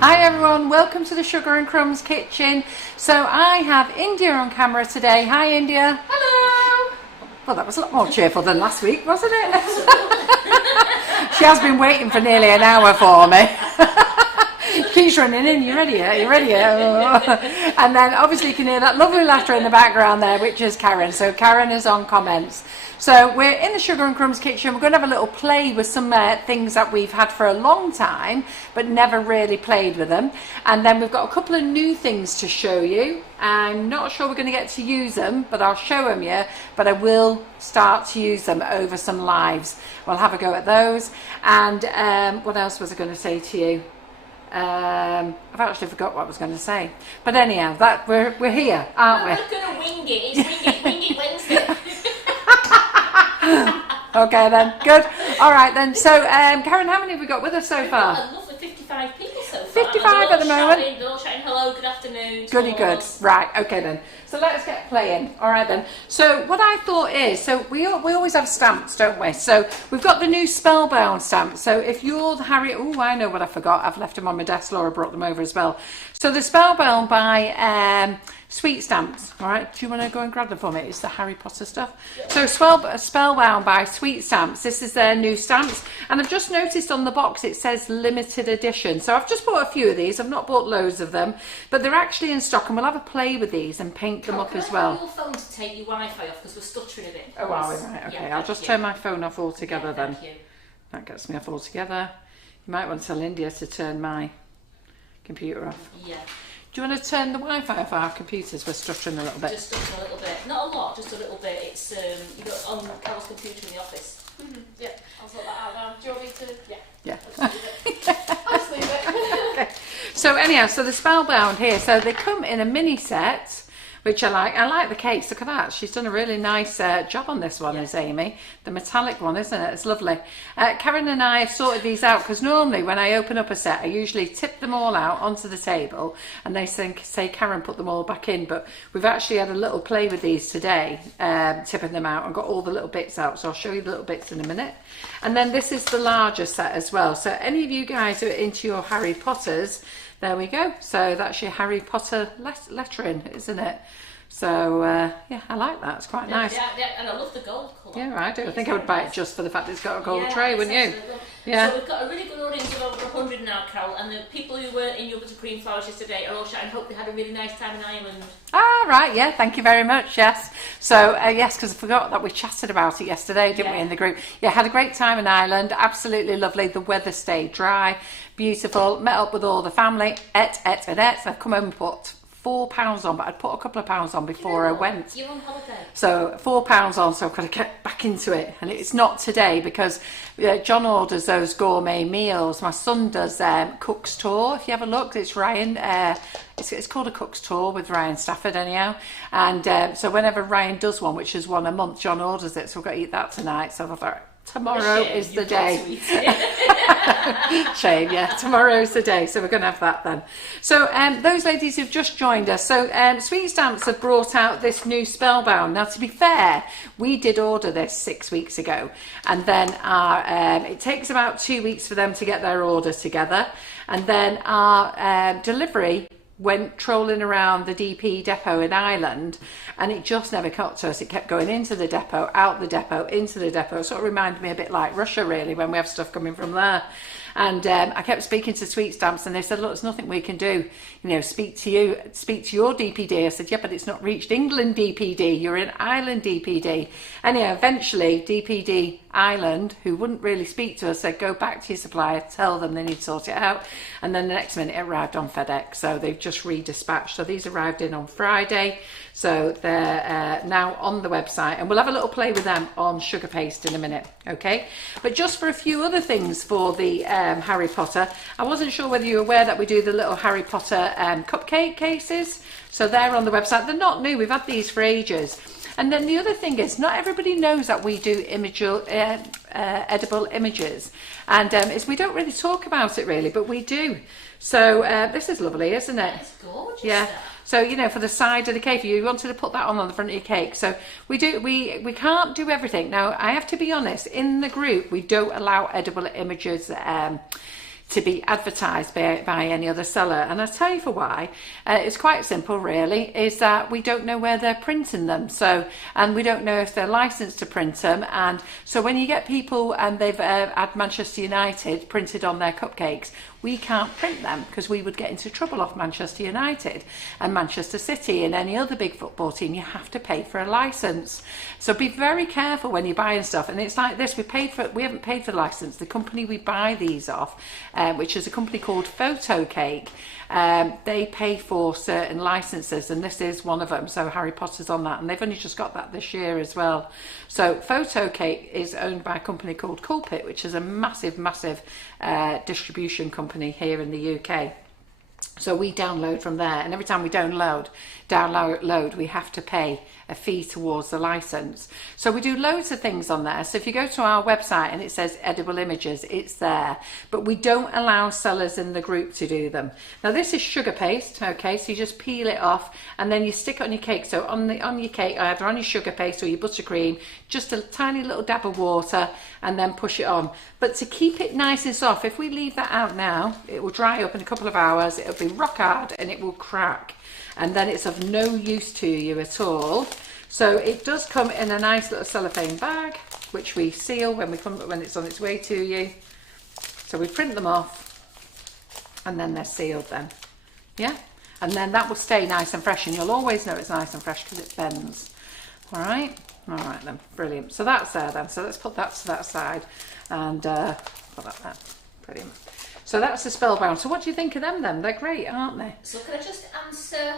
Hi everyone, welcome to the Sugar and Crumbs kitchen. So I have India on camera today. Hi India. Hello. Well, that was a lot more cheerful than last week, wasn't it? She has been waiting for nearly an hour for me. Keeps running in, you ready yet? You ready yet? And then obviously you can hear that lovely laughter in the background there, which is Karen. So Karen is on comments. So we're in the Sugar and Crumbs kitchen. We're going to have a little play with some things that we've had for a long time, but never really played with them. And then we've got a couple of new things to show you. I'm not sure we're going to get to use them, but I'll show them you. But I will start to use them over some lives. We'll have a go at those. And what else was I going to say to you? I've actually forgot what I was going to say. But anyhow, that we're here, aren't we? I'm going to wing it. It's wing it Wednesday. Okay then, good. All right then. So, Karen, how many have we got with us so far? Got a lovely 55 people so far. 55 at the moment. They're all shouting hello, good afternoon. Goody good. Right. Okay then. So let's get playing. All right then. So what I thought is, so we always have stamps, don't we? So we've got the new Spellbound Stamp. So if you're the Harry, oh, I know what I forgot. I've left them on my desk. Laura brought them over as well. So the Spellbound by Sweet Stamps. All right. Do you want to go and grab them for me? It's the Harry Potter stuff. Yeah. So Spellbound by Sweet Stamps. This is their new stamps, and I've just noticed on the box it says limited edition. So I've just bought a few of these. I've not bought loads of them, but they're actually in stock, and we'll have a play with these and paint them up as well. Can I have your phone to take your Wi-Fi off because we're stuttering a bit? Oh, are we? Right. Okay. Yeah, I'll just turn my phone off altogether then. Thank you. That gets me off altogether. You might want to tell India to turn my computer off. Yeah. Do you want to turn the Wi-Fi off our computers? We're stuttering a little bit. Just stuttering a little bit. Not a lot, just a little bit. It's you got on Carol's computer in the office. Yeah, I'll sort that out now. Do you want me to? Yeah. I'll just leave it. Okay. So anyhow, so the Spellbound here. So they come in a mini set, which I like. I like the cakes. Look at that. She's done a really nice job on this one, is Amy. The metallic one, isn't it? It's lovely. Karen and I have sorted these out because normally when I open up a set, I usually tip them all out onto the table and they say, Karen, put them all back in. But we've actually had a little play with these today, tipping them out and got all the little bits out. So I'll show you the little bits in a minute. And then this is the larger set as well. So any of you guys who are into your Harry Potters, there we go. So that's your Harry Potter lettering, isn't it? So yeah, I like that. It's quite nice. Yeah, and I love the gold colour. Yeah, I do. I think I would buy it just for the fact it's got a gold tray, wouldn't you? Yeah. So we've got a really good audience of over 100 now, Carol, and the people who were in Yogurt and Cream Flowers yesterday are all shouting, hope they had a really nice time in Ireland. Ah, right, yeah, thank you very much, yes. So, yes, because I forgot that we chatted about it yesterday, didn't we, in the group? Yeah, had a great time in Ireland, absolutely lovely. The weather stayed dry, beautiful, met up with all the family, I've come home and put £4 on, but I'd put a couple of pounds on before I went. You're on holiday. So £4 on, so I've got to get back into it. And it's not today because John orders those gourmet meals. My son does Cook's Tour. If you have a look, it's Ryan. It's called a Cook's Tour with Ryan Stafford anyhow. And so whenever Ryan does one, which is one a month, John orders it. So we've got to eat that tonight. So I thought, tomorrow is the day. Shame, yeah. Tomorrow's the day, so we're going to have that then. So those ladies who've just joined us, so Sweet Stamps have brought out this new Spellbound. Now, to be fair, we did order this 6 weeks ago, and then it takes about 2 weeks for them to get their orders together, and then our delivery went trolling around the DP depot in Ireland, and it just never got to us. It kept going into the depot, out the depot, into the depot. It sort of reminded me a bit like Russia, really, when we have stuff coming from there. And I kept speaking to Sweet Stamps, and they said, look, there's nothing we can do. You know, speak to your DPD. I said, yeah, but it's not reached England DPD. You're in Ireland DPD. And yeah, eventually DPD Ireland, who wouldn't really speak to us, said, go back to your supplier, tell them they need to sort it out. And then the next minute it arrived on FedEx. So they've just redispatched. So these arrived in on Friday. So they're now on the website, and we'll have a little play with them on sugar paste in a minute, okay? But just for a few other things for the Harry Potter, I wasn't sure whether you were aware that we do the little Harry Potter cupcake cases. So they're on the website. They're not new. We've had these for ages. And then the other thing is, not everybody knows that we do edible images, and we don't really talk about it really, but we do. So this is lovely, isn't it? It's gorgeous. Yeah. So, you know, for the side of the cake, if you wanted to put that on the front of your cake. So we can't do everything. Now, I have to be honest, in the group, we don't allow edible images to be advertised by any other seller. And I'll tell you for why. It's quite simple really, is that we don't know where they're printing them. So, and we don't know if they're licensed to print them. And so when you get people and they've had Manchester United printed on their cupcakes, we can't print them because we would get into trouble off Manchester United and Manchester City and any other big football team. You have to pay for a license. So be very careful when you're buying stuff. And it's like this, we haven't paid for the license. The company we buy these off, which is a company called Photo Cake, they pay for certain licenses, and this is one of them. So Harry Potter's on that, and they've only just got that this year as well. So Photo Cake is owned by a company called Culpit, which is a massive distribution company here in the UK. So we download from there, and every time we download, we have to pay a fee towards the license. So we do loads of things on there. So if you go to our website and it says edible images, it's there, but we don't allow sellers in the group to do them. Now this is sugar paste, okay, so you just peel it off and then you stick it on your cake. So on your cake, either on your sugar paste or your buttercream, just a tiny little dab of water and then push it on. But to keep it nice and soft, if we leave that out now, it will dry up in a couple of hours, it'll be rock hard and it will crack. And then it's of no use to you at all. So it does come in a nice little cellophane bag, which we seal when it's on its way to you. So we print them off and then they're sealed then. Yeah? And then that will stay nice and fresh, and you'll always know it's nice and fresh because it bends. All right? All right then, brilliant. So that's there then. So let's put that to that side and put that there. Brilliant. So that's the Spellbound. So what do you think of them then? They're great, aren't they? So can I just answer?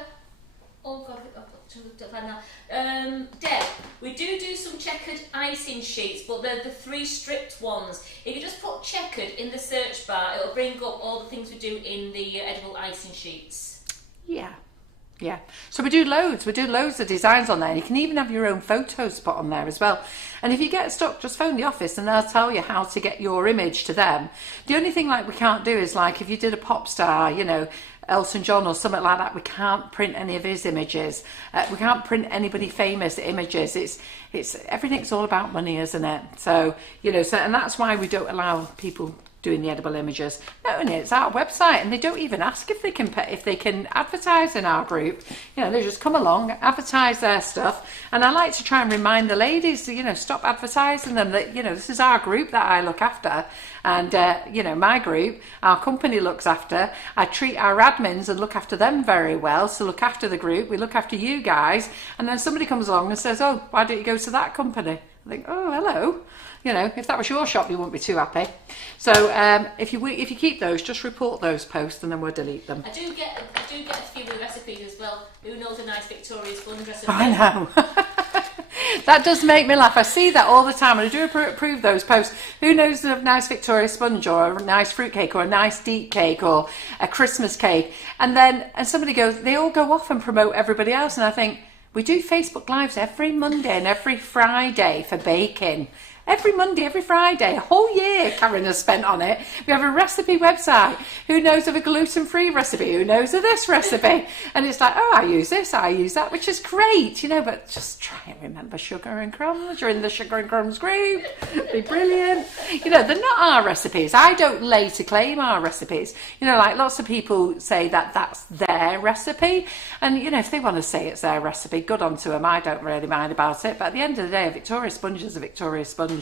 Oh God, I've got to find now. Deb, we do some checkered icing sheets, but they're the 3 stripped ones. If you just put checkered in the search bar, it'll bring up all the things we do in the edible icing sheets. Yeah. Yeah, so we do loads of designs on there. You can even have your own photos put on there as well. And if you get stuck, just phone the office and they'll tell you how to get your image to them. The only thing like we can't do is like if you did a pop star, you know, Elton John or something like that, we can't print any of his images. We can't print anybody famous images. It's everything's all about money, isn't it? So, you know, and that's why we don't allow people doing the edible images. Not only it's our website, and they don't even ask if they can advertise in our group. You know, they just come along, advertise their stuff, and I like to try and remind the ladies to, you know, stop advertising them that, you know, this is our group that I look after, and you know, my group, our company looks after. I treat our admins and look after them very well. So look after the group, we look after you guys, and then somebody comes along and says, oh, why don't you go to that company? I think, oh, hello. You know, if that was your shop, you wouldn't be too happy. So if you keep those, just report those posts and then we'll delete them. I do get a few of the recipes as well. Who knows a nice Victoria sponge recipe? I know. That does make me laugh. I see that all the time and I do approve those posts. Who knows a nice Victoria sponge or a nice fruit cake or a nice deep cake or a Christmas cake? And somebody goes, they all go off and promote everybody else. And I think, we do Facebook Lives every Monday and every Friday for baking. Every Monday, every Friday, a whole year Karen has spent on it. We have a recipe website. Who knows of a gluten-free recipe? Who knows of this recipe? And it's like, oh, I use this, I use that, which is great, you know, but just try and remember Sugar and Crumbs. You're in the Sugar and Crumbs group. It'd be brilliant. You know, they're not our recipes. I don't lay to claim our recipes. You know, like lots of people say that that's their recipe. And, you know, if they want to say it's their recipe, good on to them. I don't really mind about it. But at the end of the day, a Victoria sponge is a Victoria sponge.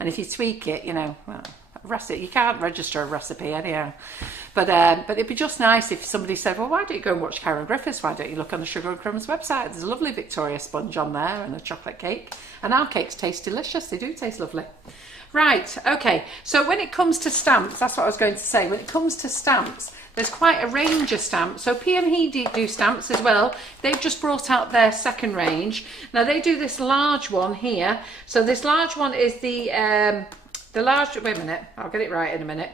And if you tweak it, you know, well, you can't register a recipe anyhow. But it'd be just nice if somebody said, well, why don't you go and watch Karen Griffiths? Why don't you look on the Sugar and Crumbs website? There's a lovely Victoria sponge on there and a chocolate cake. And our cakes taste delicious. They do taste lovely. Right, okay. So when it comes to stamps, that's what I was going to say. When it comes to stamps, there's quite a range of stamps. So PME do stamps as well. They've just brought out their second range. Now they do this large one here. So this large one is the large, wait a minute, I'll get it right in a minute.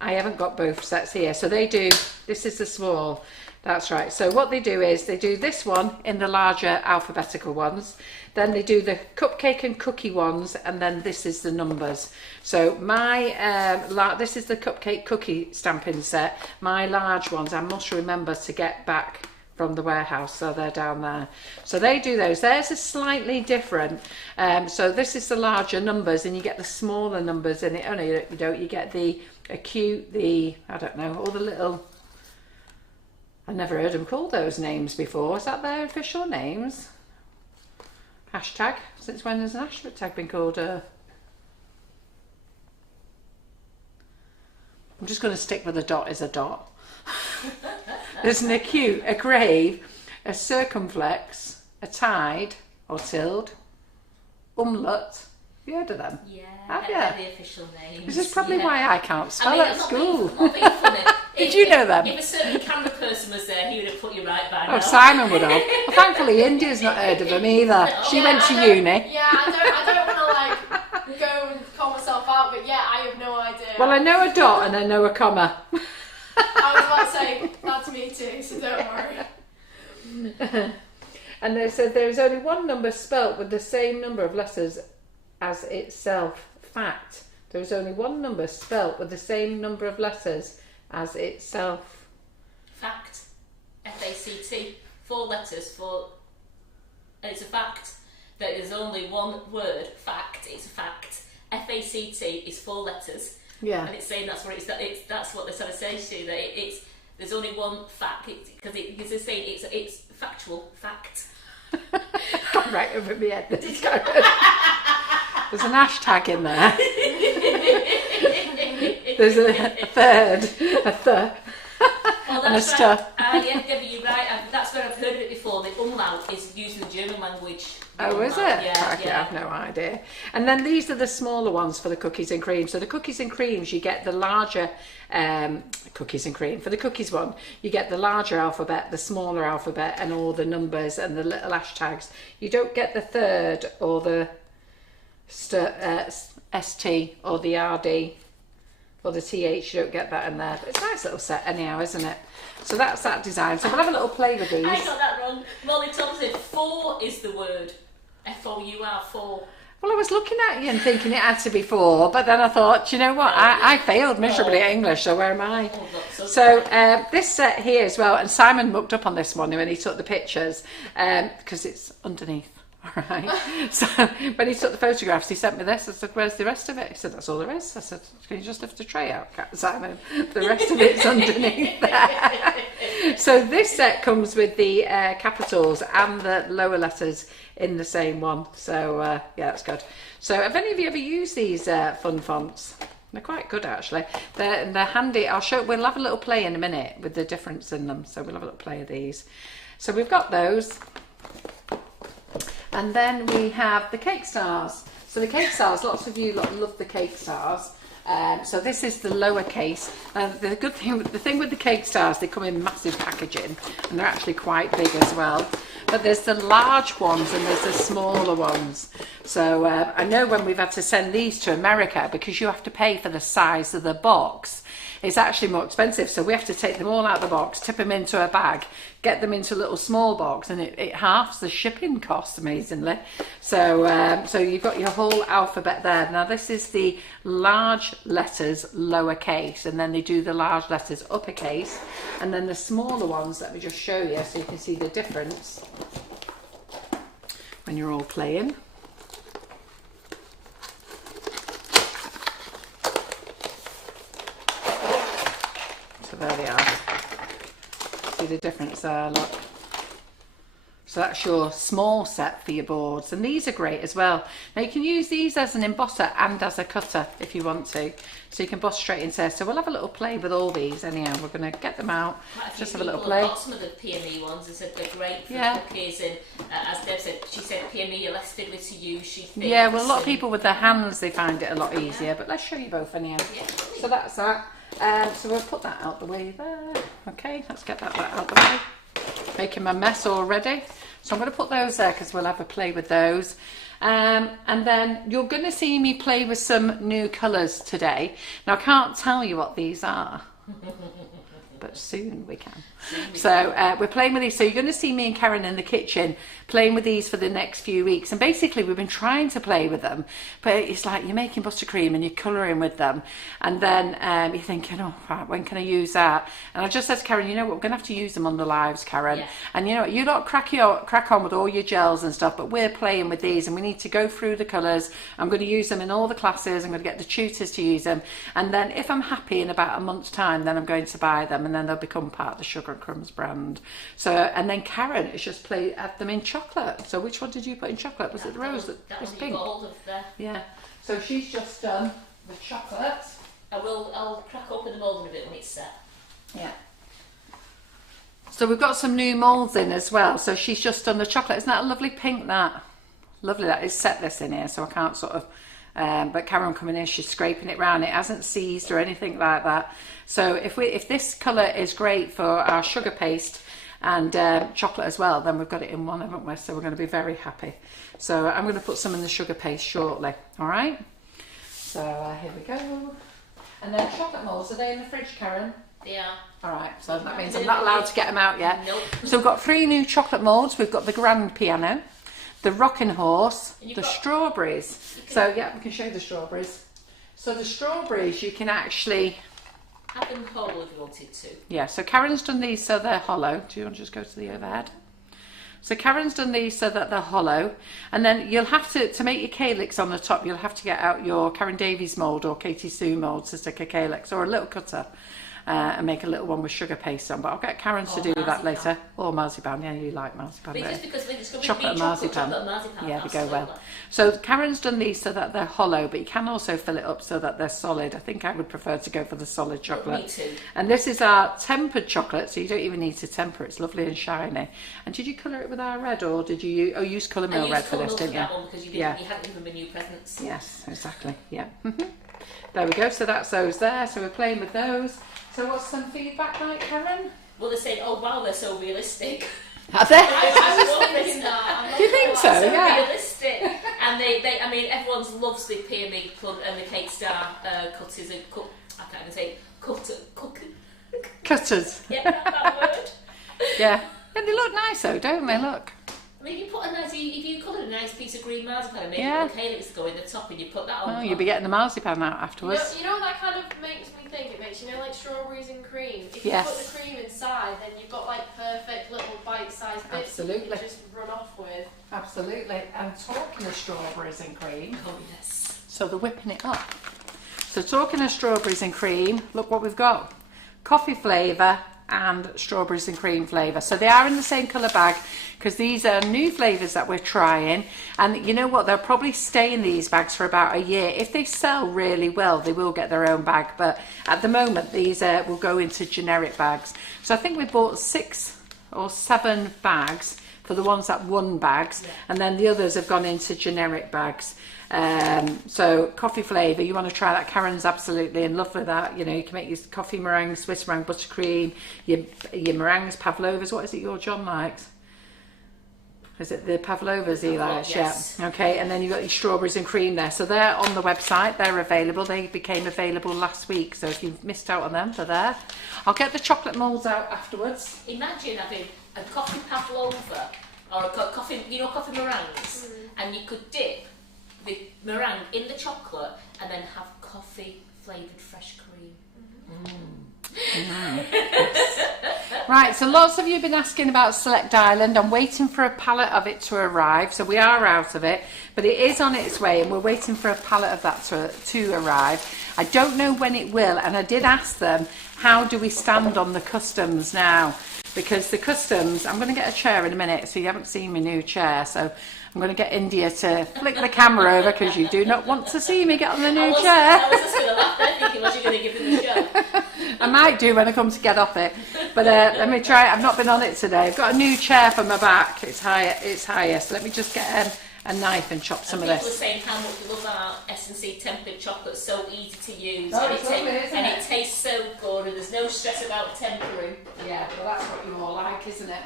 I haven't got both sets here. So they do, this is the small. That's right. So what they do is they do this one in the larger alphabetical ones. Then they do the cupcake and cookie ones, and then this is the numbers. So my this is the cupcake cookie stamping set. My large ones I must remember to get back from the warehouse, so they're down there. So they do those. Theirs is slightly different. So this is the larger numbers, and you get the smaller numbers in it. Only you get the acute, the, I don't know, all the little, I've never heard them called those names before. Is that their official names? Hashtag. Since when has an hashtag been called? I'm just going to stick with a dot is a dot. There's an acute, a grave, a circumflex, a tide or tilde, umlaut. Have you heard of them? Yeah, Have they're you? the official names. This is probably yeah. why I can't spell I'm at not school. Being, I'm not being funny. Did you know them? If a certain camera person was there, he would have put you right by now. Oh, Simon would have. Well, thankfully, India's not heard of them either. She went to uni. Yeah, I don't want to like go and call myself out, but yeah, I have no idea. Well, I know a dot and I know a comma. I was about to say that's me too, so don't worry. And they said there is only one number spelt with the same number of letters as itself. Fact. There is only one number spelt with the same number of letters as itself. Fact. F-A-C-T. 4 letters for... And it's a fact that there's only one word. Fact. It's a fact. F-A-C-T is 4 letters. Yeah. And it's saying that's what that's what they're trying to say to you, that there's only one fact, because they're saying it's factual fact. Gone right over my head. There's an hashtag in there. There's a third, Oh, and a that's stir. right. Yeah, Debbie, you're right. That's where I've heard of it before. The umlaut is used in the German language. The Oh, is it? umlaut. Yeah, I yeah. have no idea. And then these are the smaller ones for the cookies and cream. So the cookies and creams, you get the larger cookies and cream. For the cookies one, you get the larger alphabet, the smaller alphabet, and all the numbers and the little hashtags. You don't get the third or the ST or the RD or the TH. You don't get that in there. But it's a nice little set anyhow, isn't it? So that's that design. So we'll have a little play with these. I got that wrong. Molly Thompson, 4 is the word. F-O-U-R, 4. Well, I was looking at you and thinking it had to be 4, but then I thought, you know what, I failed miserably at English, so where am I? Oh, that's So this set here as well, and Simon mucked up on this one when he took the pictures, because it's underneath. All right. So when he took the photographs, he sent me this. I said, "Where's the rest of it?" He said, "That's all there is." I said, "Can you just lift the tray out, Simon? The rest of it's underneath there." So this set comes with the capitals and the lower letters in the same one. So yeah, that's good. So have any of you ever used these fun fonts? They're quite good actually. They're handy. We'll have a little play in a minute with the difference in them. So we'll have a little play of these. So we've got those. And then we have the cake stars. So the cake stars, lots of you love the cake stars. So this is the lower case. The thing with the cake stars, they come in massive packaging, and they're actually quite big as well. But there's the large ones and there's the smaller ones. So I know when we've had to send these to America, because you have to pay for the size of the box, it's actually more expensive. So we have to take them all out of the box, tip them into a bag, get them into a little small box, and it halves the shipping cost, amazingly. So so you've got your whole alphabet there. Now this is the large letters lowercase, and then they do the large letters uppercase, and then the smaller ones, let me just show you so you can see the difference when you're all playing. So there they are. See the difference there, look. So that's your small set for your boards, and these are great as well. Now you can use these as an embosser and as a cutter if you want to, so you can boss straight into there. So we'll have a little play with all these anyhow. We're going to get them out, just have a little play. Got some of the PME ones and said they're great for cookies, and as Deb said, she said PME are less fiddly to use, she thinks. Yeah, well a lot of people with their hands, they find it a lot easier, but let's show you both anyhow. Yeah. So that's that. So we'll put that out the way there. Okay, let's get that out the way. Making my mess already. So I'm going to put those there because we'll have a play with those. And then you're going to see me play with some new colours today. Now I can't tell you what these are, but soon we can. So we're playing with these. So you're going to see me and Karen in the kitchen playing with these for the next few weeks. And basically we've been trying to play with them, but it's like you're making buttercream and you're colouring with them. And then you're thinking, oh, right, when can I use that? And I just said to Karen, you know what, we're going to have to use them on the lives, Karen. Yeah. And you know what, you lot crack on with all your gels and stuff, but we're playing with these and we need to go through the colours. I'm going to use them in all the classes. I'm going to get the tutors to use them. And then if I'm happy in about a month's time, then I'm going to buy them and then they'll become part of the Sugar and Crumbs brand. So, and then Karen has just played at them in chocolate. So which one did you put in chocolate? Was it the rose that was pink? Gold of there. Yeah. So she's just done the chocolate. I'll crack open the mould in a bit when it's set. Yeah. So we've got some new moulds in as well. So she's just done the chocolate. Isn't that a lovely pink, that? Lovely, that is set this in here, so I can't sort of, but Karen coming in, she's scraping it round. It hasn't seized or anything like that. So if this colour is great for our sugar paste and chocolate as well, then we've got it in one, haven't we? So we're going to be very happy. So I'm going to put some in the sugar paste shortly, all right? So here we go. And then chocolate moulds, are they in the fridge, Karen? Yeah. All right, so that means I'm not allowed to get them out yet. Nope. So we've got 3 new chocolate moulds. We've got the grand piano, the rocking horse, the strawberries. So yeah, we can show you the strawberries. So the strawberries you can actually have them whole if you wanted to. Yeah, so Karen's done these so they're hollow. Do you want to just go to the overhead? So Karen's done these so that they're hollow, and then you'll have to make your calyx on the top, you'll have to get out your Karen Davies mould or Katie Sue mould to stick a calyx or a little cutter. And make a little one with sugar paste on, but I'll get Karen to do that later. Or marzipan, yeah, you like marzipan. But just because it's going to chocolate and marzipan. Yeah, they go well. So Karen's done these so that they're hollow, but you can also fill it up so that they're solid. I think I would prefer to go for the solid chocolate. Me too. And this is our tempered chocolate, so you don't even need to temper. It's lovely and shiny. And did you colour it with our red, or did you use Colour Mill red for this, didn't you? That one because you hadn't given me new presents. Yes, exactly. Yeah. There we go. So that's those there. So we're playing with those. So what's some feedback like, Karen? Well, they're saying, oh wow, they're so realistic. Are they? I was thinking that. Do you think so? So yeah. realistic. And they, I mean, everyone loves the pyramid plum and the cake star cutters and I can't even say cutters. Yeah, that word. Yeah. Yeah, they look nice though, don't they? Look. I mean, you put if you coloured a nice piece of green marzipan and make a calyx go in the top and you put that on. Oh, you'll be getting the marzipan out afterwards. You know what that kind of makes me think? It makes, like strawberries and cream. If you put the cream inside, then you've got like perfect little bite-sized bits that you can just run off with. Absolutely. And talking of strawberries and cream. Oh, yes. So they're whipping it up. So talking of strawberries and cream, look what we've got. Coffee flavour and strawberries and cream flavour. So they are in the same colour bag because these are new flavours that we're trying, and you know what, they'll probably stay in these bags for about a year. If they sell really well, they will get their own bag, but at the moment these will go into generic bags. So I think we bought 6 or 7 bags for the ones that won bags, and then the others have gone into generic bags. So coffee flavour, you want to try that. Karen's absolutely in love with that. You know, you can make your coffee meringue, Swiss meringue, buttercream, your meringues, pavlovas. What is it your John likes? Is it the pavlovas he likes? Yes. Yeah. Okay, and then you've got your strawberries and cream there. So they're on the website, they're available. They became available last week, so if you've missed out on them, they're there. I'll get the chocolate moulds out afterwards. Imagine having a coffee pavlova or a coffee, coffee meringues, and you could dip the meringue in the chocolate and then have coffee flavoured fresh cream. Right, so lots of you have been asking about Select Island. I'm waiting for a pallet of it to arrive, so we are out of it, but it is on its way and we're waiting for a pallet of that to arrive. I don't know when it will, and I did ask them, how do we stand on the customs now? Because the customs, I'm going to get a chair in a minute, so you haven't seen my new chair, so I'm going to get India to flick the camera over because you do not want to see me get on the new chair. I was just going to laugh there thinking, was you going to give them the show? I might do when I come to get off it, but let me try it. I've not been on it today. I've got a new chair for my back. It's higher, so let me just get a knife and chop some of this. People are saying how much they love our S&C tempered chocolate, so easy to use, Oh, and it tastes so good, and there's no stress about tempering. Yeah, well that's what you all like, isn't it?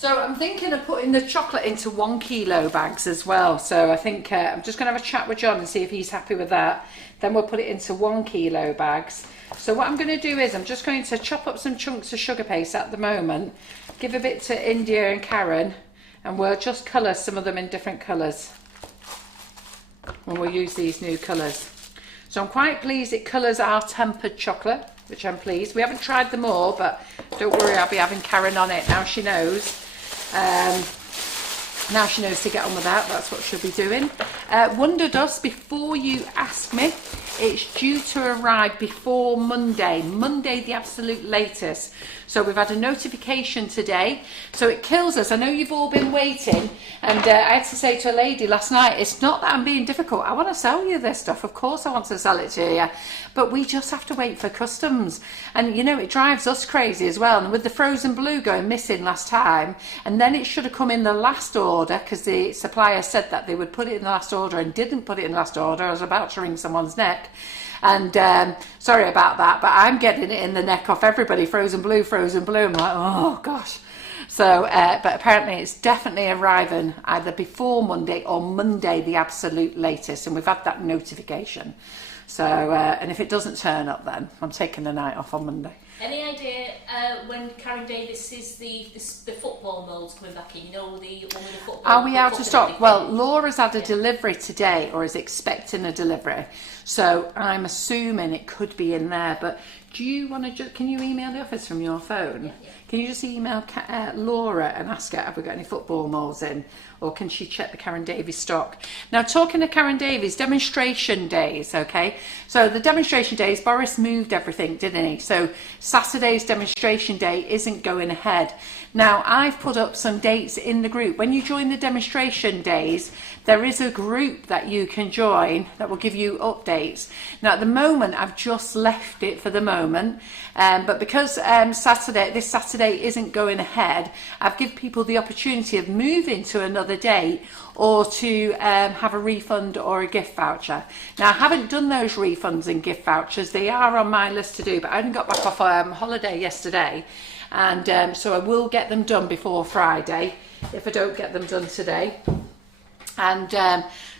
So I'm thinking of putting the chocolate into 1 kilo bags as well. So I think I'm just going to have a chat with John and see if he's happy with that. Then we'll put it into 1 kilo bags. So what I'm going to do is I'm just going to chop up some chunks of sugar paste at the moment, give a bit to India and Karen, and we'll just colour some of them in different colours. And we'll use these new colours. So I'm quite pleased it colours our tempered chocolate, which I'm pleased. We haven't tried them all, but don't worry, I'll be having Karen on it. Now she knows. Now she knows to get on with that. That's what she'll be doing. Wonder Dust, before you ask me, it's due to arrive before Monday. Monday, the absolute latest. So we've had a notification today. So it kills us. I know you've all been waiting. And I had to say to a lady last night, it's not that I'm being difficult. I want to sell you this stuff. Of course I want to sell it to you. But we just have to wait for customs. And, you know, it drives us crazy as well. And with the frozen blue going missing last time, and then it should have come in the last order because the supplier said that they would put it in the last order and didn't put it in the last order. I was about to wring someone's neck. And sorry about that, but I'm getting it in the neck off everybody. Frozen blue, frozen blue. I'm like, oh gosh. So, but apparently it's definitely arriving either before Monday or Monday, the absolute latest. And we've had that notification. So, and if it doesn't turn up, then I'm taking the night off on Monday. Any idea when Karen Davis is the football moulds coming back in? You know, the one with the football. Are we out of stock? Well, Laura's had a delivery today, or is expecting a delivery. So I'm assuming it could be in there. But do you want to just, can you email the office from your phone? Yeah. Can you just email Laura and ask her, have we got any football moulds in? Or can she check the Karen Davies stock? Now, talking to Karen Davies, demonstration days, okay? So the demonstration days, Boris moved everything, didn't he? So Saturday's demonstration day isn't going ahead. Now, I've put up some dates in the group. When you join the demonstration days, there is a group that you can join that will give you updates. Now, at the moment, I've just left it for the moment. But because this Saturday isn't going ahead, I've given people the opportunity of moving to another date or to have a refund or a gift voucher. Now, I haven't done those refunds and gift vouchers. They are on my list to do, but I only got back off holiday yesterday. And so I will get them done before Friday if I don't get them done today. And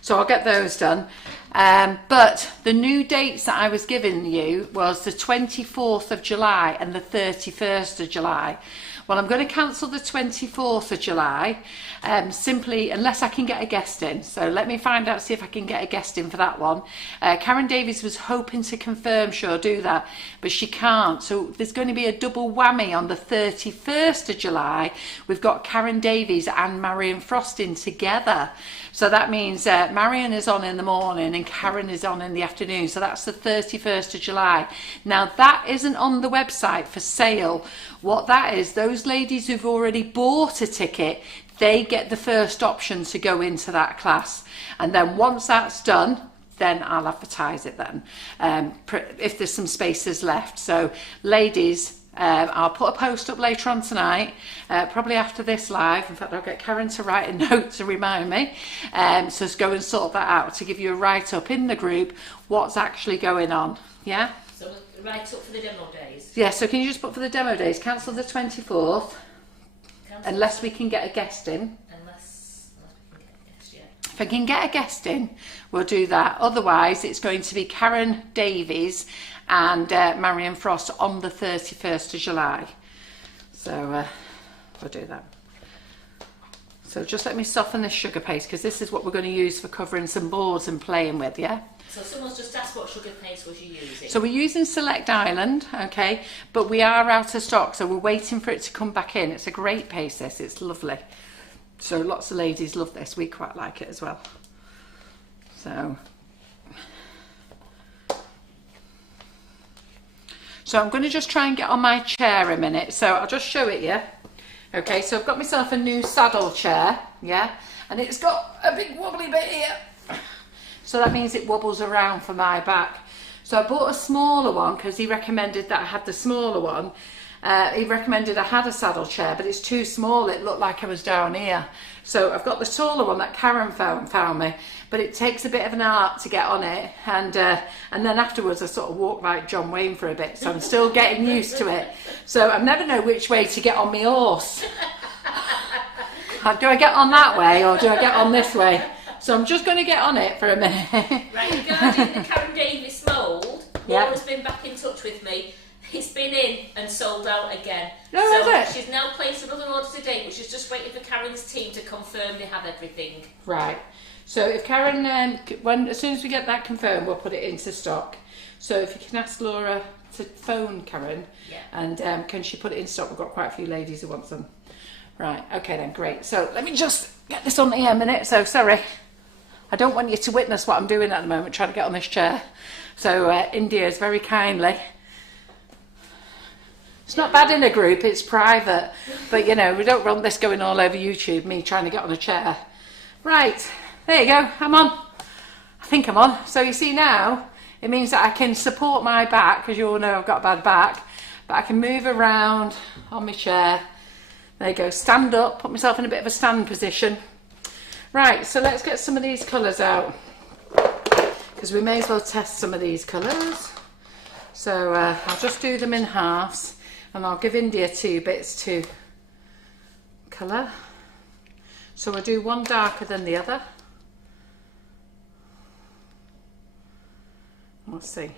so I'll get those done. But the new dates that I was giving you was the 24th of July and the 31st of July. Well, I'm going to cancel the 24th of July, simply unless I can get a guest in. So let me find out, see if I can get a guest in for that one. Karen Davies was hoping to confirm she'll do that, but she can't. So there's going to be a double whammy on the 31st of July. We've got Karen Davies and Marion Frost in together. So that means Marion is on in the morning and Karen is on in the afternoon. So that's the 31st of July. Now, that isn't on the website for sale. What that is, those ladies who've already bought a ticket, they get the first option to go into that class. And then once that's done, then I'll advertise it then, if there's some spaces left. So ladies, I'll put a post up later on tonight, probably after this live. In fact, I'll get Karen to write a note to remind me. So let's go and sort that out to give you a write-up in the group, what's actually going on, yeah? So write up for the demo days? Yeah, so can you just put for the demo days, cancel the 24th, unless we can get a guest in. Unless we can get a guest, yeah. If I can get a guest in, we'll do that. Otherwise, it's going to be Karen Davies and Marion Frost on the 31st of July. So we'll do that. So just let me soften this sugar paste, because this is what we're going to use for covering some boards and playing with, yeah? So someone's just asked what sugar paste was you using. So we're using Select Island, okay, but we are out of stock, so we're waiting for it to come back in. It's a great paste, this, it's lovely. So lots of ladies love this, we quite like it as well. So I'm going to just try and get on my chair a minute, so I'll just show it you. Okay, so I've got myself a new saddle chair, yeah, and it's got a big wobbly bit here. So that means it wobbles around for my back. So I bought a smaller one because he recommended that I had the smaller one. He recommended I had a saddle chair, but it's too small. It looked like I was down here. So I've got the taller one that Karen found me, but it takes a bit of an art to get on it. And then afterwards I sort of walk like John Wayne for a bit. So I'm still getting used to it. So I never know which way to get on my horse. Do I get on that way or do I get on this way? So I'm just going to get on it for a minute. Right, regarding the Karen Davis mould, Laura's been back in touch with me. It's been in and sold out again. No, so is it? She's now placed another order today, but she's just waiting for Karen's team to confirm they have everything. Right. So if Karen, as soon as we get that confirmed, we'll put it into stock. So if you can ask Laura to phone Karen, and can she put it in stock? We've got quite a few ladies who want some. Right. Okay then. Great. So let me just get this on here a minute. So sorry, I don't want you to witness what I'm doing at the moment, trying to get on this chair. So India is very kindly. It's not bad in a group, it's private. But, you know, we don't want this going all over YouTube, me trying to get on a chair. Right, there you go, I'm on. I think I'm on. So you see now, it means that I can support my back, because you all know I've got a bad back. But I can move around on my chair. There you go, stand up, put myself in a bit of a stand position. Right, so let's get some of these colours out. Because we may as well test some of these colours. So I'll just do them in halves. And I'll give India 2 bits to colour. So we'll do one darker than the other. We'll see.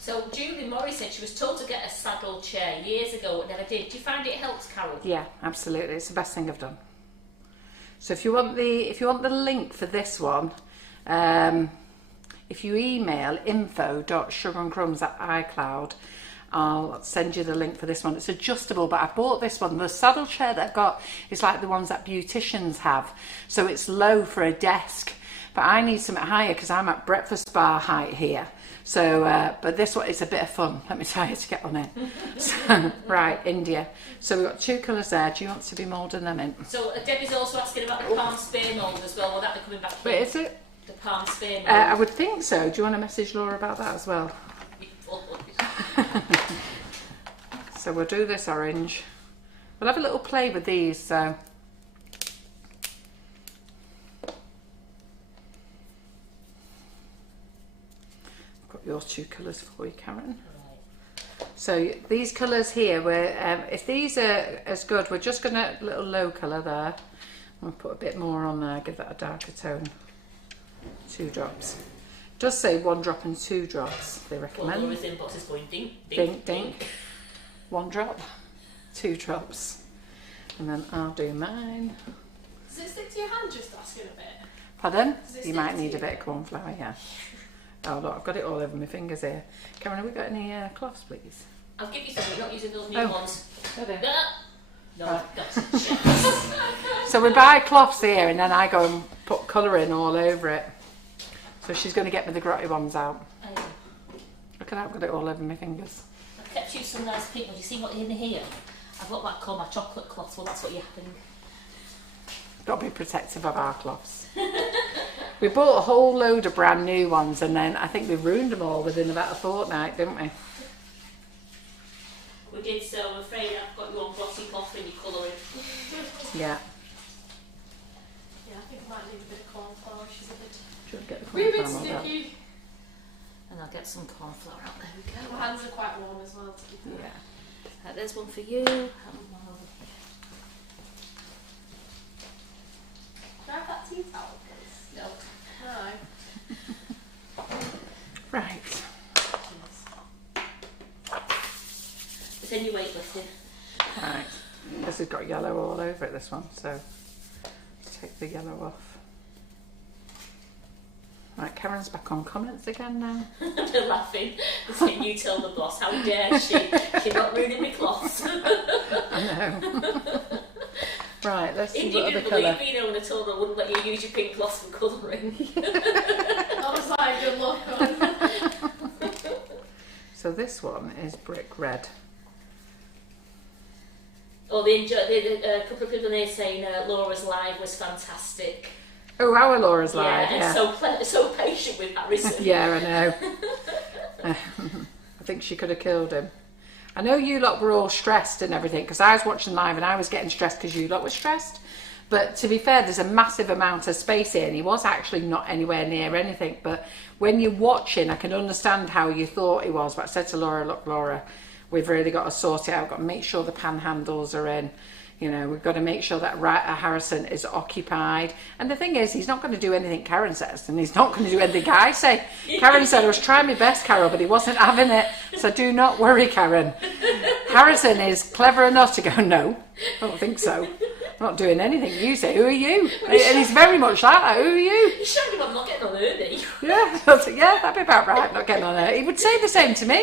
So Julie Morris said she was told to get a saddle chair years ago, but never did. Do you find it helps, Carol? Yeah, absolutely. It's the best thing I've done. So if you want the link for this one, if you email info.sugarandcrumbs@iCloud, I'll send you the link for this one. It's adjustable, but I bought this one. The saddle chair that I've got is like the ones that beauticians have. So it's low for a desk, but I need something higher because I'm at breakfast bar height here. So, but this one is a bit of fun. Let me tell you to get on it. So, right, India. So we've got 2 colours there. Do you want to be moulding them in? So Debbie's also asking about the palm spear mould as well. Will that be coming back in? Wait, is it? The palm spear mould. I would think so. Do you want to message Laura about that as well? So we'll do this orange. We'll have a little play with these. So I've got your 2 colours for you, Karen. So these colours here, if these are as good, we're just going to little low colour there. I'm going to put a bit more on there, give that a darker tone. 2 drops. It does say 1 drop and 2 drops, they recommend. Well, Laura's inbox is going ding, ding, ding, ding. 1 drop, 2 drops. And then I'll do mine. Does it stick to your hand just asking a bit? Pardon? You might need a bit of corn flour, yeah. Oh look, I've got it all over my fingers here. Karen, have we got any cloths, please? I'll give you some, we're not using those new ones. No, Right. gotcha. So we buy cloths here and then I go and put colouring all over it. So she's going to get me the grotty ones out. Look at that, I've got it all over my fingers. I've kept you some nice pink ones. You see what in here? I've got what I call my chocolate cloth. Well, that's what you're having. Got to be protective of our cloths. We bought a whole load of brand new ones and then I think we ruined them all within about a fortnight, didn't we? We did, so I'm afraid I've got you on glossy cloth and you're colouring. Yeah. Yeah, I think I might need a bit of corn flour. She's a bit... Do you want to get the We're a corn bit flour out? sticky. And I'll get some corn flour out. There we go. My hands are quite warm as well, to be fair. Yeah. There's one for you. And one over here. Can I have that tea towel, please? No. No. Right. It's in your weightlifting. Right. This has got yellow all over it, this one, so take the yellow off. Right, Karen's back on comments again now. They're laughing. They're saying, you tell the boss, how dare she? She's not ruining my cloths. I know. Right, let's see India what other didn't colour. believe me, when I told her I wouldn't let you use your pink cloths for colouring. I was like, good luck on. So this one is brick red. Oh, they enjoyed. A couple of people in here saying Laura's live was fantastic. Oh, our Laura's live, yeah. And so patient with Harrison. Yeah, I know. I think she could have killed him. I know you lot were all stressed and everything because I was watching live and I was getting stressed because you lot were stressed. But to be fair, there's a massive amount of space here and he was actually not anywhere near anything. But when you're watching, I can understand how you thought he was. But I said to Laura, look, Laura, we've really got to sort it out. We've got to make sure the pan handles are in. You know, we've got to make sure that Harrison is occupied. And the thing is, he's not going to do anything Karen says, and he's not going to do anything I say. Karen said, I was trying my best, Carol, but he wasn't having it. So do not worry, Karen. Harrison is clever enough to go, no, I don't think so. I'm not doing anything. You say, who are you? And he's very much like that. Who are you? You showed him I'm not getting on Ernie. Yeah, I was like, yeah, that'd be about right. Not getting on Ernie. He would say the same to me.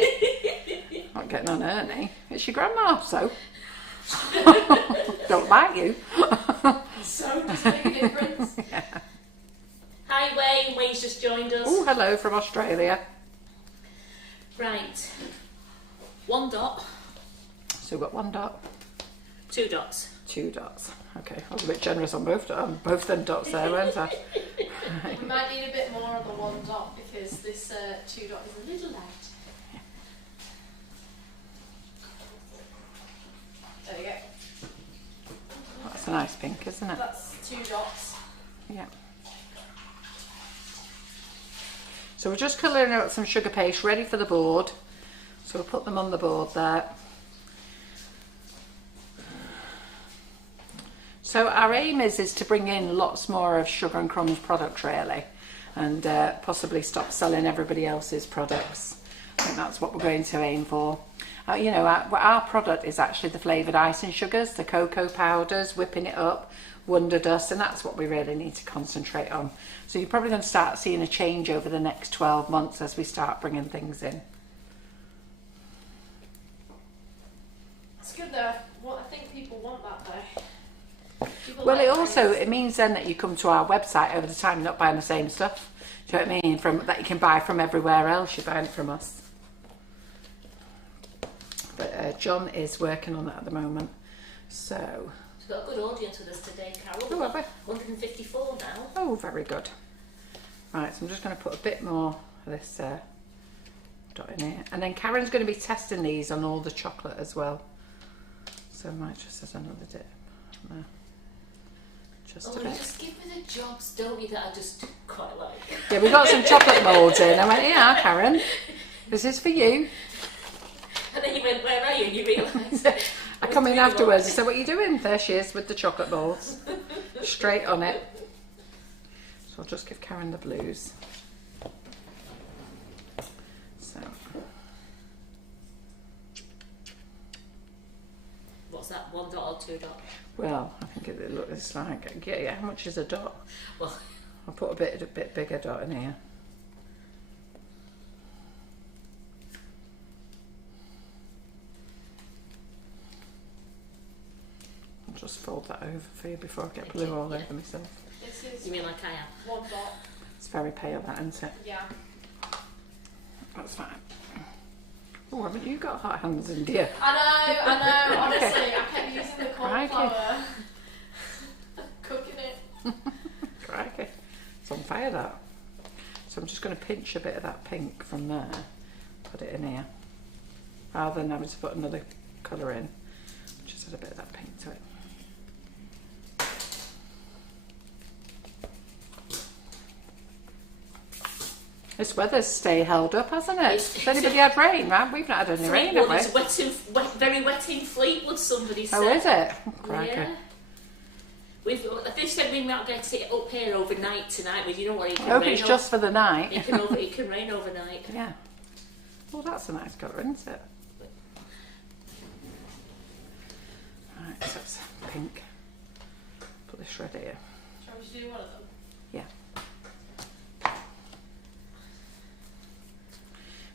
Not getting on Ernie. It's your grandma, so. Don't like you. So does it make a difference? Yeah. Hi Wayne, Wayne's just joined us. Oh, hello from Australia. Right. 1 dot. So we've got 1 dot. 2 dots. 2 dots. Okay, I was a bit generous on both them dots there, weren't I? We might need a bit more on the 1 dot because this 2 dot is a little light. There you go. That's a nice pink, isn't it? That's 2 dots. Yeah. So we're just colouring out some sugar paste ready for the board. So we'll put them on the board there. So our aim is to bring in lots more of Sugar and Crumbs product really, and possibly stop selling everybody else's products. I think that's what we're going to aim for. You know, our product is actually the flavoured icing sugars, the cocoa powders, whipping it up, Wonder Dust, and that's what we really need to concentrate on. So you're probably going to start seeing a change over the next 12 months as we start bringing things in. It's good though. Well, I think people want that though. Well, it means then that you come to our website over the time, you're not buying the same stuff. Do you know what I mean? That you can buy from everywhere else, you're buying it from us. But John is working on that at the moment. So we've got a good audience with us today, Carol. Oh, have we? 154 now. Oh, very good. Right, so I'm just going to put a bit more of this dot in here. And then Karen's going to be testing these on all the chocolate as well. So I might just as another dip. No. Just a bit. You just give me the jobs, don't you, that I just quite like. Yeah, we got some chocolate moulds in. I went, yeah, Karen, this is for you. And then you went, where are you? And you realised. I come in afterwards and said, what are you doing? There she is with the chocolate balls. Straight on it. So I'll just give Karen the blues. So. What's that, 1 dot or 2 dot? Well, I think it looks like, yeah, how much is a dot? Well, I'll put a bit bigger dot in here. I'll just fold that over for you before I get blue all over myself. You mean like I am? 1 dot. It's very pale, that, isn't it? Yeah. That's fine. Oh, haven't you got hot hands in, dear? I know, honestly, I kept using the cauliflower. Cooking it. Crikey. It's on fire, that. So I'm just going to pinch a bit of that pink from there, put it in here, rather than having to put another colour in. Just add a bit of that pink to it. This weather's stay held up, hasn't it? Has anybody had rain, man? We've not had any rain, have we? It's very wet in Fleetwood, somebody said. Oh, is it? Oh, crikey. Yeah. They've said we might get it up here overnight tonight, but you know what? It can I hope rain it's just for the night. It can rain overnight. Yeah. Well, that's a nice colour, isn't it? Right, so it's pink. Put this red here. Shall we just do one of them? Yeah.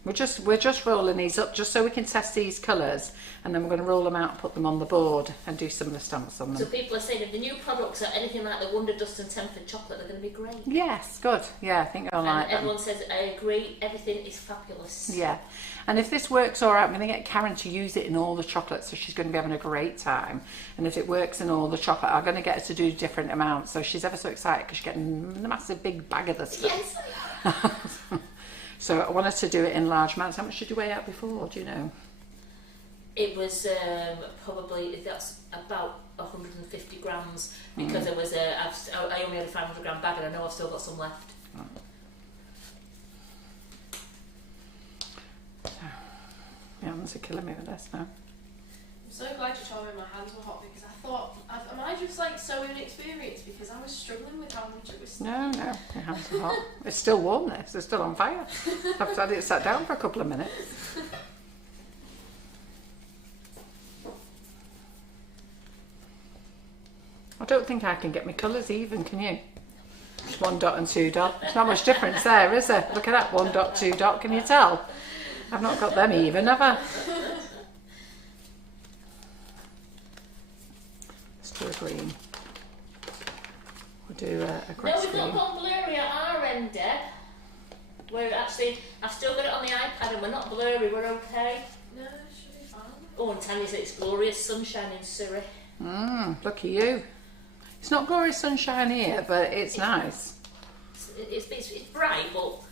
We're just rolling these up just so we can test these colours, and then we're going to roll them out and put them on the board and do some of the stamps on them. So people are saying if the new products are anything like the Wonder Dust and Tempered Chocolate, they're going to be great. Yes, good. Yeah, I think I'll like them. Everyone says, I agree, everything is fabulous. Yeah, and if this works all right, I'm going to get Karen to use it in all the chocolate, so she's going to be having a great time. And if it works in all the chocolate, I'm going to get her to do different amounts. So she's ever so excited because she's getting a massive big bag of the stuff. Yes. So I want her to do it in large amounts. How much did you weigh out before? Do you know? It was probably, that's about 150 grams because it was I only had a 500 gram bag and I know I've still got some left. Yeah, hands are killing me with this now. I'm so glad you told me my hands were hot because I thought, am I just like so inexperienced because I was struggling with how much it was sticking? No, your hands are hot. It's still warm, this. It's still on fire. I've had it sat down for a couple of minutes. I don't think I can get my colours even, can you? Just 1 dot and 2 dot. There's not much difference there, is there? Look at that, 1 dot, 2 dot. Can you tell? I've not got them even, have I? Let's do a green. We'll do a grass No, we've green. not gone blurry at our end, Deb. We're actually, I've still got it on the iPad and we're not blurry, we're okay. No, it should be fine. Oh, and Tanya said it's glorious sunshine in Surrey. Look at you. It's not glorious sunshine here, but it's nice. It's bright, but...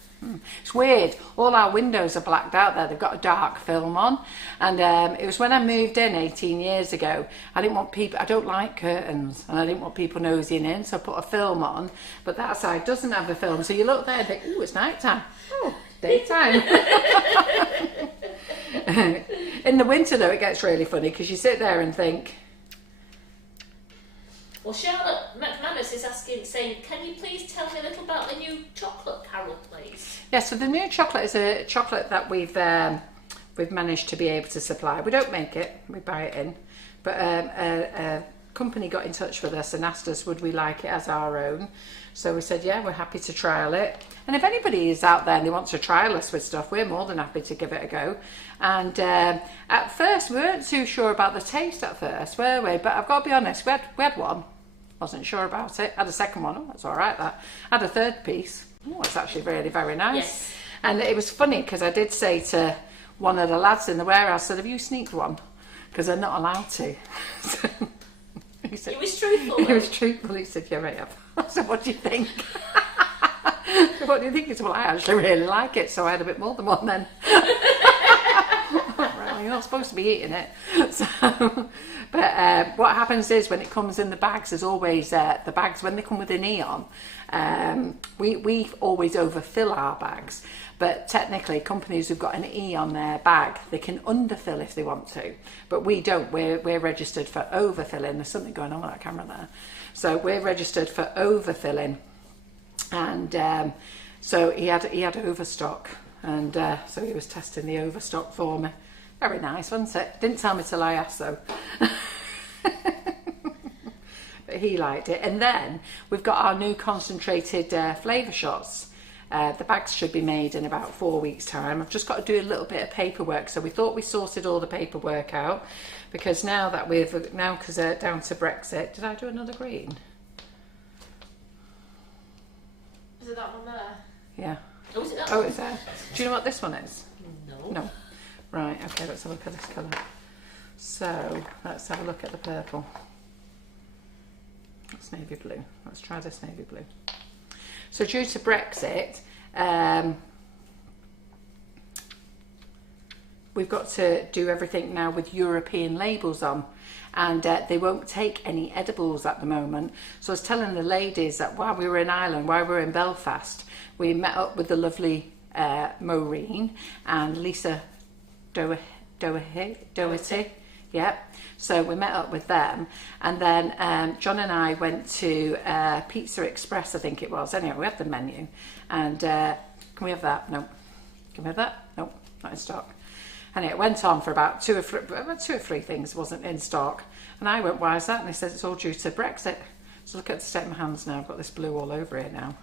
It's weird. All our windows are blacked out there. They've got a dark film on. And it was when I moved in 18 years ago. I didn't want people... I don't like curtains. And I didn't want people nosying in. So I put a film on. But that side doesn't have a film. So you look there and think, ooh, it's night time. Oh, daytime. In the winter, though, it gets really funny because you sit there and think... Well, Charlotte McManus is saying, can you please tell me a little about the new chocolate carol, please? Yeah, so the new chocolate is a chocolate that we've managed to be able to supply. We don't make it, we buy it in. But a company got in touch with us and asked us would we like it as our own. So we said, yeah, we're happy to trial it. And if anybody is out there and they want to trial us with stuff, we're more than happy to give it a go. And at first, we weren't too sure about the taste at first, were we? But I've got to be honest, we had one. Wasn't sure about it. Had a second one. Oh, that's all right, that. Had a third piece. Oh, it's actually really very nice. Yes. And it was funny because I did say to one of the lads in the warehouse, I said, have you sneaked one? Because they're not allowed to. So he said, It was truthful. he was truthful. He said, yeah, right. I said, what do you think? What do you think? He said, well, I actually really like it, so I had a bit more than one then. Right, you're not supposed to be eating it. So, but what happens is when it comes in the bags, there's always the bags when they come with a neon. We always overfill our bags, but technically companies who've got an E on their bag, they can underfill if they want to, but we don't. We're registered for overfilling. There's something going on with that camera there. So we're registered for overfilling, and so he had overstock, and so he was testing the overstock for me. Very nice, wasn't it? Didn't tell me till I asked though. But he liked it. And then we've got our new concentrated flavour shots. The bags should be made in about 4 weeks' time. I've just got to do a little bit of paperwork. So we thought we sorted all the paperwork out because now that because down to Brexit, did I do another green? Is it that one there? Yeah. Oh, is it that Oh, one? it's there. Do you know what this one is? No. No. Right, okay, let's have a look at this colour. So, let's have a look at the purple. That's navy blue. Let's try this navy blue. So, due to Brexit, we've got to do everything now with European labels on, and they won't take any edibles at the moment. So I was telling the ladies that while we were in Ireland, while we were in Belfast, we met up with the lovely Maureen and Lisa Doherty. Yep. So we met up with them, and then John and I went to Pizza Express, I think it was. Anyway, we had the menu, and can we have that? No. Can we have that? No, not in stock. And it went on for about two or three things wasn't in stock, and I went, why is that? And they said it's all due to Brexit. So look at the state of my hands now. I've got this blue all over here now.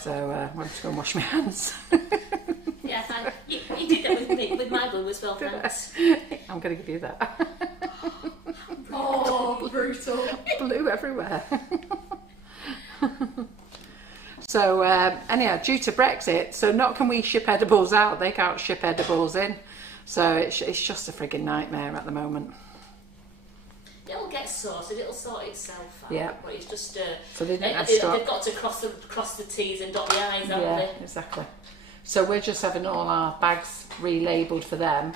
So I'm going to go and wash my hands. Yeah, fine. You did that with me, with my blue as well, thanks. I'm going to give you that. Oh, brutal. Blue everywhere. So anyhow, due to Brexit, so not can we ship edibles out, they can't ship edibles in. So it's just a frigging nightmare at the moment. It'll get sorted. It'll sort itself out. Yeah. But it's just So they didn't have stock. they've got to cross the T's and dot the I's, haven't Yeah, they? exactly. So we're just having all our bags relabeled for them,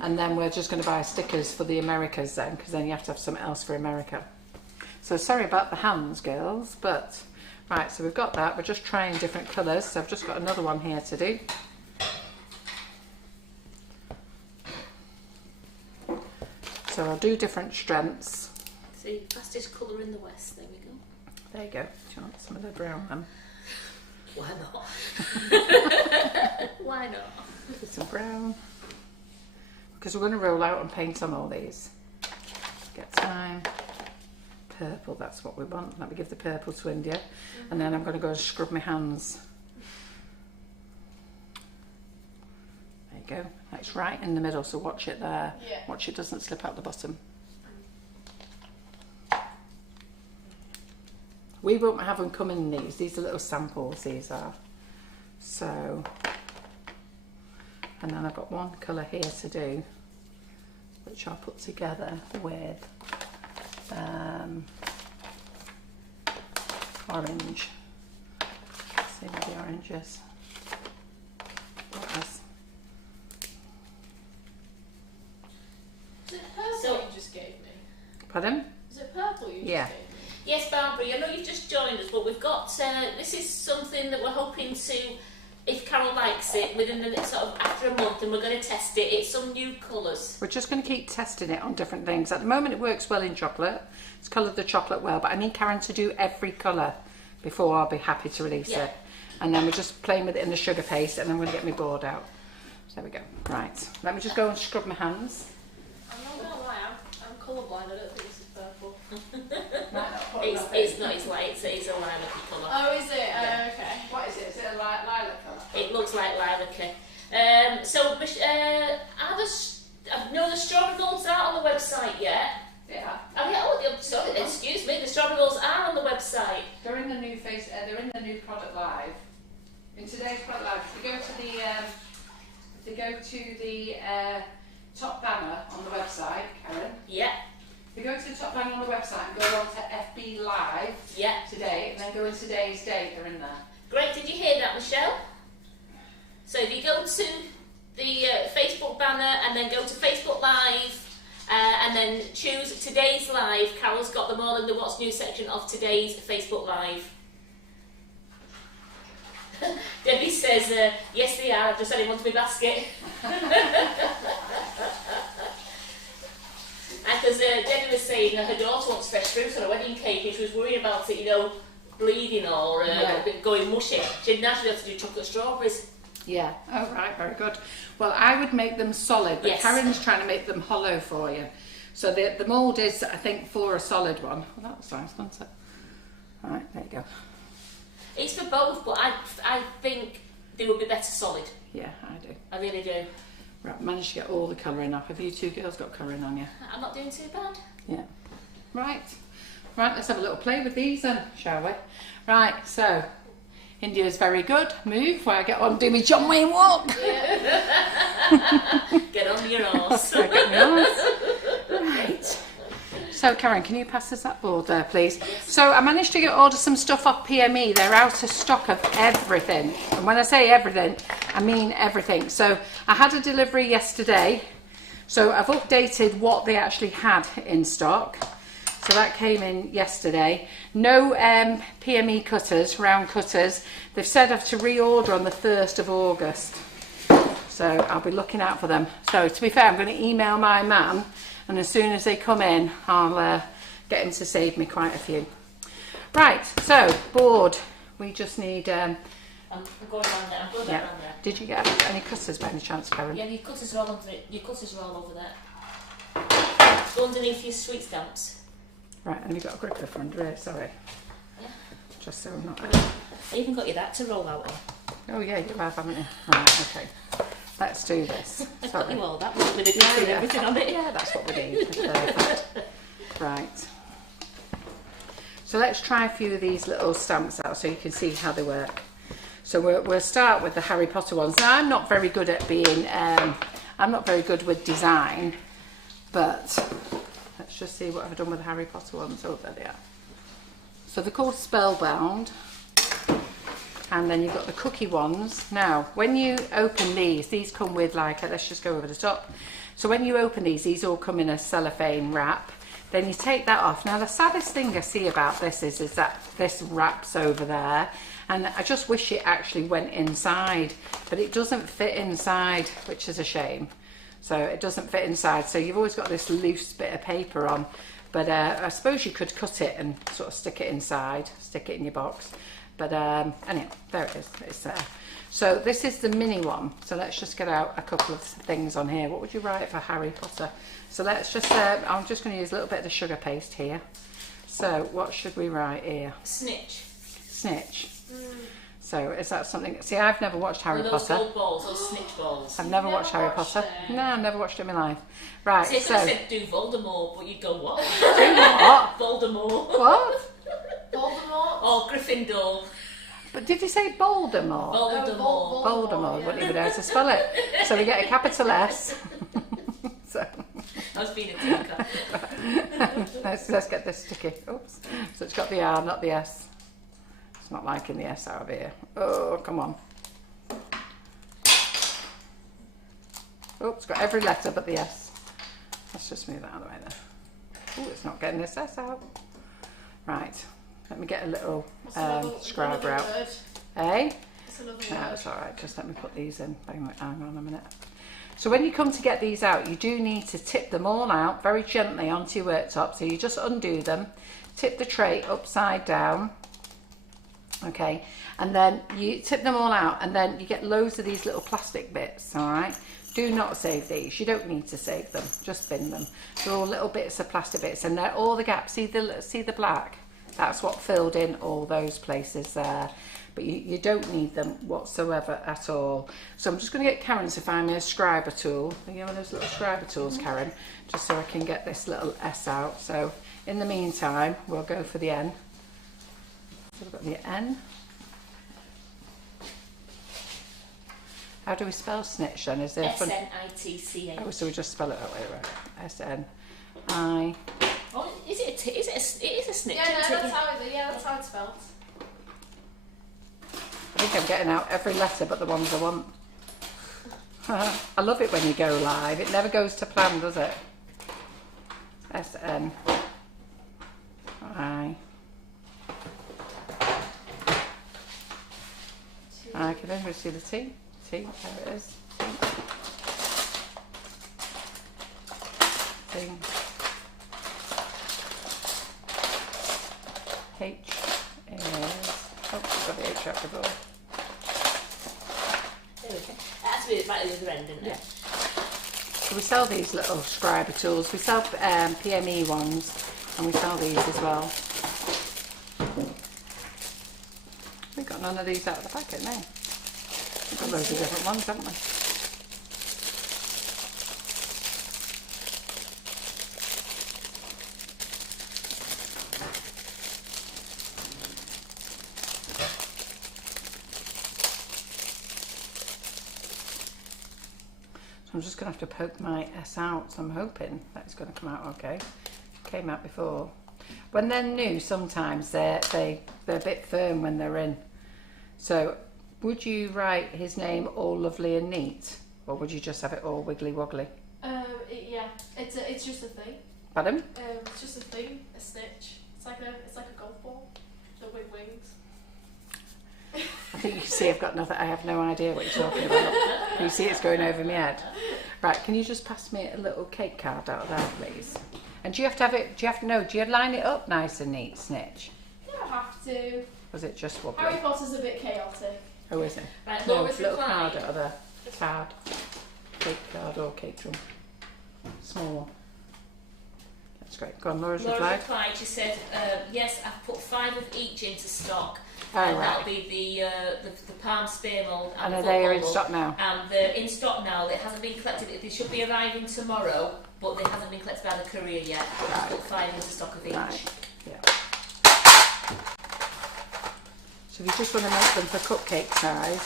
and then we're just going to buy stickers for the Americas then, because then you have to have something else for America. So sorry about the hands, girls, but right. So we've got that. We're just trying different colours. So I've just got another one here to do. So I'll do different strengths. See, fastest colour in the West. There we go. There you go. Do you want some of the brown then? Why not? Why not? Do some brown. Because we're going to roll out and paint on all these. Get time. Purple, that's what we want. Let me give the purple to India. And then I'm going to go and scrub my hands. There you go. That's right in the middle, so watch it there. Yeah. Watch it doesn't slip out the bottom. We won't have them come in these. These are little samples, these are. So, and then I've got one colour here to do, which I'll put together with orange. Let's see what the orange is. Is it purple you just gave me? Pardon? Is it purple you just Yeah. gave me? Yes, Barbara, I know you've just joined us, but we've got, this is something that we're hoping to, if Carol likes it, within the sort of after a month, and we're going to test it. It's some new colours. We're just going to keep testing it on different things. At the moment it works well in chocolate. It's coloured the chocolate well, but I need Karen to do every colour before I'll be happy to release it. And then we're just playing with it in the sugar paste, and then we're going to get my board out. So there we go. Right, let me just go and scrub my hands. I'm not going to lie, I'm colourblind, I don't think this is purple. It's not, it's light, it's a lilac colour. Oh, is it? Yeah. Okay. What is it? Is it a lilac colour? It looks like lilac. So, no, the strawberry molds aren't on the website yet. Yeah. Sorry, excuse me, the strawberry molds are on the website. They're in the new they're in the new product live. In today's product live, if you go to the top banner on the website, Karen. Yeah. If you go to the top banner on the website and go on to FB Live today, and then go in today's date, they're in there. Great, did you hear that, Michelle? So if you go to the Facebook banner and then go to Facebook Live and then choose today's live, Carol's got them all in the What's New section of today's Facebook Live. Debbie says, yes they are, I've just added one to my basket. Because Debbie was saying her daughter wants fresh fruit on her wedding cake, and she was worried about it, bleeding or going mushy. She'd naturally have to do chocolate strawberries. Yeah. Oh, right. Very good. Well, I would make them solid, but Karen's trying to make them hollow for you. So the mould is, I think, for a solid one. Well, that was nice, wasn't it? All right. There you go. It's for both, but I think they would be better solid. Yeah, I do. I really do. Right, managed to get all the colouring off. Have you two girls got colouring on you? I'm not doing too bad. Yeah. Right. Right, let's have a little play with these then, shall we? Right, so India's very good. Move while I get on, do me John Wayne walk. Get on your horse. Get my horse. Right. So Karen, can you pass us that board there, please? Yes. So I managed to order some stuff off PME. They're out of stock of everything. And when I say everything, I mean everything. So I had a delivery yesterday. So I've updated what they actually had in stock. So that came in yesterday. No PME cutters, round cutters. They've said I have to reorder on the 1st of August. So I'll be looking out for them. So to be fair, I'm going to email my man, and as soon as they come in, I'll get him to save me quite a few. Right, so board. We just need... I'm going around there. I'm going around there. Did you get any cutters by any chance, Karen? Yeah, your cutters are all under it. Your cutters are all over there. Go underneath your sweet stamps. Right, and you've got a gripper for under here, sorry. Yeah. Just so I'm not... I even got you that to roll out on. Oh yeah, you have, haven't you? Right, okay. Let's do this. I've Sorry. got you all that with the grip and everything on it. Yeah, that's what we need. Perfect. Right. So let's try a few of these little stamps out so you can see how they work. So we'll start with the Harry Potter ones. Now I'm not very good at being, I'm not very good with design, but let's just see what I've done with the Harry Potter ones. Oh, there they are. So they're called Spellbound. And then you've got the cookie ones. Now, when you open these come with like, let's just go over the top. So when you open these all come in a cellophane wrap. Then you take that off. Now, the saddest thing I see about this is that this wraps over there. And I just wish it actually went inside, but it doesn't fit inside, which is a shame. so it doesn't fit inside. So you've always got this loose bit of paper on, but I suppose you could cut it and sort of stick it inside, stick it in your box. But anyway, there it is, it's there. So this is the mini one. So let's just get out a couple of things on here. What would you write for Harry Potter? So let's just, I'm just going to use a little bit of the sugar paste here. So what should we write here? Snitch. Snitch. So is that something? See, I've never watched Harry Potter. Gold balls, those snitch balls. I've never watched Harry Potter. No, I've never watched it in my life. Right. See, so I said do Voldemort, but you'd go what? do what? Voldemort. What? Voldemort? Or Gryffindor. But did you say Voldemort? Voldemort. Voldemort. Yeah. Wouldn't even know how to spell it. So we get a capital S. So I was being a tinker. let's get this sticky. Oops. So it's got the R, not the S. It's not liking the S out of here. Oh, come on. Oh, it's got every letter but the S. Let's just move that out of the way there. Oh, it's not getting this S out. Right. Let me get a little scriber out. Eh? No, it's alright. Just let me put these in. Hang on a minute. So when you come to get these out, you do need to tip them all out very gently onto your worktop. So you just undo them, tip the tray upside down. Okay, and then you tip them all out, and then you get loads of these little plastic bits. All right, do not save these. You don't need to save them, just bin them. They're all little bits of plastic bits, and they're all the gaps. See the black? That's what filled in all those places there. But you don't need them whatsoever at all. So I'm just going to get Karen to find me a scriber tool. You know one of those little scriber tools, Karen? Just so I can get this little S out. So in the meantime, we'll go for the N. So we've got the N. How do we spell snitch then? Is there S-N-I-T-C-H. Oh, so we just spell it that way, right? S-N-I. Oh, is it it is a snitch. Yeah, no, that's how it's spelled. I think I'm getting out every letter but the ones I want. I love it when you go live. It never goes to plan, does it? S-N-I. I can only see the T. T, there it is. T. H is, oh, we've got the H out before. There we go. That's right at the other end, isn't it? Yeah. So we sell these little scriber tools. We sell PME ones, and we sell these as well. We've got none of these out of the packet now. We've got loads of different ones, haven't we? I'm just going to have to poke my S out, so I'm hoping that it's going to come out okay. It came out before. When they're new, sometimes they're a bit firm when they're in. So would you write his name all lovely and neat, or would you just have it all wiggly woggly? Yeah, it's just a thing. Pardon? It's just a thing, a snitch. It's like a golf ball, but with wings. I think you can see I've got nothing. I have no idea what you're talking about. Can you see it's going over my head? Right, can you just pass me a little cake card out of there, please? And do you have to have it? Do you line it up nice and neat, snitch? You don't have to. Was it just wobbly? Harry Potter's a bit chaotic. Oh, is it? Right, No, Laura's little replied. card out of there. Card. Cake card or cake drum. Small one. That's great. Go on, Laura's replied. She said, yes, I've put 5 of each into stock. Oh, and right. that'll be the palm spear mould And the are they in football stock now? And they're in stock now. It hasn't been collected. They should be arriving tomorrow, but they haven't been collected by the courier yet. But I've put 5 into stock of each. Right. Yeah. So if you just want to make them for cupcake size,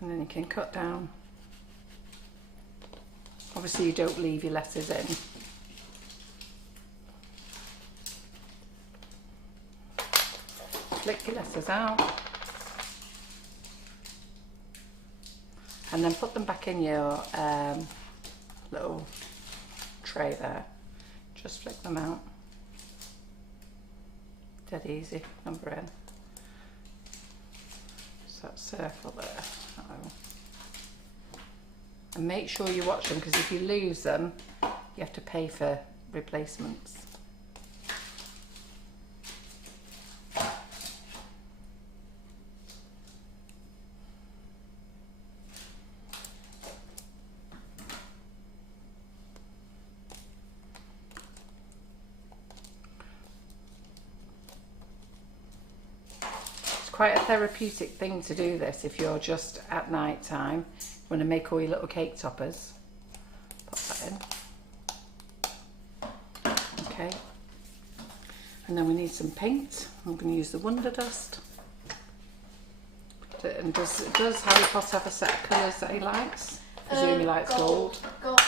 and then you can cut down. Obviously you don't leave your letters in. Flick your letters out. And then put them back in your little tray there. Just flick them out. Dead easy, number N. So that circle there. And make sure you watch them, because if you lose them, you have to pay for replacements. Quite a therapeutic thing to do this if you're just at night time. You want to make all your little cake toppers. Pop that in. Okay. And then we need some paint. I'm going to use the Wonder Dust. And does Harry Potter have a set of colours that he likes? I presume he likes gold. Gold.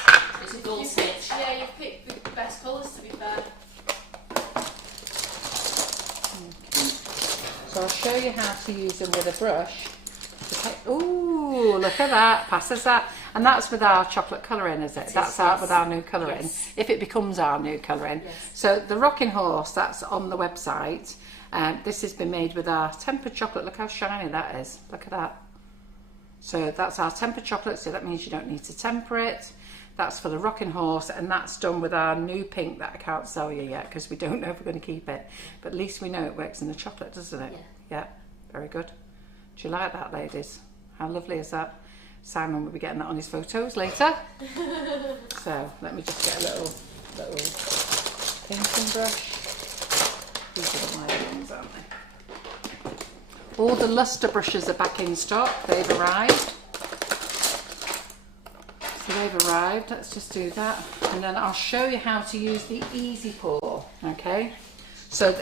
It's a gold stitch. Yeah, you've picked the best colours, to be fair. So I'll show you how to use them with a brush. Ooh, look at that, passes that. And that's with our chocolate colouring, is it? That's out with our new colouring, yes. If it becomes our new colouring. Yes. So the rocking horse, that's on the website. This has been made with our tempered chocolate. Look how shiny that is. Look at that. So that's our tempered chocolate, so that means you don't need to temper it. That's for the rocking horse, and that's done with our new pink that I can't sell you yet because we don't know if we're going to keep it. But at least we know it works in the chocolate, doesn't it? Yeah. Yeah, very good. Do you like that, ladies? How lovely is that? Simon will be getting that on his photos later. So let me just get a little painting brush. These are the mild ones, aren't they? All the luster brushes are back in stock. They've arrived. So they've arrived. Let's just do that, and then I'll show you how to use the Easy Pour. Okay. So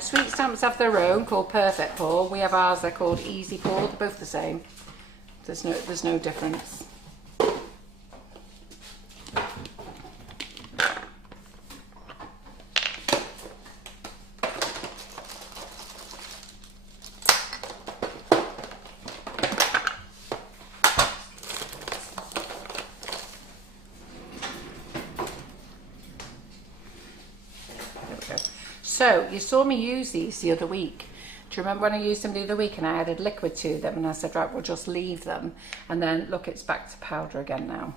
Sweet Stamps have their own called Perfect Pour. We have ours. They're called Easy Pour. They're both the same. There's no difference. So you saw me use these the other week. Do you remember when I used them the other week and I added liquid to them and I said, right, we'll just leave them. And then look, it's back to powder again now.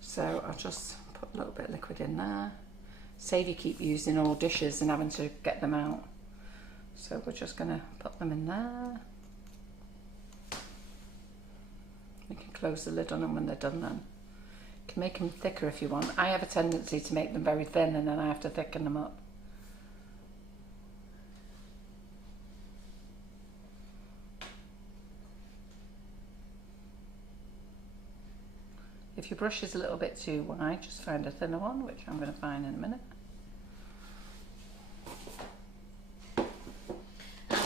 So I'll just put a little bit of liquid in there. Save you keep using all dishes and having to get them out. So we're just gonna put them in there. You can close the lid on them when they're done then. You can make them thicker if you want. I have a tendency to make them very thin and then I have to thicken them up. If your brush is a little bit too wide, just find a thinner one, which I'm going to find in a minute.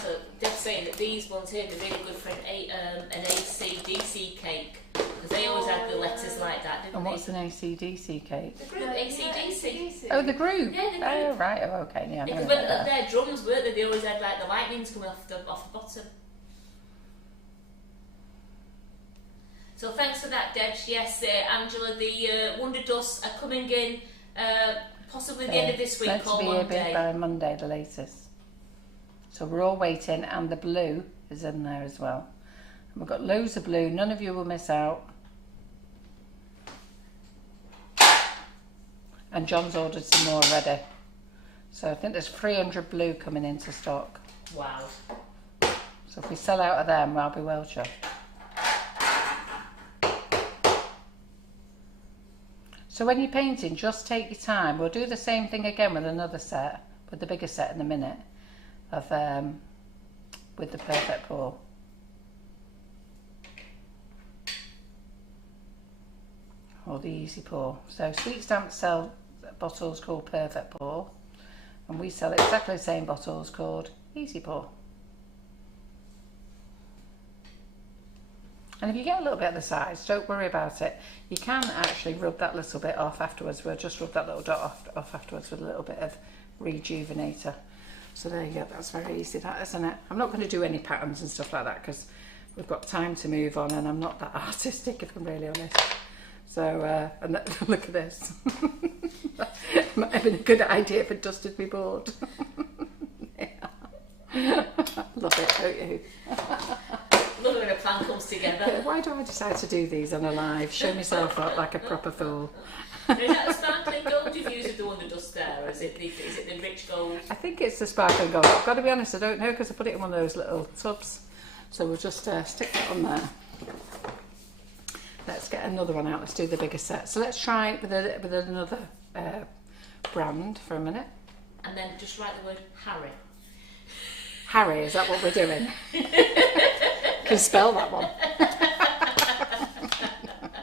So Deb's saying that these ones here are really good for an AC/DC cake, because they always had the letters like that, didn't they? And what's an AC/DC cake? The group, AC/DC. Oh, the group? Yeah, the group. Oh, right, oh, okay, yeah. Because when their drums, weren't they? They always had like the lightnings coming off the bottom. So thanks for that, Deb. Yes, Angela, the Wonder Dusts are coming in possibly the end of this week or Monday. Meant to be here by Monday, the latest. So we're all waiting, and the blue is in there as well. And we've got loads of blue. None of you will miss out. And John's ordered some more already. So I think there's 300 blue coming into stock. Wow. So if we sell out of them, I'll be well chuffed. So when you're painting, just take your time. We'll do the same thing again with another set, with the bigger set in a minute, of with the Perfect Pour. Or the Easy Pour. So Sweet Stamps sell bottles called Perfect Pour, and we sell exactly the same bottles called Easy Pour. And if you get a little bit of the size, don't worry about it. You can actually rub that little bit off afterwards. We'll just rub that little dot off afterwards with a little bit of Rejuvenator. So there you go, that's very easy, that, isn't it? I'm not going to do any patterns and stuff like that because we've got time to move on and I'm not that artistic, if I'm really honest. So, and look at this. Might have been a good idea if it dusted me board. Yeah. Love it, don't you? Love it in a plan comes together. Why do I decide to do these on a live? Show myself up like a proper fool. Is that the sparkling gold you've used with the Wonderdust there, or is it the rich gold? I think it's the sparkling gold. I've got to be honest, I don't know because I put it in one of those little tubs. So we'll just stick that on there. Let's get another one out. Let's do the bigger set. So let's try it with another brand for a minute. And then just write the word Harry. Harry, is that what we're doing? Can spell that one.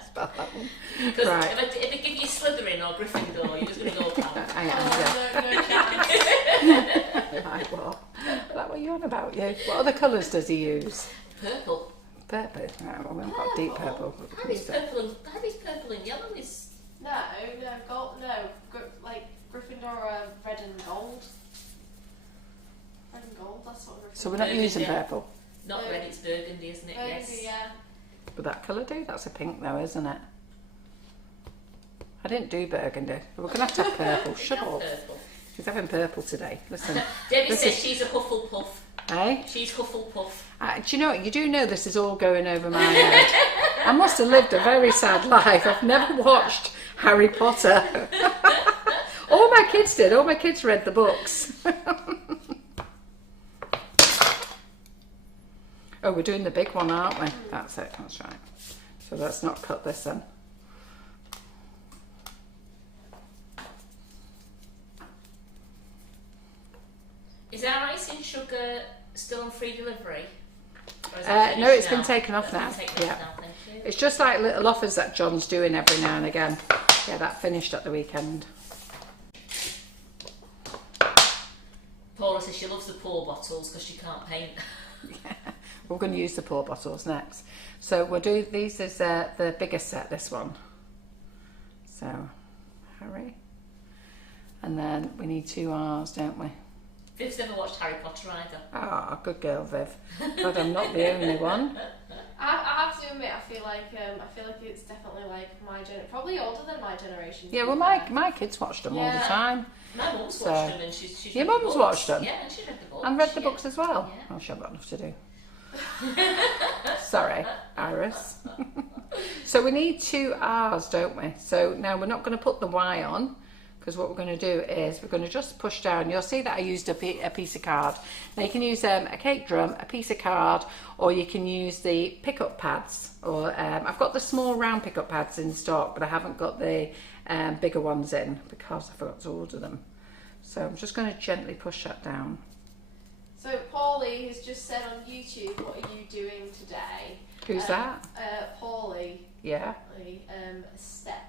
Spell that one. Because Right. if I give you Slytherin or Gryffindor, you're just going to go down. I am, No chance. Right, well, is that what you're on about, you? What other colours does he use? Purple. Purple. Right, well, we haven't got deep purple. Harry's purple and yellow is... No, gold, like Gryffindor, red and gold. Red and gold, that's what Gryffindor. So we're not using purple. Not red, it's burgundy, isn't it? Burgundy, Yes. yeah. Would that colour do? That's a pink though, isn't it? I didn't do burgundy. We're going to have purple. Shut up. Purple. She's having purple today. Listen. Debbie says she's a Hufflepuff. Eh? She's Hufflepuff. Do you know what? You do know this is all going over my head. I must have lived a very sad life. I've never watched Harry Potter. All my kids did. All my kids read the books. Oh, we're doing the big one, aren't we? That's it. That's right. So let's not cut this then. Is our icing sugar still on free delivery? Or is No, it's been taken off now. It's been taken Yeah. off now, thank you. It's just like little offers that John's doing every now and again. Yeah, that finished at the weekend. Paula says she loves the pour bottles because she can't paint. Yeah. We're going to use the pour bottles next. So we'll do these as the biggest set, this one. So, Harry. And then we need 2 R's, don't we? Viv's never watched Harry Potter either. Ah, good girl, Viv. But I'm not the only one. I have to admit, I feel like it's definitely like my probably older than my generation. Yeah, well, my kids watched them all the time. My mum's watched them and she's Your read the mum's books. watched them? Yeah, and she read the books. And read the books Yeah. as well? Yeah. Oh, she's got enough to do. Sorry, Iris. So we need 2 R's, don't we? So now we're not going to put the Y on, because what we're going to do is we're going to just push down. You'll see that I used a piece of card. Now you can use a cake drum, a piece of card, or you can use the pickup pads. Or I've got the small round pickup pads in stock, but I haven't got the bigger ones in because I forgot to order them. So I'm just going to gently push that down. So Paulie has just said on YouTube, "What are you doing today?" Who's that? Paulie. Yeah. Step.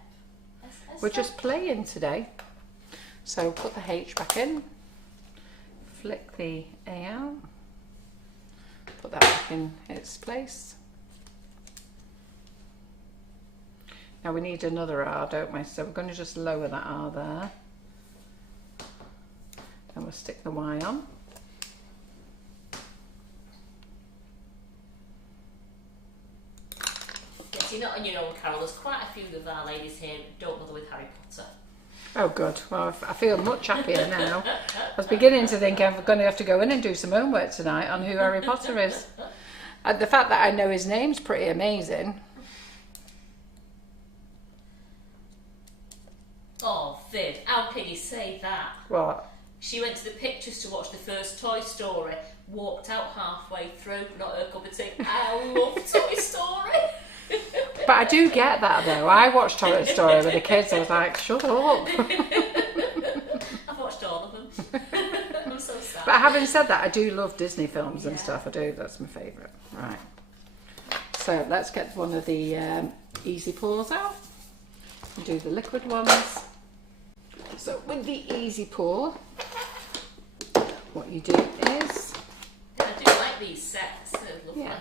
We're just playing today. So put the H back in, flick the A out, put that back in its place. Now we need another R, don't we? So we're going to just lower that R there. And we'll stick the Y on. Yes, you're not on your own, Carol. There's quite a few of our ladies here who don't bother with Harry Potter. Oh good, well I feel much happier now. I was beginning to think I'm going to have to go in and do some homework tonight on who Harry Potter is. And the fact that I know his name's pretty amazing. Oh, Viv, how can you say that? What? She went to the pictures to watch the first Toy Story, walked out halfway through, not her cup of tea. I love Toy Story. But I do get that though. I watched Toy Story with the kids. I was like, shut up. I've watched all of them. I'm so sad. But having said that, I do love Disney films and stuff. I do. That's my favourite. Right. So let's get one of the easy pours out and do the liquid ones. So with the easy pour, what you do is... I do like these sets. They're lovely. Yeah.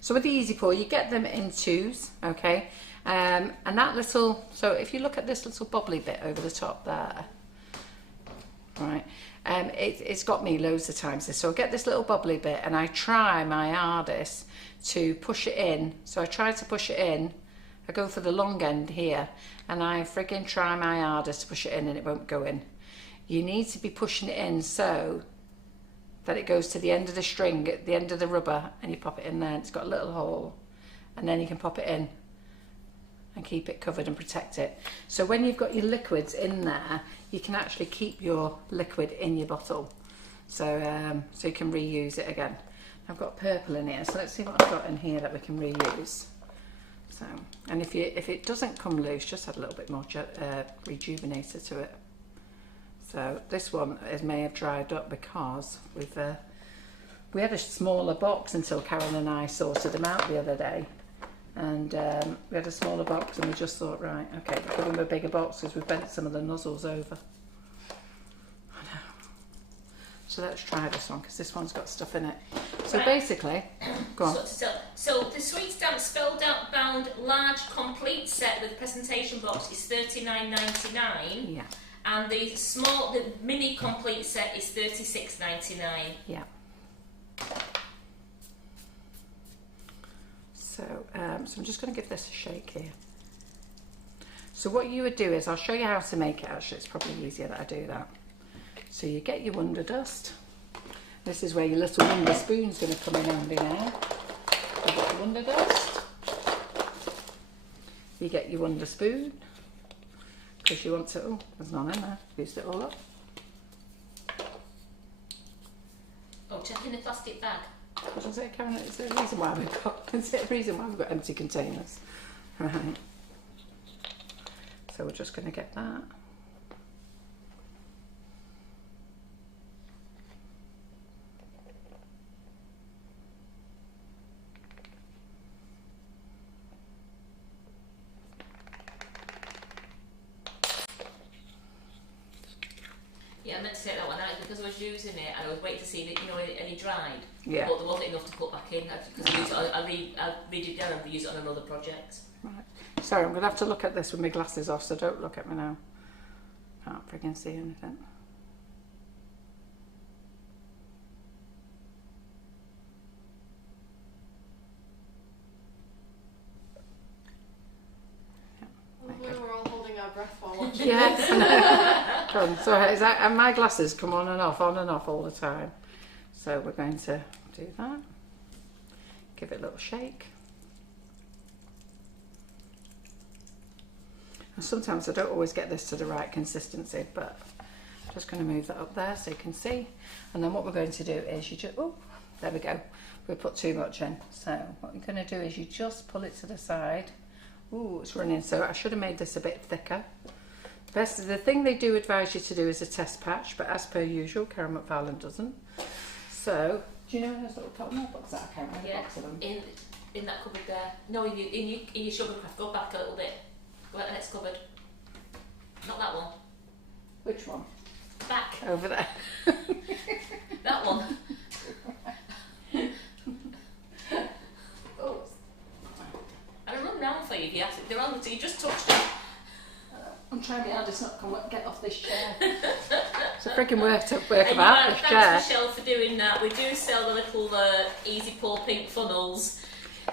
So with the easy pour, you get them in 2s, okay? And that little, so if you look at this little bubbly bit over the top there, right, it's got me loads of times. So I get this little bubbly bit and I try my hardest to push it in. So I try to push it in. I go for the long end here and I friggin' try my hardest to push it in and it won't go in. You need to be pushing it in so that it goes to the end of the string, at the end of the rubber, and you pop it in there, and it's got a little hole, and then you can pop it in and keep it covered and protect it. So when you've got your liquids in there, you can actually keep your liquid in your bottle. So, so you can reuse it again. I've got purple in here, so let's see what I've got in here that we can reuse. So, and if it doesn't come loose, just add a little bit more rejuvenator to it. So this one may have dried up because we had a smaller box until Carol and I sorted them out the other day. And we had a smaller box and we just thought, right, okay, we'll give them a bigger box because we've bent some of the nozzles over. I know. So let's try this one because this one's got stuff in it. So right. Basically, go on. So the Sweet Stamp Spellbound Large Complete Set with presentation box is $39.99. Yeah. And the mini complete set is $36.99. Yeah. So, so I'm just going to give this a shake here. So what you would do is, I'll show you how to make it actually, it's probably easier that I do that. So you get your Wonder Dust. This is where your little Wonder Spoon's going to come in handy now. You get your Wonder Dust. You get your Wonder Spoon. Because you want to, oh, there's none in there, used it all up. Oh, check in the plastic bag. What is it, Karen? Is there a reason why we've got empty containers? Right. So we're just going to get that. Yeah, I meant to take that one out because I was using it and I was waiting to see that, you know, any dried. Yeah. But there wasn't enough to put back in because I read it down and reuse it on another project. Right. Sorry, I'm going to have to look at this with my glasses off, so don't look at me now. Can't friggin' see anything. We're all holding our breath while watching. Yes, I know. So is that, and my glasses come on and off all the time. So we're going to do that. Give it a little shake. And sometimes I don't always get this to the right consistency, but I'm just going to move that up there so you can see. And then what we're going to do is you just, oh, there we go. We put too much in. So what you're going to do is you just pull it to the side. Ooh, it's running, so I should have made this a bit thicker. The thing they do advise you to do is a test patch, but as per usual, Karen McFarlane doesn't. So, do you know those little cotton notebooks that I can't remember the box of them? In that cupboard there. No, in your sugar craft. Go back a little bit. Go back to the next cupboard. Not that one. Which one? Back. Over there. That one. Oh. I'll run round for you if you have to. They're on, so you just touched them. I'm trying my hardest not to get off this chair. It's a freaking work about this chair. Thanks Michelle for doing that. We do sell the little Easy Pour pink funnels.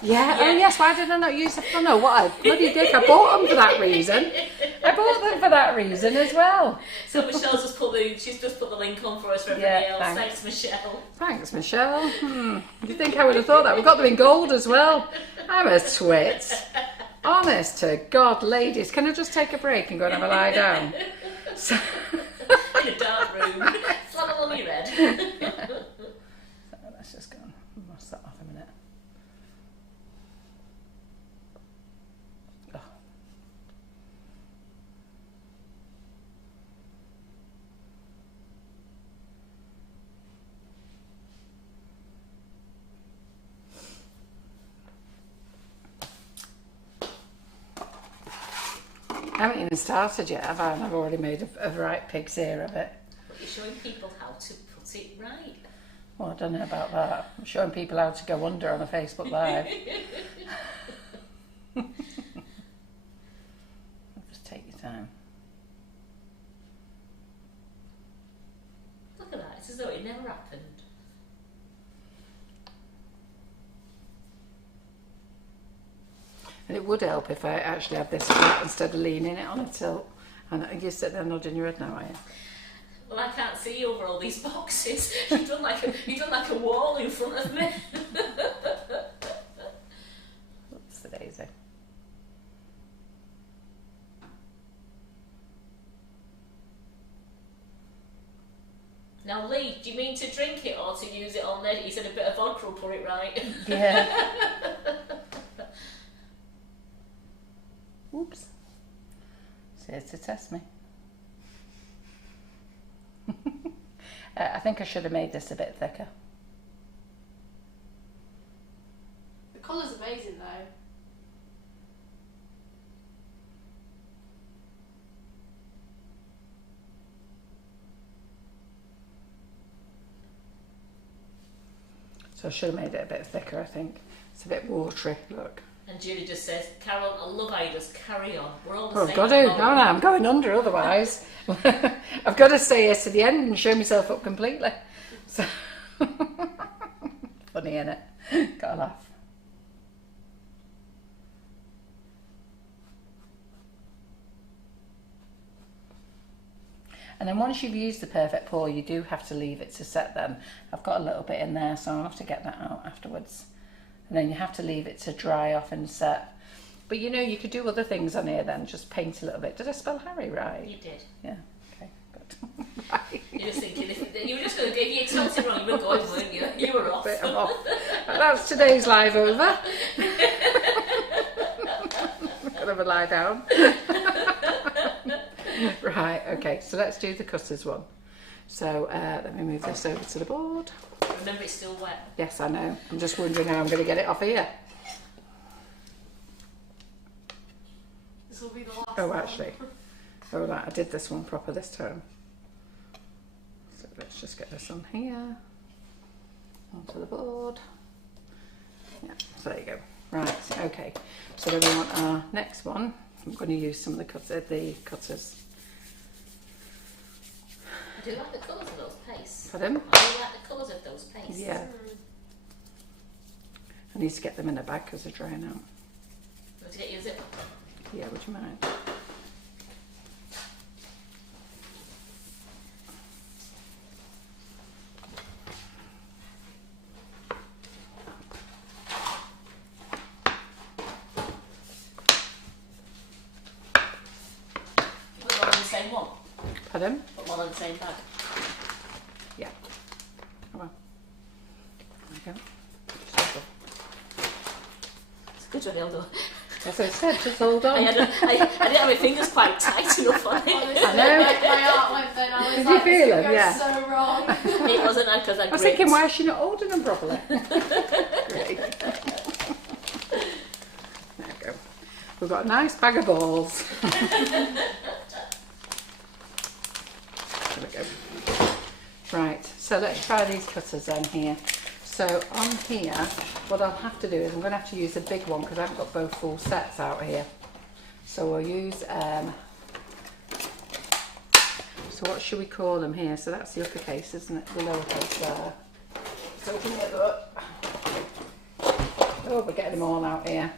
Yeah. Oh yes, why did I not use the funnel? What a bloody dick, I bought them for that reason. I bought them for that reason as well. So Michelle's she's just put the link on for us for everybody else. Thanks Michelle. Thanks Michelle. You think I would have thought that? We've got them in gold as well. I'm a twit. Honest to God, ladies, can I just take a break and go and have a lie down? So in a dark room, flannel on your head. So let's just go and mask that off a minute. Oh. I haven't even started yet, have I? And I've already made a right pig's ear of it. But you're showing people how to put it right. Well, I don't know about that. I'm showing people how to go under on a Facebook Live. Just take your time. Look at that, it's as though it never happened. And it would help if I actually had this flat instead of leaning it on a tilt. And you sit there nodding your head now, are you? Well, I can't see over all these boxes. You've done like a wall in front of me. What's the daisy? Now, Lee, do you mean to drink it or to use it on there? You said a bit of vodka will put it right. Yeah. Oops. So it's to test me. I think I should have made this a bit thicker. The colour's amazing though. So I should have made it a bit thicker, I think. It's a bit watery, look. And Julie just says, Carol, I love how you just carry on. We're all the Oh, same. I've got to. No, I'm going under otherwise. I've got to stay here to the end and show myself up completely. So funny, innit? Gotta laugh. And then once you've used the perfect pour, you do have to leave it to set then. I've got a little bit in there, so I'll have to get that out afterwards. And then you have to leave it to dry off and set. But you know, you could do other things on here then, just paint a little bit. Did I spell Harry right? You did. Yeah, okay, good. Right. You're just thinking, you were just going to, if you told it wrong, you were going, weren't you? You were off. Bit, I'm off. That's today's live over. Gonna have a lie down. Right, okay, so let's do the cutters one. So let me move this over to the board. Remember, it's still wet. Yes, I know. I'm just wondering how I'm going to get it off here. This will be the last Oh, one. actually. Oh, right, I did this one proper this time. So let's just get this on here. Onto the board. Yeah, so there you go. Right, okay. So then we want our next one. I'm going to use some of the cutters. Do you like the colours of those pastes? Pardon? Do you like the colours of those pastes? Yeah. I need to get them in a bag because they're drying out. Want to get you a zip? Yeah, would you mind? Put them all in the same one? Pardon? Put them all in the same bag? Yeah. Come on. There we go. Just It's a good job, Hilda. as I said, just hold on. I didn't have my fingers quite tight enough on it. Honestly, I know. like, my heart went then. I was Did like, you feel this it? could go Yeah. so wrong. It wasn't because I I was thinking, why is she not holding them properly? Great. There we go. We've got a nice bag of balls. There we go. Right, so let's try these cutters then here. So on here, what I'll have to do is I'm going to have to use a big one because I haven't got both full sets out here. So we'll use, so what should we call them here? So that's the uppercase, isn't it? The lowercase there. So we can get up. Oh, we're getting them all out here.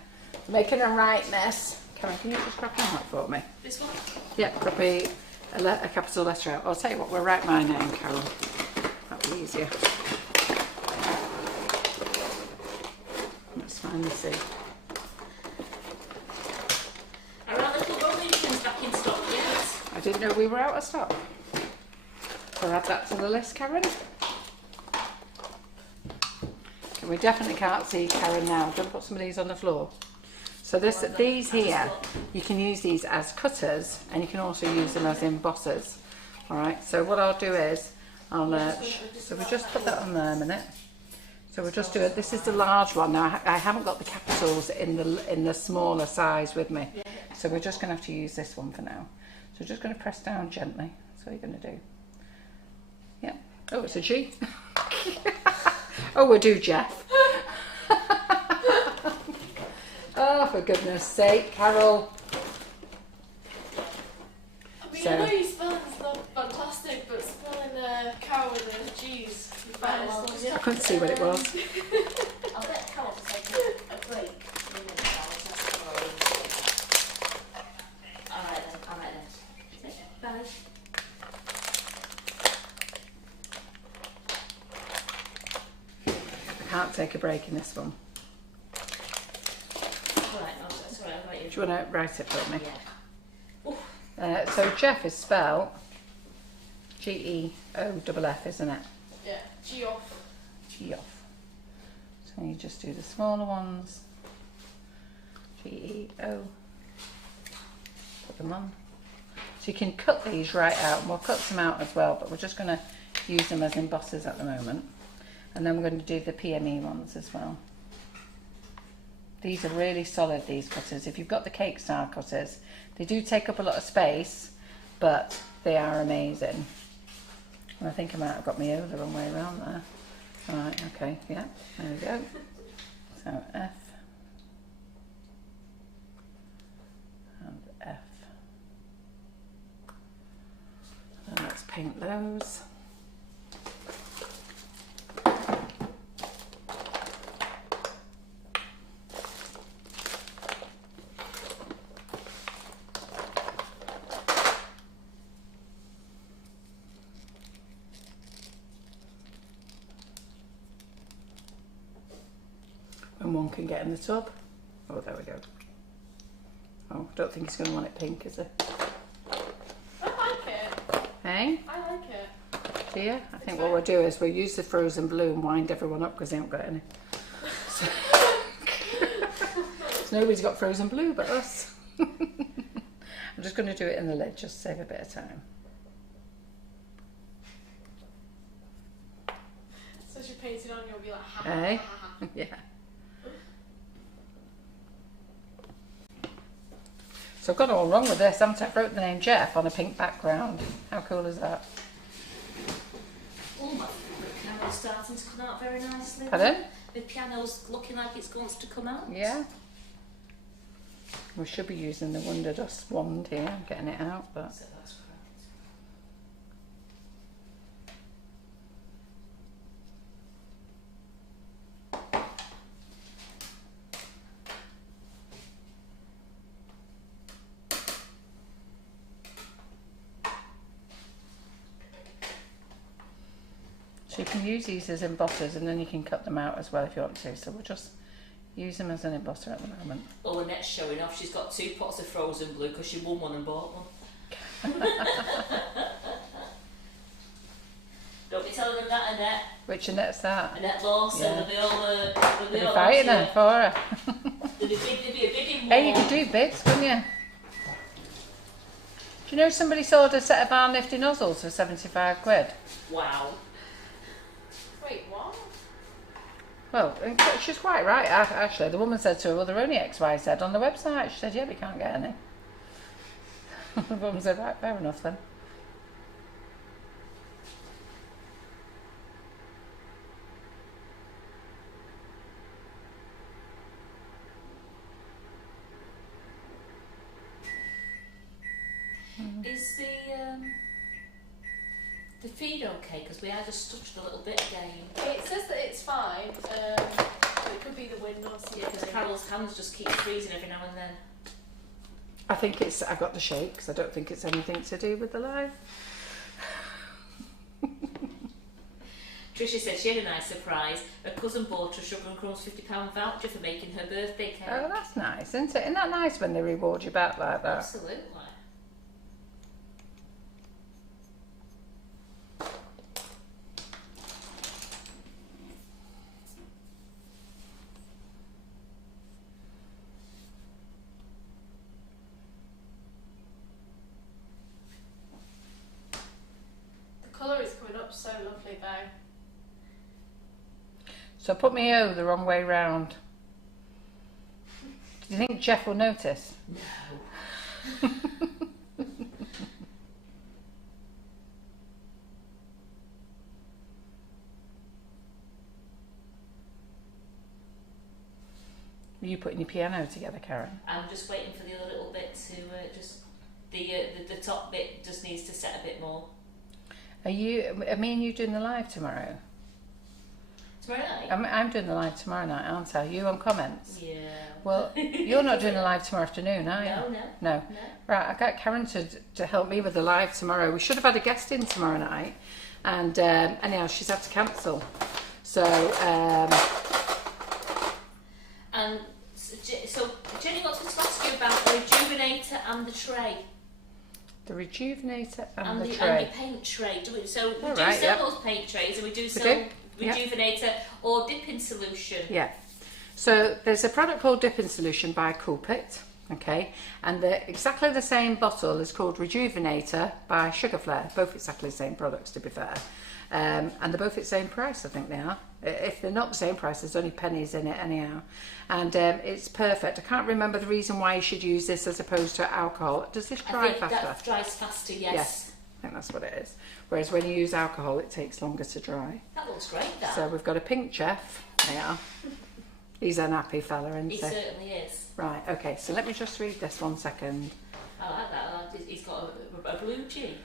Making a right mess. Karen, can you just grab that for me? This one? Yeah, copy a capital letter out. I'll tell you what, we'll write my name, Carol. That'll be easier. Let's find the C. Are our little rolling pins back in stock yet? I didn't know we were out of stock. I'll add that to the list, Karen. And we definitely can't see Karen now. I'm going to put some of these on the floor. So these here, you can use these as cutters and you can also use them as embossers. Alright, so what I'll do is, so we just put that on there a minute. So we'll just do it. This is the large one. Now I haven't got the capitals in the smaller size with me. So we're just going to have to use this one for now. So we're just going to press down gently. That's what you're going to do. Yeah. Oh, it's a G. Oh, we'll do Jeff. Oh, for goodness sake, Carol. I mean, I know your spelling's not fantastic, but spelling cow with a G's. I couldn't see what it was. I'll let Carol take a break. Alright then. Bye. might take a break in this one. Right, no, that's all right. I'll write it. Do you want to write it for me? Yeah. So Jeff is spelled Geoff, isn't it? Yeah, Geoff. Geoff. So you just do the smaller ones. Geo. Put them on. So you can cut these right out, and we'll cut some out as well, but we're just going to use them as embossers at the moment. And then we're going to do the PME ones as well. These are really solid, these cutters. If you've got the cake style cutters, they do take up a lot of space, but they are amazing. And I think I might have got my O the wrong way around there. Alright, okay, yeah, there we go. So F and F. And let's paint those. And one can get in the tub. Oh, there we go. Oh, I don't think he's going to want it pink, is he? I like it. Hey? I like it. Do you? I think what we'll do is we'll use the frozen blue and wind everyone up because they haven't got any. So, so nobody's got frozen blue but us. I'm just going to do it in the lid, just to save a bit of time. So as you paint it on, you'll be like, ha Hey? ha ha ha. Yeah. So I've got it all wrong with this, haven't I? I wrote the name Jeff on a pink background. How cool is that? Oh, my piano's starting to come out very nicely. Pardon? The piano's looking like it's going to come out. Yeah. We should be using the Wonder Dust wand here, getting it out, but... So that's correct. So you can use these as embossers and then you can cut them out as well if you want to. So we'll just use them as an embosser at the moment. Well, Annette's showing off. She's got 2 pots of frozen blue because she won one and bought one. Don't be telling them that, Annette. Which Annette's that? Annette Lawson, Yeah. they'll be all They'll be fighting her for her. There'll be a bidding war. Hey, you could do bids, couldn't you? Do you know somebody sold a set of barn lifting nozzles for 75 quid? Wow. Wait, what? Well, she's quite right, actually. The woman said to her, well, they're only XYZ on the website. She said, yeah, we can't get any. The woman said, right, fair enough then. Is the feed okay? Because we had just touched a little bit again. It says that it's fine, but it could be the wind or something. Yeah, because Carol's hands just keep freezing every now and then. I think it's, I got the shakes. I don't think it's anything to do with the live. Tricia said she had a nice surprise. Her cousin bought her Sugar and Crumbs £50 voucher for making her birthday cake. Oh, that's nice, isn't it? Isn't that nice when they reward you back like that? Absolutely. The colour is coming up so lovely though. So put me O the wrong way round. Do you think Jeff will notice? No. Are you putting your piano together, Karen? I'm just waiting for the other little bit to just the top bit just needs to set a bit more. Are me and you doing the live tomorrow? Tomorrow night? I'm doing the live tomorrow night, aren't I? You on comments? Yeah. Well, you're not doing the live tomorrow afternoon, are you? No. No. Right, I got Karen to help me with the live tomorrow. We should have had a guest in tomorrow night, and anyhow, she's had to cancel. So, and so Jenny wants me to ask you about the rejuvenator and the tray. The rejuvenator and the tray. tray. And the paint tray. We do sell those paint trays, and we do sell rejuvenator or dipping solution. Yeah. So there's a product called Dipping Solution by Coolpit, okay, and exactly the same bottle is called Rejuvenator by Sugar Flare. Both exactly the same products, to be fair, and they're both at the same price. I think they are. If they're not the same price, there's only pennies in it anyhow, and it's perfect. I can't remember the reason why you should use this as opposed to alcohol. Does this dry faster? That dries faster. Yes. I think that's what it is. Whereas when you use alcohol, it takes longer to dry. That looks great. That. So we've got a pink Jeff. Yeah. He's an happy fella, isn't he? He certainly is. Right, okay, so let me just read this 1 second. I like that. He's got a blue G.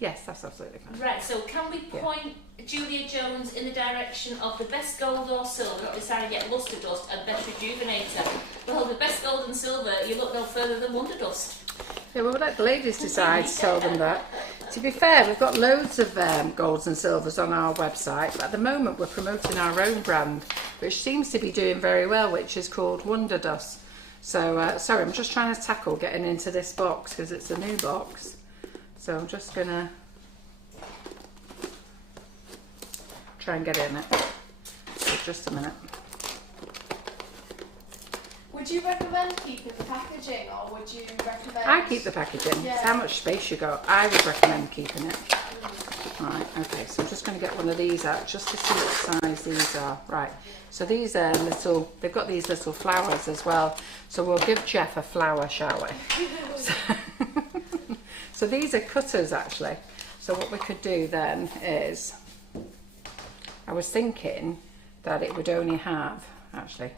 Yes, that's absolutely fine. Right, so can we point Julia Jones in the direction of the best gold or silver, not decided yet, luster dust and best rejuvenator? Well, the best gold and silver, you look no further than Wonder Dust. Yeah, we'll let the ladies decide to tell them that. To be fair, we've got loads of golds and silvers on our website, but at the moment we're promoting our own brand, which seems to be doing very well, which is called Wonder Dust. So, sorry, I'm just trying to tackle getting into this box because it's a new box. So I'm just going to try and get in it. So just a minute. Would you recommend keeping the packaging, or would you recommend... I keep the packaging. Yeah. It's how much space you got. I would recommend keeping it. Right, okay, so I'm just going to get one of these out just to see what size these are. Right, so these are little, they've got these little flowers as well. So we'll give Jeff a flower, shall we? So these are cutters actually. So what we could do then is, I was thinking that it would only have, actually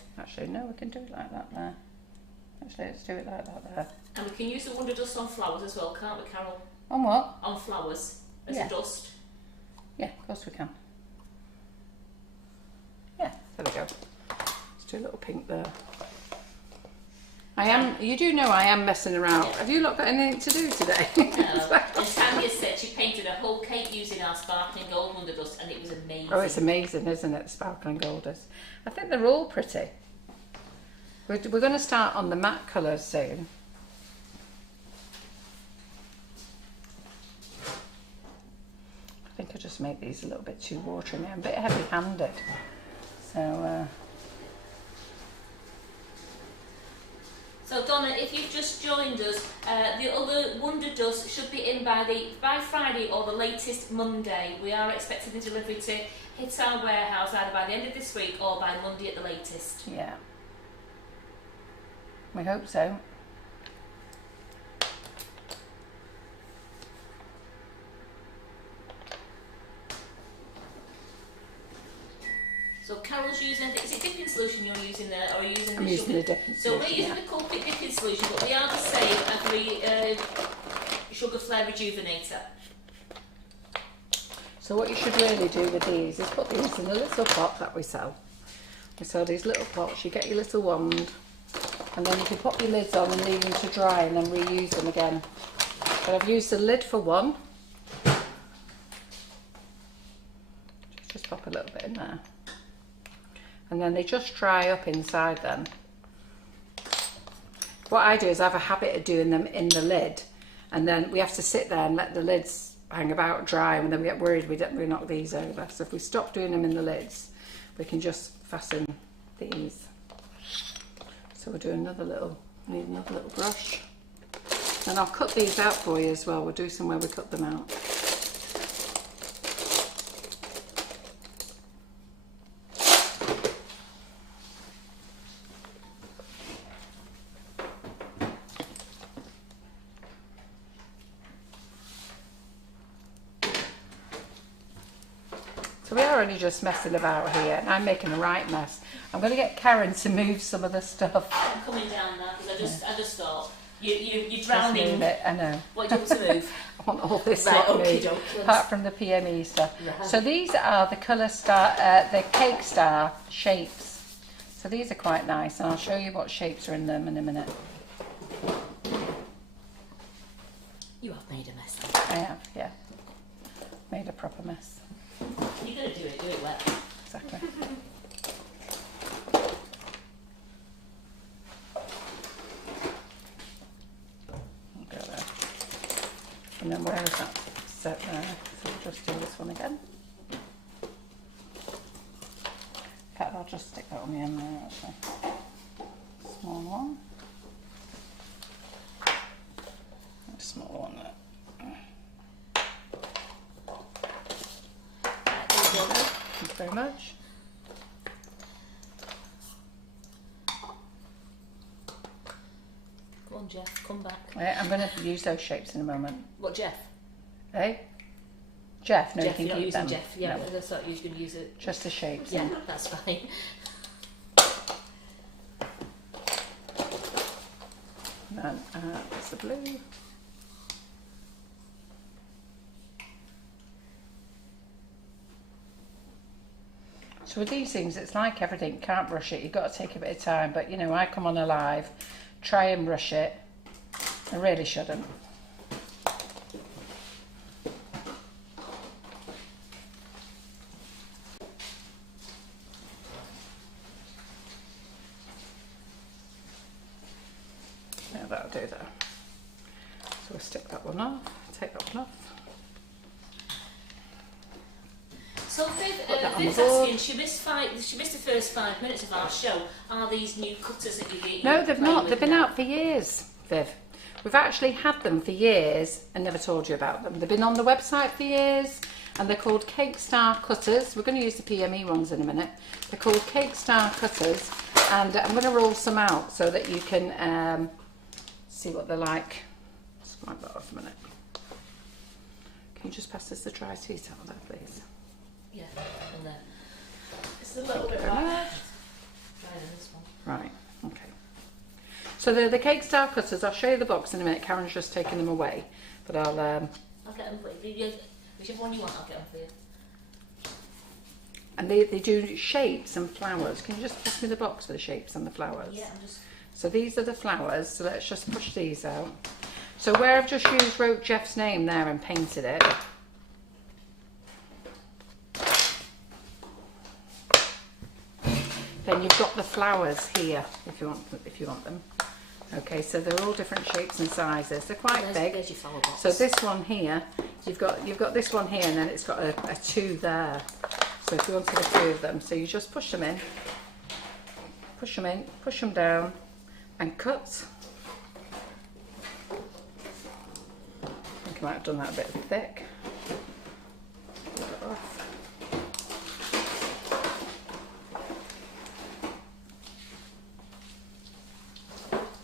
no, we can do it like that there. Actually, let's do it like that there. And we can use the Wonder Dust on flowers as well, can't we, Carol? On what? On flowers, as a dust. Yeah, of course we can. Yeah, there we go. Let's do a little pink there. You do know I am messing around. Yeah. Have you not got anything to do today? No. And Tanya said she painted a whole cake using our sparkling gold Wonder Dust, and it was amazing. Oh, it's amazing, isn't it? Sparkling gold is. I think they're all pretty. We're going to start on the matte colours soon. I think I just make these a little bit too watery. I'm a bit heavy-handed. So... So Donna, if you've just joined us, the other Wonder Dust should be in by Friday or the latest Monday. We are expecting the delivery to hit our warehouse either by the end of this week or by Monday at the latest. Yeah. We hope so. So Carol's using, is it dipping solution you're using there, or are you using I'm using the dipping solution? So we're using the Coolpit dipping solution, but they are the same as the Sugar Flare Rejuvenator. So what you should really do with these is put these in a little pot that we sell. We sell these little pots, you get your little wand, and then you can pop your lids on and leave them to dry and then reuse them again. But I've used the lid for one. Just pop a little bit in there. And then they just dry up inside then. What I do is I have a habit of doing them in the lid, and then we have to sit there and let the lids hang about dry, and then we get worried we knock these over. So if we stop doing them in the lids, we can just fasten these. So we'll do another little, need another little brush. And I'll cut these out for you as well. We'll do some where we cut them out. So we are only just messing about here, and I'm making a right mess. I'm going to get Karen to move some of the stuff. I'm coming down now because I just thought you're drowning. Move it, I know. What do you want to move? I want all this right, moved, apart from the PME stuff. Right. So these are the colour star, the cake star shapes. So these are quite nice, and I'll show you what shapes are in them in a minute. You have made a mess. I have, yeah. made a proper mess. You're going to do it well. Exactly. Go there. And then where is that set there? So we'll just do this one again. In fact, I'll just stick that on the end there actually. Small one. And a small one there. Thank you very much. Come on, Jeff, come back. Yeah, I'm going to use those shapes in a moment. What, Jeff? Eh? Jeff, no, Jeff, you you're can not keep using them. Jeff. Yeah, No, I thought you were going to use it. just the shapes. Yeah, that's fine. And then there's the blue. So with these things, it's like everything. You can't rush it. You've got to take a bit of time. But, you know, I come on alive, try and rush it. I really shouldn't. Now that'll do that. So we'll stick that one off, take that one off. So Viv's asking, she missed the first 5 minutes of our show. Are these new cutters that you're No, they've not. They've been out for years, Viv. We've actually had them for years and never told you about them. They've been on the website for years and they're called Cake Star cutters. We're going to use the PME ones in a minute. They're called Cake Star cutters and I'm going to roll some out so that you can see what they're like. Just wipe that off a minute. Can you just pass us the dry sweet out there, please? Yeah, and there. It's a little bit Very like much. This one. Right, okay. So they're the Cake Star cutters. I'll show you the box in a minute. Karen's just taking them away, but I'll get them for you. Whichever one you want, I'll get them for you. and they do shapes and flowers. Can you just pass me the box for the shapes and the flowers? Yeah, I'm just. So these are the flowers. So let's just push these out. So where I've just wrote Jeff's name there and painted it. Then you've got the flowers here if you want them. Okay, so they're all different shapes and sizes. They're quite big. There's your flower box. So this one here, you've got this one here, and then it's got a 2 there. So if you wanted a few of them, so you just push them in, push them down, and cut. I think I might have done that a bit thick. Pull it off.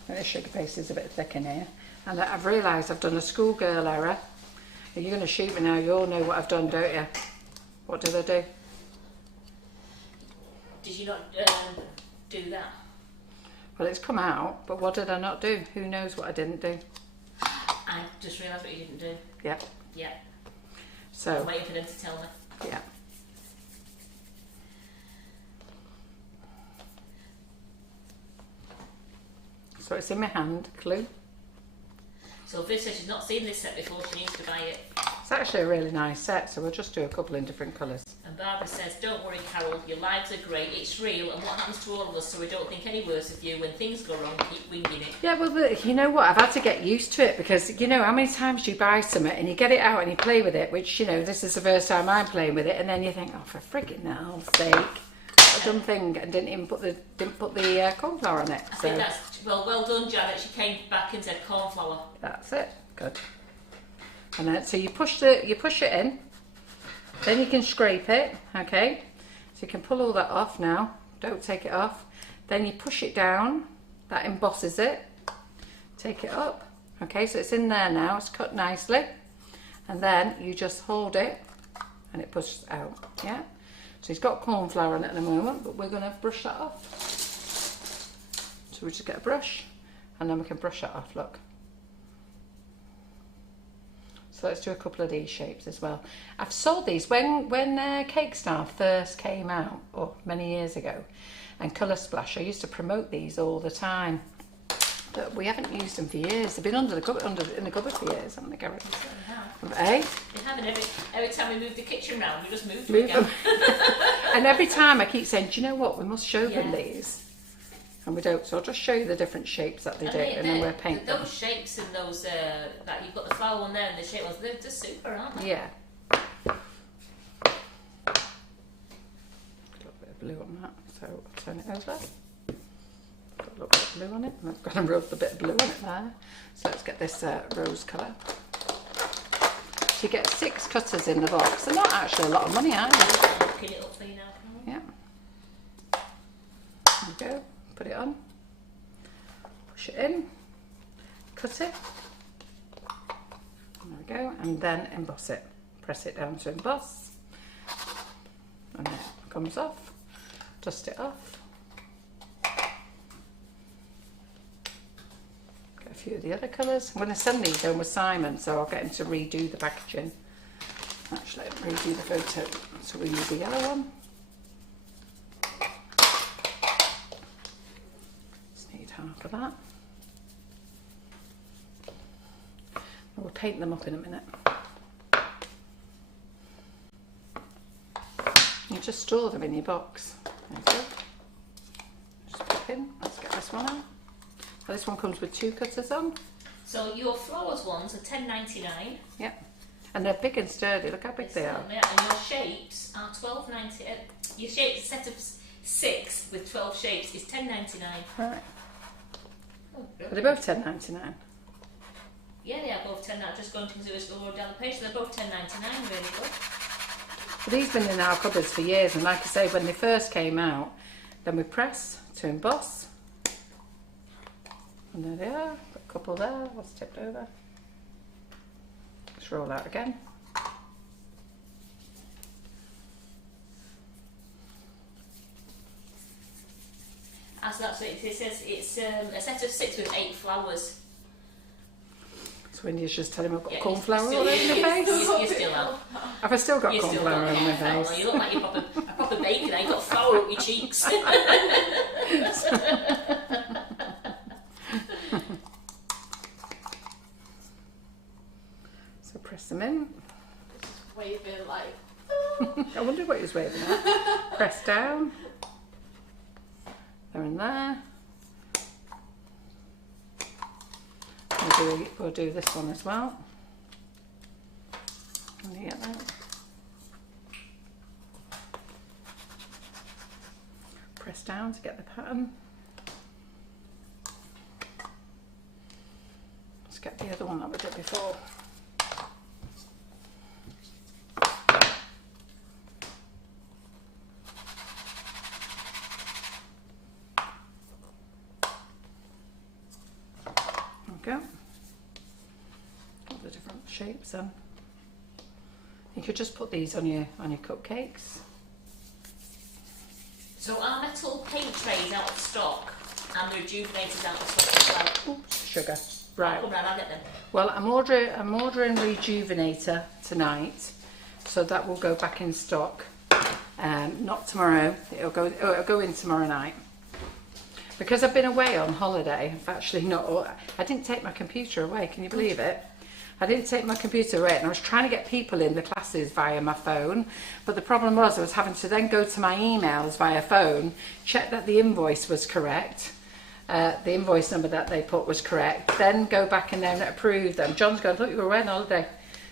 This sugar paste is a bit thick in here, and I've realised I've done a schoolgirl error. You're going to shoot me now. You all know what I've done, don't you? What did I do? Did you not do that? Well, it's come out, but what did I not do? Who knows what I didn't do? I just realised what you didn't do. Yeah. Yeah. So. I'm waiting for them to tell me. Yeah. So it's in my hand, clue. So Viv says she's not seen this set before, she needs to buy it. It's actually a really nice set, so we'll just do a couple in different colours. And Barbara says, don't worry Carol, your lives are great, it's real, and what happens to all of us, so we don't think any worse of you. When things go wrong, keep winging it. Yeah, well, but you know what, I've had to get used to it, because you know how many times you buy something and you get it out and you play with it, which, you know, this is the first time I'm playing with it, and then you think, oh, for friggin' hell's sake, what a dumb thing, and didn't even put the cornflour on it. I think that's, well done Janet, she came back and said cornflour. That's it, good. And then, so you push it in, then you can scrape it, okay? So you can pull all that off now, don't take it off. Then you push it down, that embosses it, take it up, okay? So it's in there now, it's cut nicely. And then you just hold it and it pushes out, yeah? So it's got cornflour on it at the moment, but we're gonna brush that off. So we just get a brush and then we can brush that off, look. So let's do a couple of these shapes as well. I've sold these when Cake Star first came out, or many years ago, and Colour Splash. I used to promote these all the time. But we haven't used them for years. They've been in the cupboard for years, haven't they, Gary? They have, and every time we move the kitchen round, we just move them again. And every time I keep saying, do you know what, we must show them these. And we don't, so I'll just show you the different shapes that they do, and then we'll paint them. Those shapes and those, that you've got the flower one there and the shape ones, they're just super, aren't they? Yeah. A little bit of blue on that, so I'll turn it over. Got a little bit of blue on it, and I've got a bit of blue on it there. So let's get this rose colour. So you get 6 cutters in the box. They're not actually a lot of money, are they? I'm looking it up for you now, Carol. Yeah. There we go. Put it on. Push it in. Cut it. There we go. And then emboss it. Press it down to emboss. And then it comes off. Dust it off. Get a few of the other colours. I'm going to send these home with Simon, so I'll get him to redo the packaging. Actually, redo the photo. So we use the yellow one. Just need half of that. And we'll paint them up in a minute. You just store them in your box. There you go. Just pop in. Let's get this one out. So this one comes with 2 cutters on. So your flowers ones are $10.99. Yep. And they're big and sturdy. Look how big they are. Yeah, and your shapes are $12.90. Your shapes set of 6 with 12 shapes is $10.99. Right. Oh, Are they both $10.99? Yeah, they are both $10. Just going to the lower down the page, so they're both $10.99. Really good. But these have been in our cupboards for years, and like I say, when they first came out, then we press to emboss. And there they are. Got a couple there. What's tipped over? Let's roll out again. So that's what it says. It's a set of 6 with 8 flowers. So when you just tell him I've got cornflower all over my face? You still have. Have I still got cornflower on my face? You look like you're a proper baker now. You've got flour up your cheeks. So press them in. Just waving like. I wonder what he was waving at. Press down. They're in there. We'll do this one as well. Can you get that? Press down to get the pattern. Let's get the other one that we did before. There we go. Got the different shapes then. You could just put these on your cupcakes. So our metal paint trays out of stock and the rejuvenators out of stock as well. Oops, sugar. Right. Come round, I'll get them. Well, I'm ordering rejuvenator tonight, so that will go back in stock. Not tomorrow. It'll go in tomorrow night. Because I've been away on holiday, I've actually not. I didn't take my computer away. Can you believe it? I didn't take my computer away, and I was trying to get people in the classes via my phone. But the problem was I was having to then go to my emails via phone, check that the invoice was correct. The invoice number that they put was correct, then go back and then approve them. John's going, I thought you were away on holiday.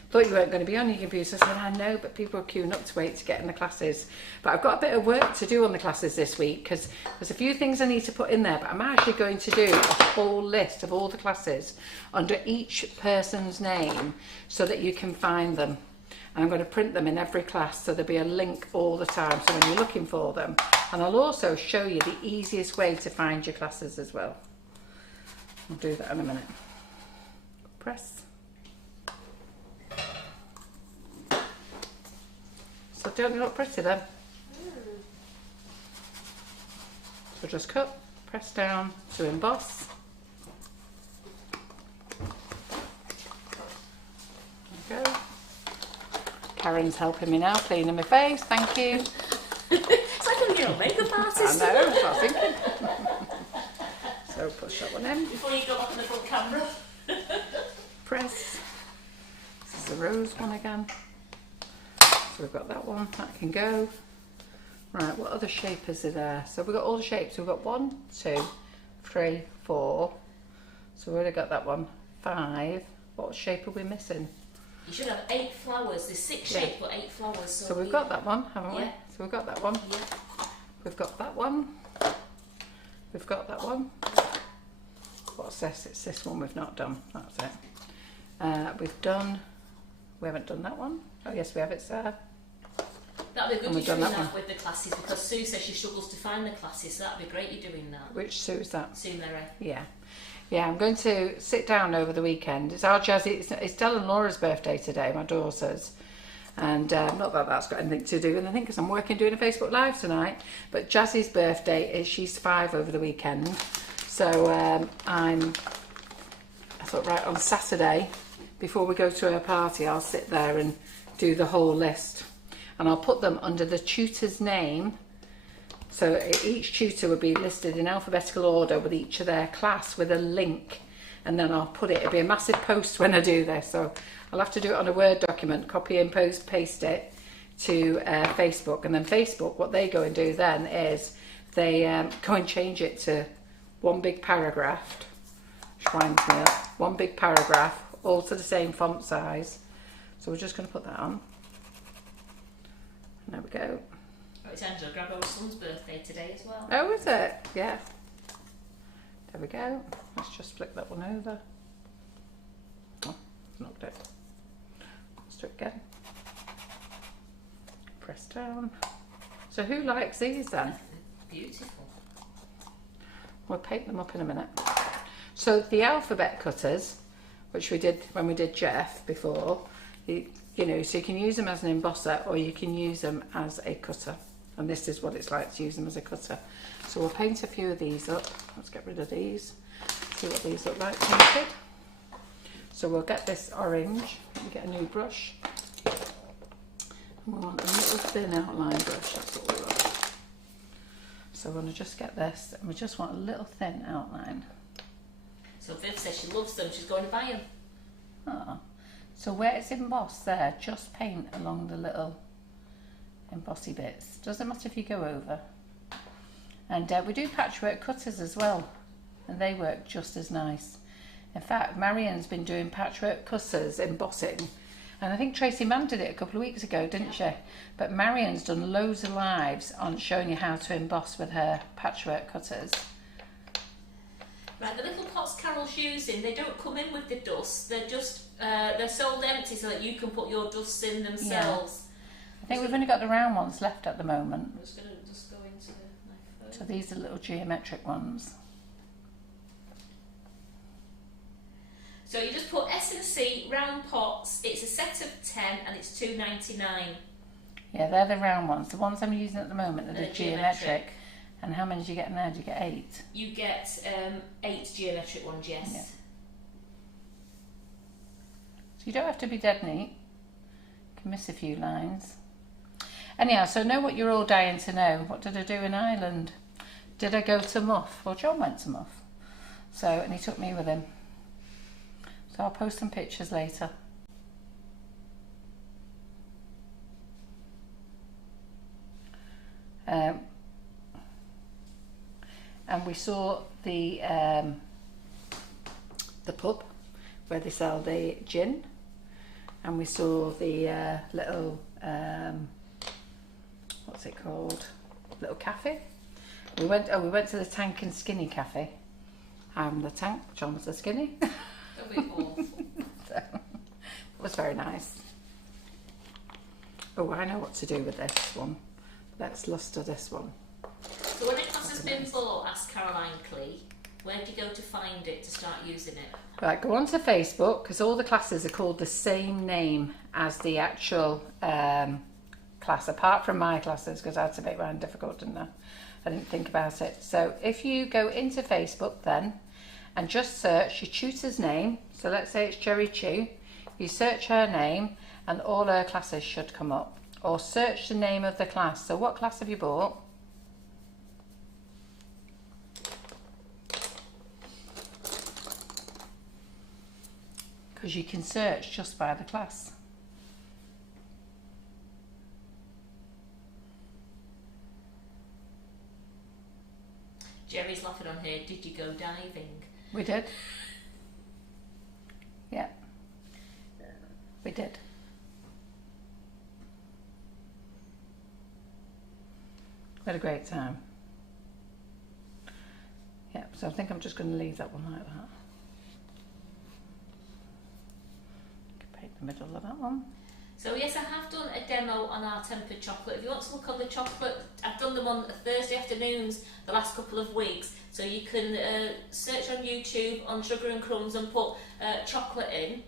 Thought you weren't going to be on your computer. I said, I know, but people are queuing up to wait to get in the classes. But I've got a bit of work to do on the classes this week because there's a few things I need to put in there, but I'm actually going to do a whole list of all the classes under each person's name so that you can find them. And I'm going to print them in every class so there'll be a link all the time so when you're looking for them. And I'll also show you the easiest way to find your classes as well. I'll do that in a minute. Press. So don't they look pretty then? So just cut, press down to emboss. There we go. Karen's helping me now, cleaning my face, thank you. It's like a little makeup artist. I know, that's what I was thinking. So push that one in. Before you go rose one again. So we've got that one, that can go. Right, what other shapers are there? So we've got all the shapes. We've got 1, 2, 3, 4. So we've already got that one. 5. What shape are we missing? You should have 8 flowers. There's 6 shapes, but 8 flowers. So we've got that one, haven't we? Yeah. So we've got that one. Yeah. We've got that one. We've got that one. What's this? It's this one we've not done. That's it. We haven't done that one. Oh yes, we have. It's there. That'd be good And you we've doing done that that with the classes, because Sue says she struggles to find the classes, so that'd be great you doing that. Which Sue's that? Sue Murray. Yeah. Yeah, I'm going to sit down over the weekend. It's our Jazzy, it's Della and Laura's birthday today, my daughter's. And not that that's got anything to do with anything, because I'm working doing a Facebook Live tonight. But Jazzy's birthday is, she's 5 over the weekend. So I thought, right, on Saturday, before we go to her party, I'll sit there and do the whole list. And I'll put them under the tutor's name. So each tutor would be listed in alphabetical order with each of their class with a link. And then I'll put it, it'll be a massive post when I do this. So I'll have to do it on a Word document, copy and paste it to Facebook. And then Facebook, what they go and do then is they go and change it to one big paragraph. Which winds me up. One big paragraph, all to the same font size. So we're just going to put that on. And there we go. Oh, it's Angela Grabbo's son's birthday today as well. Oh, is it? Yeah. There we go. Let's just flick that one over. Oh, knocked it. Let's do it again. Press down. So who likes these then? Beautiful. We'll paint them up in a minute. So the alphabet cutters, which we did when we did Jeff before, you know, so you can use them as an embosser or you can use them as a cutter. And this is what it's like to use them as a cutter. So we'll paint a few of these up. Let's get rid of these. See what these look like painted. So we'll get this orange. Let me get a new brush. And we want a little thin outline brush. That's what we want. So we're going to just get this, and we just want a little thin outline. So Viv says she loves them. She's going to buy them. Oh. So where it's embossed there, just paint along the little embossy bits. Doesn't matter if you go over. And we do patchwork cutters as well, and they work just as nice. In fact, Marian's been doing patchwork cutters, embossing, and I think Tracy Mann did it a couple of weeks ago, didn't she? But Marian's done loads of lives on showing you how to emboss with her patchwork cutters. Right, the little pots Carol's using, they don't come in with the dust. They're just they're sold empty so that you can put your dusts in themselves. Yeah. I think we've only got the round ones left at the moment. I'm just going to just go into my phone. So these are little geometric ones. So you just put S&C round pots. It's a set of 10 and it's $2.99. Yeah, they're the round ones. The ones I'm using at the moment are the geometric. And how many do you get in there? Do you get 8? You get 8 geometric ones, yes. Yeah. So you don't have to be dead neat. You can miss a few lines. Anyhow, so know what you're all dying to know. What did I do in Ireland? Did I go to Muff? Well, John went to Muff. So, and he took me with him. So I'll post some pictures later. And we saw the pub where they sell the gin, and we saw the little what's it called? Little cafe. We went to the Tank and Skinny cafe. I'm the Tank, John was the Skinny. That'll be awful. So, it was very nice. Oh, I know what to do with this one. Let's luster this one. So when a class has been bought, ask Caroline Clee, where do you go to find it to start using it? Right, go on to Facebook, because all the classes are called the same name as the actual class, apart from my classes, because I had to make mine difficult, didn't I? I didn't think about it. So if you go into Facebook then, and just search your tutor's name, so let's say it's Jerry Chew, you search her name, and all her classes should come up. Or search the name of the class. So what class have you bought? Because you can search just by the class. on here, did you go diving? We did. Yeah. We did. We had a great time. Yeah, so I think I'm just going to leave that one like that. Paint the middle of that one. So yes, I have done a demo on our tempered chocolate. If you want to look on the chocolate, I've done them on Thursday afternoons the last couple of weeks. So you can search on YouTube on Sugar and Crumbs and put chocolate in,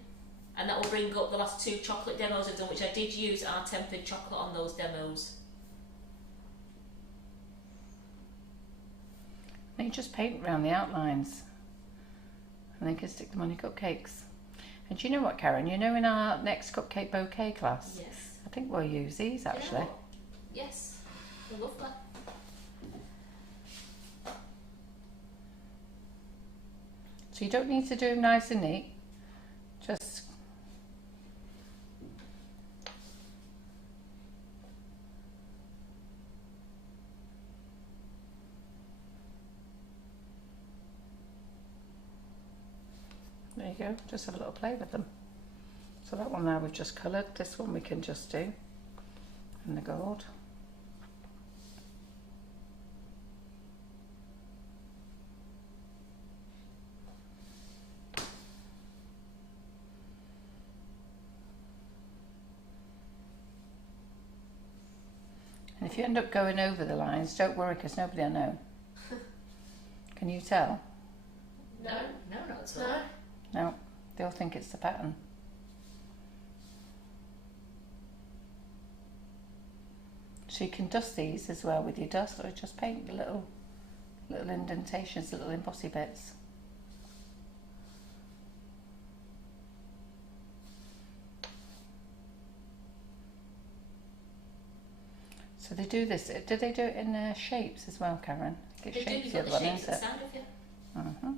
and that will bring up the last 2 chocolate demos I've done, which I did use our tempered chocolate on those demos. And you just paint around the outlines and then you can stick them on your cupcakes. And do you know what, Karen? You know, in our next cupcake bouquet class, Yes. I think we'll use these actually. Yeah. Yes, they're lovely. So you don't need to do them nice and neat, just there you go, just have a little play with them. So that one there we've just coloured, this one we can just do in the gold. And if you end up going over the lines, don't worry because nobody will know. Can you tell? No, not at all. No, they'll think it's the pattern. So you can dust these as well with your dust, or just paint the little indentations, little embossy bits. So they do this. Did they do it in shapes as well, Karen? They Get do, shapes you've the got other the one, shapes isn't it? inside of you.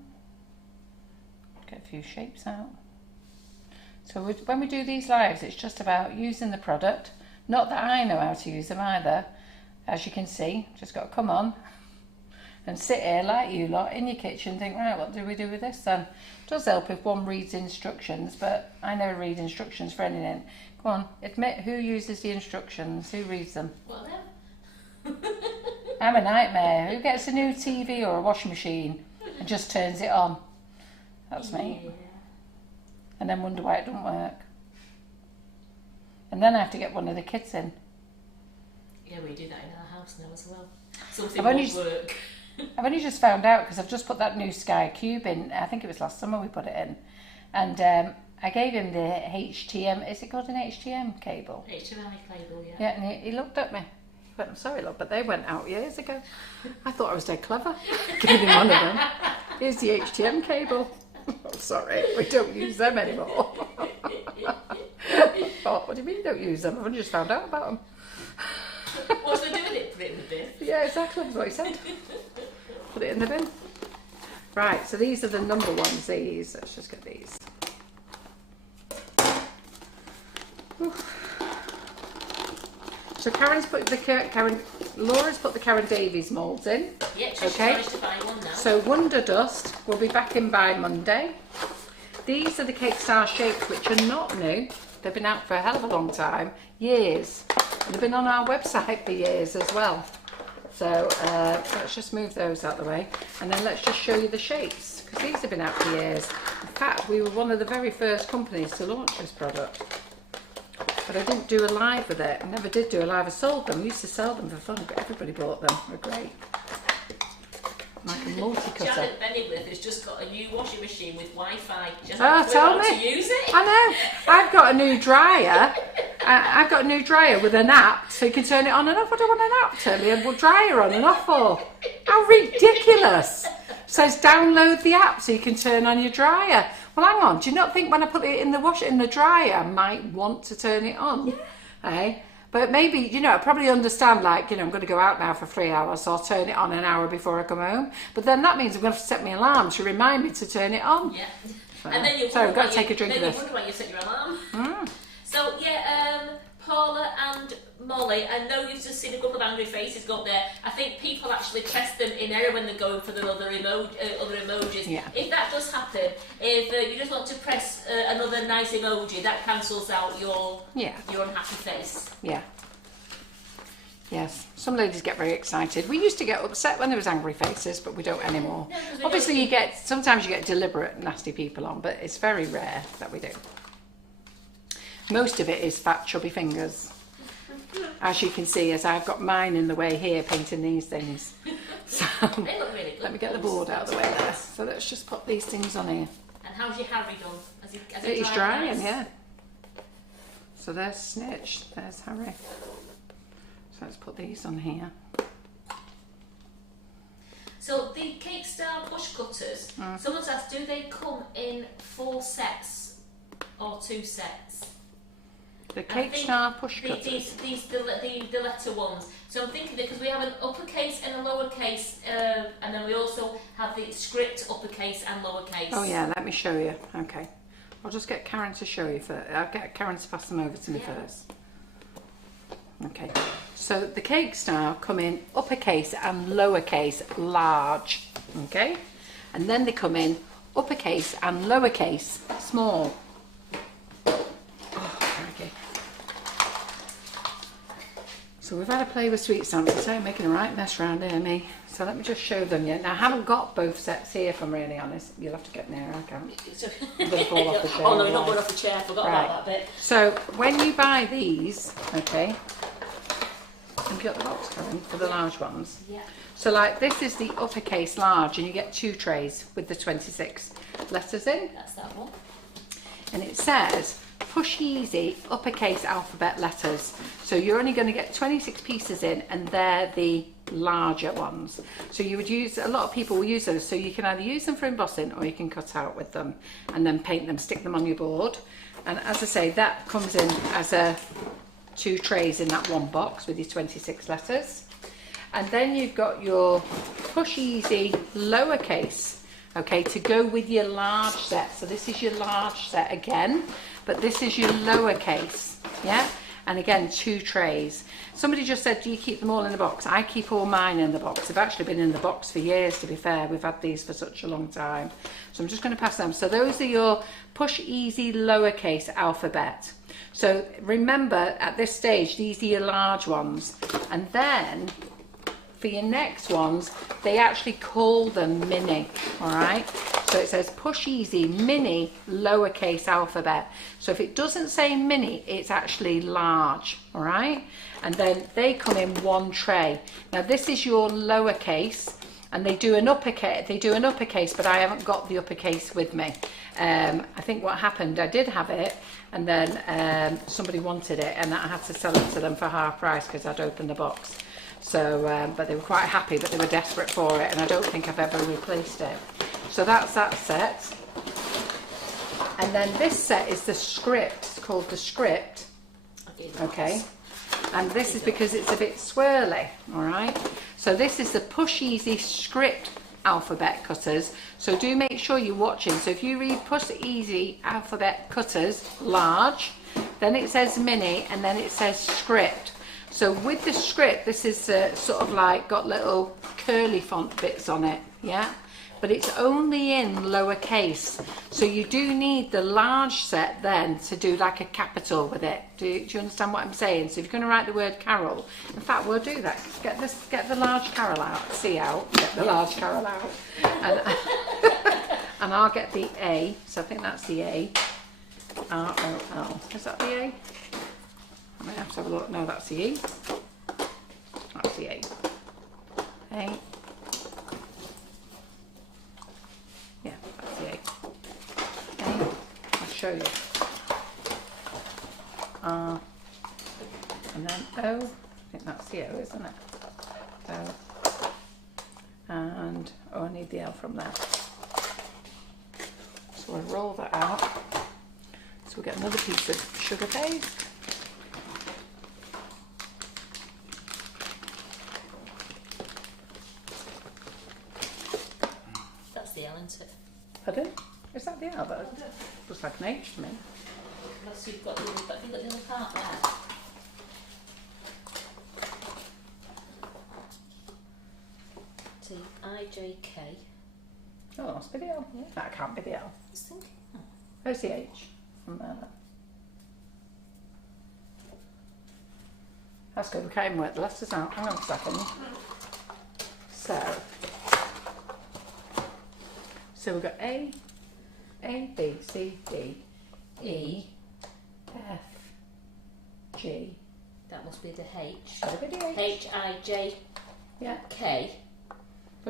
Get a few shapes out. So when we do these lives, it's just about using the product. Not that I know how to use them either. As you can see, just got to come on and sit here like you lot in your kitchen and think, right, what do we do with this then? It does help if one reads instructions, but I never read instructions for anything. Go on, admit who uses the instructions, who reads them? Well then. I'm a nightmare. Who gets a new TV or a washing machine and just turns it on? That's me. Yeah. And then wonder why it doesn't work. And then I have to get one of the kids in. Yeah, we do that in our house now as well. Something I've only won't work. I've only just found out because I've just put that new Sky Cube in. I think it was last summer we put it in. And I gave him the HTM, is it called an HTM cable? HTML cable, yeah. Yeah, and he looked at me. He went, I'm sorry, look, but they went out years ago. I thought I was dead clever. Gave him one of them. Here's the HTM cable. Oh, sorry, we don't use them anymore. Oh, what do you mean you don't use them? I've only just found out about them. What's they do with it? Put it in the bin. Yeah, exactly, that's what he said. Put it in the bin. Right, so these are the number ones, these. Let's just get these. Oof. So Laura's put the Karen Davies moulds in. Yeah, she's managed to find one now. So Wonder Dust will be back in by Monday. These are the Cake Star shapes, which are not new. They've been out for a hell of a long time, years. And they've been on our website for years as well. So let's just move those out of the way. And then let's just show you the shapes, because these have been out for years. In fact, we were one of the very first companies to launch this product. But I didn't do a live with it. I never did do a live. I sold them. I used to sell them for fun, but everybody bought them. They're great. Like a multi-cutter. Janet Bennyworth has just got a new washing machine with Wi-Fi. Tell me. To use it. I know. I've got a new dryer. I've got a new dryer with an app, so you can turn it on and off. I don't want an app to turn the dryer on and off for. How ridiculous! It says download the app so you can turn on your dryer. Well, hang on. Do you not think when I put it in the dryer, I might want to turn it on? Eh? But maybe, I probably understand, I'm going to go out now for 3 hours, so I'll turn it on an hour before I come home. But then that means I'm going to have to set my alarm to remind me to turn it on. Yeah. And then so I've got to take a drink of this. Then you wonder why you set your alarm. Mm. So, yeah, Paula and Molly, I know you've just seen a couple of angry faces go up there. I think people actually press them in error when they're going for their other emojis. Yeah. If that does happen, if you just want to press another nice emoji, that cancels out your unhappy face. Yeah. Yes, some ladies get very excited. We used to get upset when there was angry faces, but we don't anymore. No, obviously, sometimes you get deliberate nasty people on, but it's very rare that we do. Most of it is fat, chubby fingers. As you can see, as I've got mine in the way here, painting these things. So, they look really good. Let me get the board out of the way there. So let's just put these things on here. And how's your Harry done? It's drying, yeah. So there's Snitch, there's Harry. So let's put these on here. So the Cake Star push cutters, someone's asked, do they come in 4 sets or 2 sets? The Cake Star push cutters? The letter ones. So I'm thinking, because we have an uppercase and a lowercase, and then we also have the script uppercase and lowercase. Oh yeah, let me show you. Okay. I'll just get Karen to show you first. I'll get Karen to pass them over to me first. Okay. So the Cake Star come in uppercase and lowercase large. Okay. And then they come in uppercase and lowercase small. So we've had a play with sweet stamps. I say I'm making a right mess around here, me. So let me just show them yet. Now I haven't got both sets here, if I'm really honest. You'll have to get near, I can't. I'm going to fall off the chair. Oh no, you're not going off the chair. I forgot about that bit. So when you buy these, okay, have you got the box, Karen, for the large ones? Yeah. So like this is the uppercase large, and you get 2 trays with the 26 letters in. That's that one. And it says push easy uppercase alphabet letters. So you're only going to get 26 pieces in, and they're the larger ones. So you would use, a lot of people will use those, so you can either use them for embossing or you can cut out with them and then paint them, stick them on your board. And as I say, that comes in as 2 trays in that one box with your 26 letters. And then you've got your push easy lowercase, okay, to go with your large set. So this is your large set again, but this is your lowercase, yeah? And again, 2 trays. Somebody just said, do you keep them all in the box? I keep all mine in the box. They've actually been in the box for years, to be fair. We've had these for such a long time. So I'm just going to pass them. So those are your push easy lowercase alphabet. So remember, at this stage, these are your large ones. And then for your next ones, they actually call them mini, all right? So it says push easy mini lowercase alphabet. So if it doesn't say mini, it's actually large, all right? And then they come in 1 tray. Now this is your lowercase, and they do an uppercase, but I haven't got the uppercase with me. I think what happened, I did have it, and then somebody wanted it, and I had to sell it to them for half price because I'd opened the box. So, but they were quite happy, but they were desperate for it, and I don't think I've ever replaced it. So that's that set. And then this set is the script. It's called the script. Okay. And this is because it's a bit swirly, all right? So this is the push easy script alphabet cutters. So do make sure you're watching. So if you read push easy alphabet cutters large, then it says mini, and then it says script. So with the script, this is sort of like got little curly font bits on it, yeah? But it's only in lowercase. So you do need the large set then to do like a capital with it. Do you understand what I'm saying? So if you're going to write the word Carol, in fact, we'll do that. Get the large Carol out, C out, get the large Carol out. And, and I'll get the A, so I think that's the A. R-O-L, is that the A? I might have to have a look. No, that's the E. That's the A. A. Yeah, that's the A. A. I'll show you. R. And then O. I think that's the O, isn't it? O. And I need the L from there. So we'll roll that out. So we'll get another piece of sugar paste. Pardon? Is that the L? That looks like an H to me. Unless you've got the other part there. H-I-J-K. Oh, that must be the L. Yeah. That can't be the L. I was thinking. Where's the H? From there. That's good, we can't even work the letters out. Hang on a second. So we've got A, B, C, D, E, F, G. That must be the H. Gotta be the H. H-I-J-K. Yeah.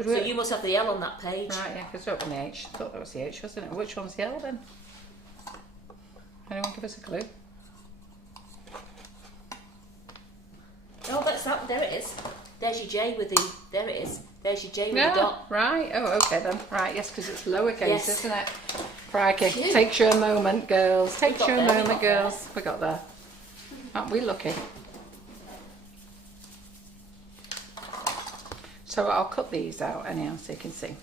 So you must have the L on that page. Right, yeah, because open the H. I thought that was the H, wasn't it? Which one's the L then? Anyone give us a clue? Oh, that's that. There it is. There's your J with the. There it is. There's your J with Yeah, the dot. right. Oh, okay then. Right, yes, because it's lowercase, Yes. isn't it? Crikey. Phew. Takes you a moment, girls. Takes got you a there, we moment, got girls. We got there. Aren't we lucky? So I'll cut these out anyhow so you can see.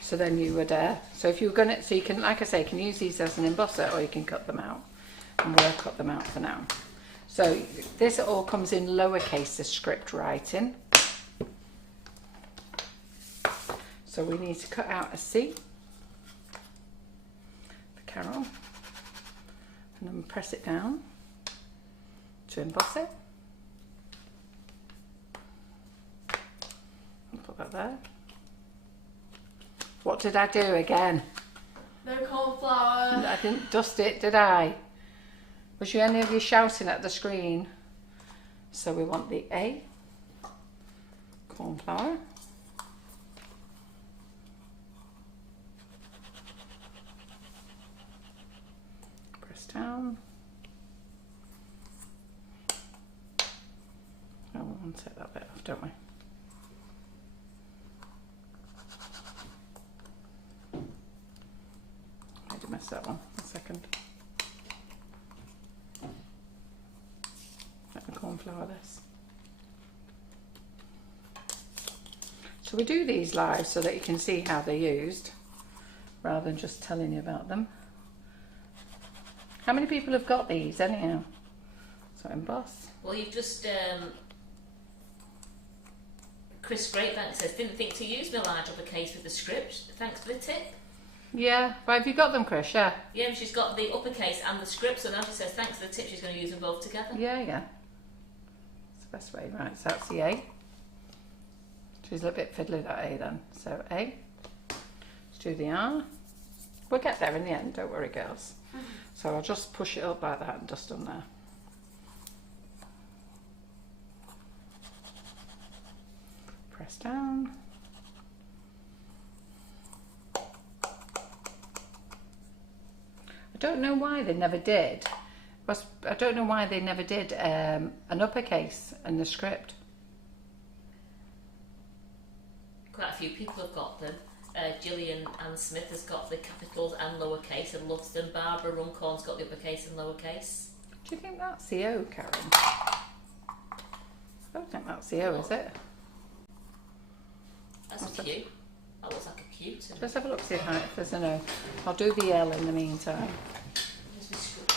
So then you would, so if you were going to, so you can, like I say, you can use these as an embosser or you can cut them out. And we'll cut them out for now. So this all comes in lowercase, the script writing. So we need to cut out a C for Carol. And then press it down to emboss it. And put that there. What did I do again? No cauliflower. I didn't dust it, did I? Was you any of you shouting at the screen? So we want the A, cornflower. Press down. Oh, we want to take that bit off, don't we? I did mess that one. A second. Let me cornflower this. So we do these live so that you can see how they're used, rather than just telling you about them. How many people have got these anyhow? So emboss. Well, you've just. Chris Greatbank says, didn't think to use my large uppercase with the script. Thanks for the tip. Yeah, well, have you got them, Chris? Yeah. Yeah, she's got the uppercase and the script, so now she says thanks for the tip. She's going to use them both together. Yeah, yeah. It's the best way, right? So that's the A. She's a little bit fiddly, that A then. So A. Let's do the R. We'll get there in the end, don't worry, girls. So I'll just push it up like that and dust on there. Press down. I don't know why they never did. I don't know why they never did an uppercase in the script. Quite a few people have got them. Gillian Ann Smith has got the capitals and lowercase and loves them. Barbara Runcorn's got the uppercase and lowercase. Do you think that's the O, Karen? I don't think that's the O, is it? That's a Q. That looks like a Q to me. Let's have a look, see if there's an O. I'll do the L in the meantime. There's my script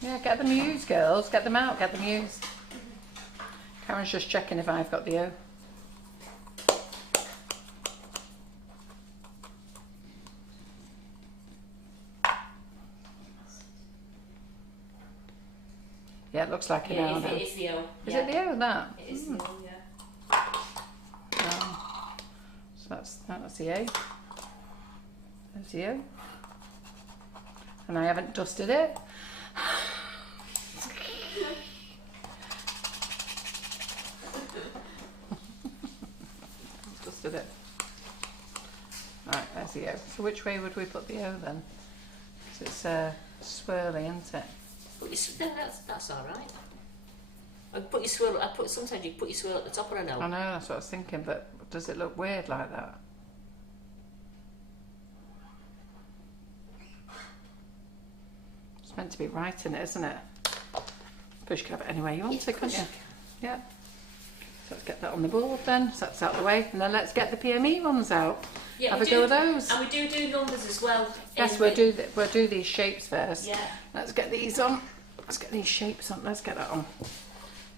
then. Yeah, get them used, girls. Get them out, get them used. Karen's just checking if I've got the O. Yeah, it looks like an O now. It is the O. Is it the O, that? It is the O, yeah. So that's the A. There's the O. And I haven't dusted it. Dusted it. Right, there's the O. So which way would we put the O then? Because it's swirly, isn't it? That's all right. Sometimes you put your swirl at the top of an O. I know, that's what I was thinking, but does it look weird like that? It's meant to be right in it, isn't it? But you can have it any way you want to, can't you? Yeah. So let's get that on the board then, so that's out the way. And then let's get the PME ones out. Yeah, have a go with those. And we do numbers as well. Yes, we'll do these shapes first. Yeah. Let's get these on. let's get these shapes on. Let's get that on.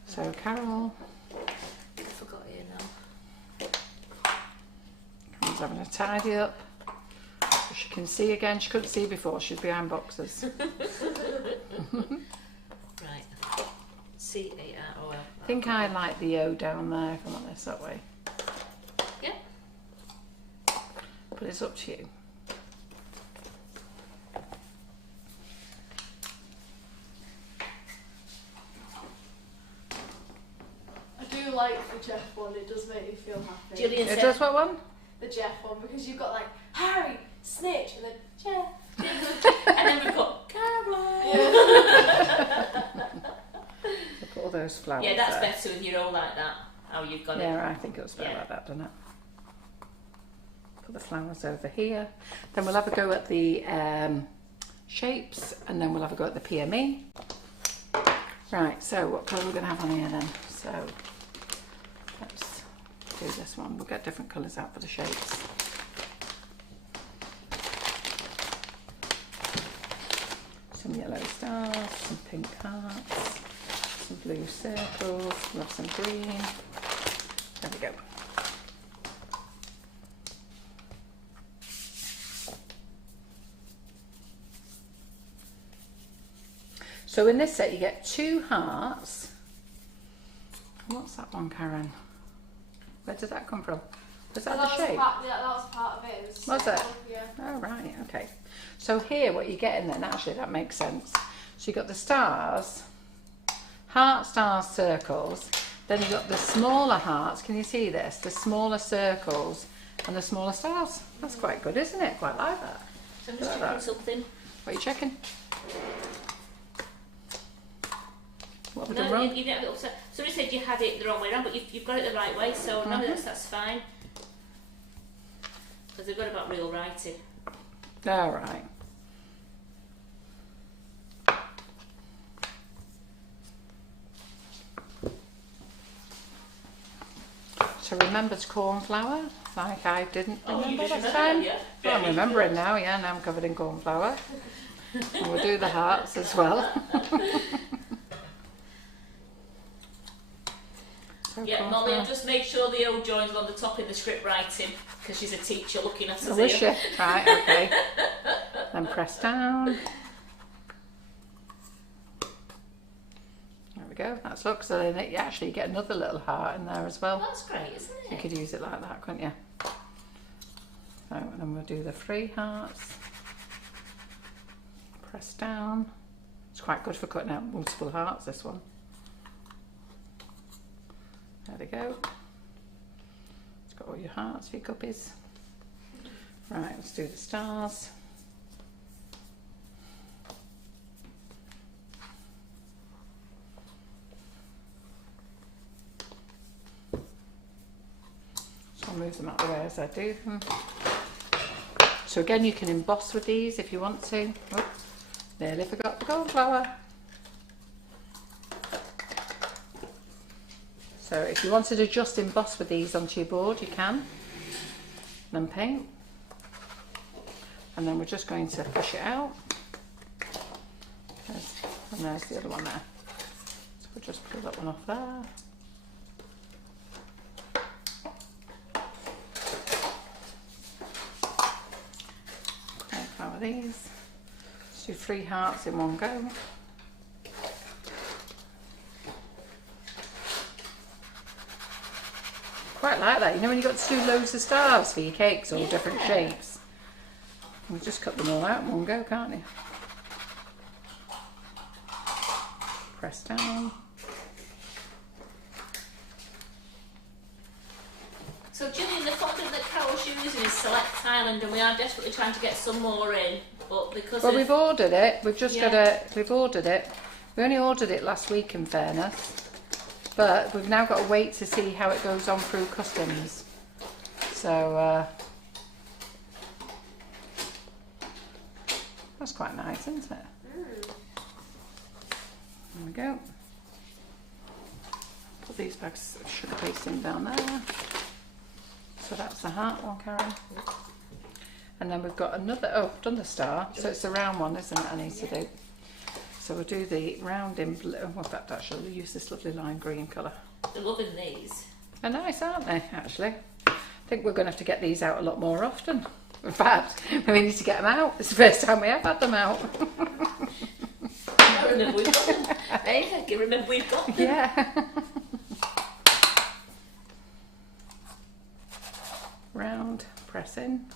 So Carol, I forgot here now. Carol's having a tidy up. So she can see again. She couldn't see before. She's behind boxes. Right. C-A-R-O-L. I think I like the O down there. If I want this that way. Yeah. But it's up to you. I do like the Jeff one, it does make me feel happy. Gillian It said, does what one? The Jeff one, because you've got like Harry, Snitch, and then Jeff. and then we've got Carol. Look at all those flowers. Yeah, that's there. better when you're all like that. How you've got it. Yeah, I think it'll better like that, doesn't it? Put the flowers over here. Then we'll have a go at the shapes, and then we'll have a go at the PME. Right, so what colour are we going to have on here then? So let's do this one. We'll get different colours out for the shapes. Some yellow stars, some pink hearts, some blue circles, we'll have some green. There we go. So in this set you get 2 hearts. What's that one, Karen? Where did that come from? Was that the shape? Yeah, that was part of it. Was it? Yeah. Oh right, okay. So here what you're getting then, actually that makes sense. So you've got the stars, heart, stars, circles. Then you've got the smaller hearts, can you see this? The smaller circles and the smaller stars. That's quite good, isn't it? Quite like that. So I'm just checking something. What are you checking? What have we No, done wrong? you get a bit upset. Somebody said you had it the wrong way around, but you've got it the right way, so no, that's fine. Because they've got about real writing. All right. So remember to cornflower, like I didn't remember last time. Yeah. Well, I'm remembering now, yeah, now I'm covered in cornflower. And we'll do the hearts as well. So Yeah, Molly, I've just made sure the O joins on the top in the script writing, because she's a teacher looking at us Oh, is here. she? Right, okay. Then press down. There we go, that's look, so then you actually get another little heart in there as well. That's great, isn't it? You could use it like that, couldn't you? So then we'll do the 3 hearts. Press down. It's quite good for cutting out multiple hearts, this one. There we go. It's got all your hearts for your guppies. Right, let's do the stars. So I'll move them out of the way as I do them. So again, you can emboss with these if you want to. Oh, nearly forgot the cornflower. So if you wanted to just emboss with these onto your board, you can. Then paint. And then we're just going to push it out. And there's the other one there. So we'll just pull that one off there. Cornflower these. Let's do 3 hearts in one go. Quite like that, you know when you got to do loads of stars for your cakes, all different shapes. You just cut them all out in one go, can't you? Press down. So Gillian, the fondant that Carol's using is Select Thailand, and we are desperately trying to get some more in, but because Well, we've ordered it, we've just Yeah. we've ordered it. We only ordered it last week in fairness. But we've now got to wait to see how it goes on through customs. So that's quite nice, isn't it? There we go. Put these bags of sugar pasting down there. So that's the heart one, Karen. And then we've got another, oh, I've done the star. So it's the round one, isn't it, I need to do. So we'll do the round in blue. Oh, in fact, actually, we'll use this lovely lime green colour. They're loving these. They're nice, aren't they, actually? I think we're going to have to get these out a lot more often. In fact, we need to get them out. It's the first time we have had them out. I remember we've got them. Hey, I remember we've got them. Yeah. Round, press in.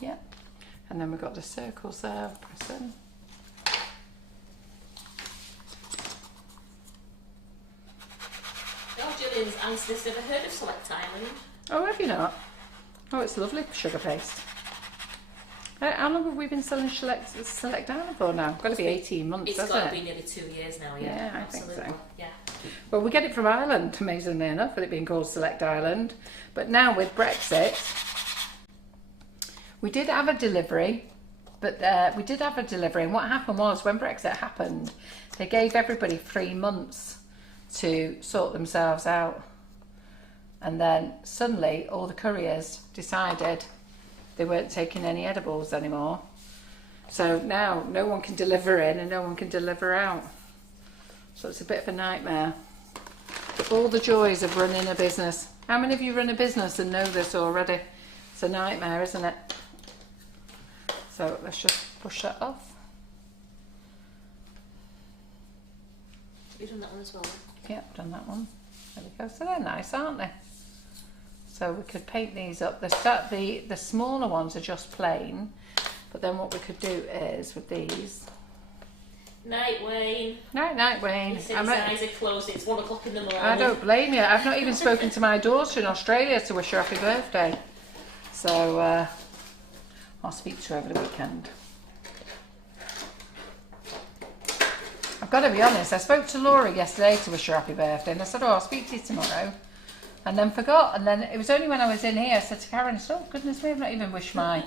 Yeah. And then we've got the circles there, press in. Oh, Gillian's Anne's never heard of Select Island. Oh, have you not? Oh, it's lovely sugar paste. How long have we been selling Select Island for now? Got to be 18 months, It's got to be nearly 2 years now, yeah. Yeah, I absolutely. think so. Yeah. Well, we get it from Ireland, amazingly enough, with it being called Select Island. But now with Brexit, we did have a delivery. And what happened was, when Brexit happened, they gave everybody 3 months to sort themselves out. And then suddenly all the couriers decided they weren't taking any edibles anymore. So now no one can deliver in and no one can deliver out. So it's a bit of a nightmare. All the joys of running a business. How many of you run a business and know this already? It's a nightmare, isn't it? So let's just push that off. You've done that one as well? Yep, done that one. There we go. So they're nice, aren't they? So we could paint these up. The smaller ones are just plain, but then what we could do is with these. Night, Wayne. Night, Wayne. His eyes are closed. It's 1 o'clock in the morning. I don't blame you. I've not even spoken to my daughter in Australia to wish her happy birthday. So I'll speak to her over the weekend. I've got to be honest, I spoke to Laura yesterday to wish her happy birthday, and I said, oh, I'll speak to you tomorrow. And then forgot, and then it was only when I was in here, I said to Karen, I said, oh, goodness me, I've not even wished my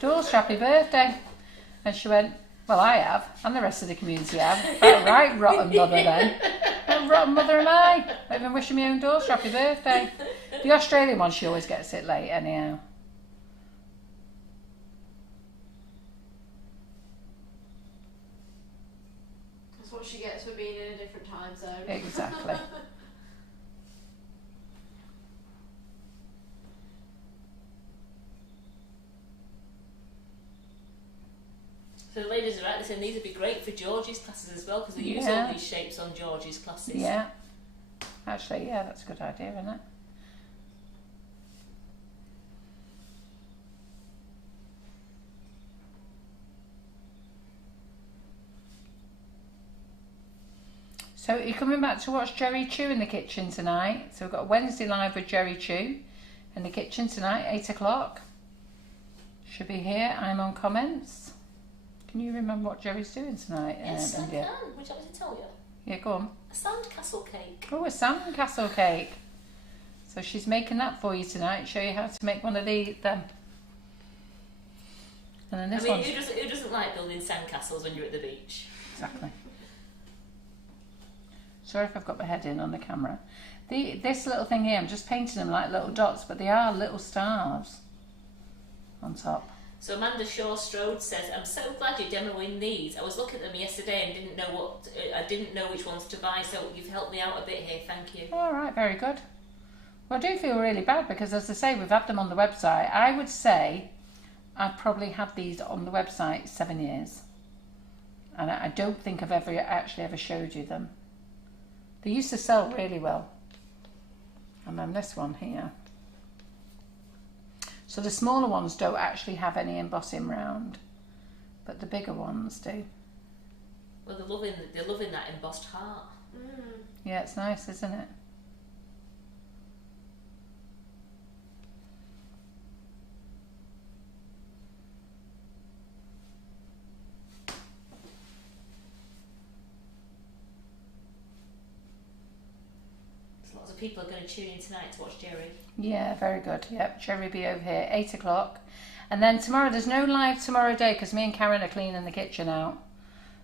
daughter happy birthday. And she went, well, I have, and the rest of the community have. All right, rotten mother then. What rotten mother am I? Not even wishing my own daughter happy birthday. The Australian one, she always gets it late anyhow. That's what she gets for being in a different time zone. Exactly. So the ladies are right, they're saying these would be great for Georgie's classes as well, because they use all these shapes on Georgie's classes. Yeah. Actually, yeah, that's a good idea, isn't it? So you're coming back to watch Jerry Chew in the kitchen tonight. So we've got a Wednesday live with Jerry Chew in the kitchen tonight, 8 o'clock. Should be here. I'm on comments. Can you remember what Jerry's doing tonight? Yes, I India? can. Would you like me to tell you? Yeah, go on. A sandcastle cake. Oh, a sandcastle cake. So she's making that for you tonight. Show you how to make one of them. And then this one. Who doesn't like building sandcastles when you're at the beach? Exactly. Sorry if I've got my head in on the camera. This little thing here, I'm just painting them like little dots, but they are little stars on top. So Amanda Shaw Strode says, I'm so glad you're demoing these. I was looking at them yesterday and didn't know which ones to buy, so you've helped me out a bit here, thank you. All right, very good. Well, I do feel really bad because, as I say, we've had them on the website. I would say I've probably had these on the website 7 years. And I don't think I've actually ever showed you them. They used to sell really well. And then this one here. So the smaller ones don't actually have any embossing round, but the bigger ones do. Well, they're loving that embossed heart. Mm. Yeah, it's nice, isn't it? Lots of people are going to tune in tonight to watch Jerry. Yeah, very good. Yep, Jerry be over here, 8 o'clock. And then tomorrow, there's no live tomorrow day because me and Karen are cleaning the kitchen out.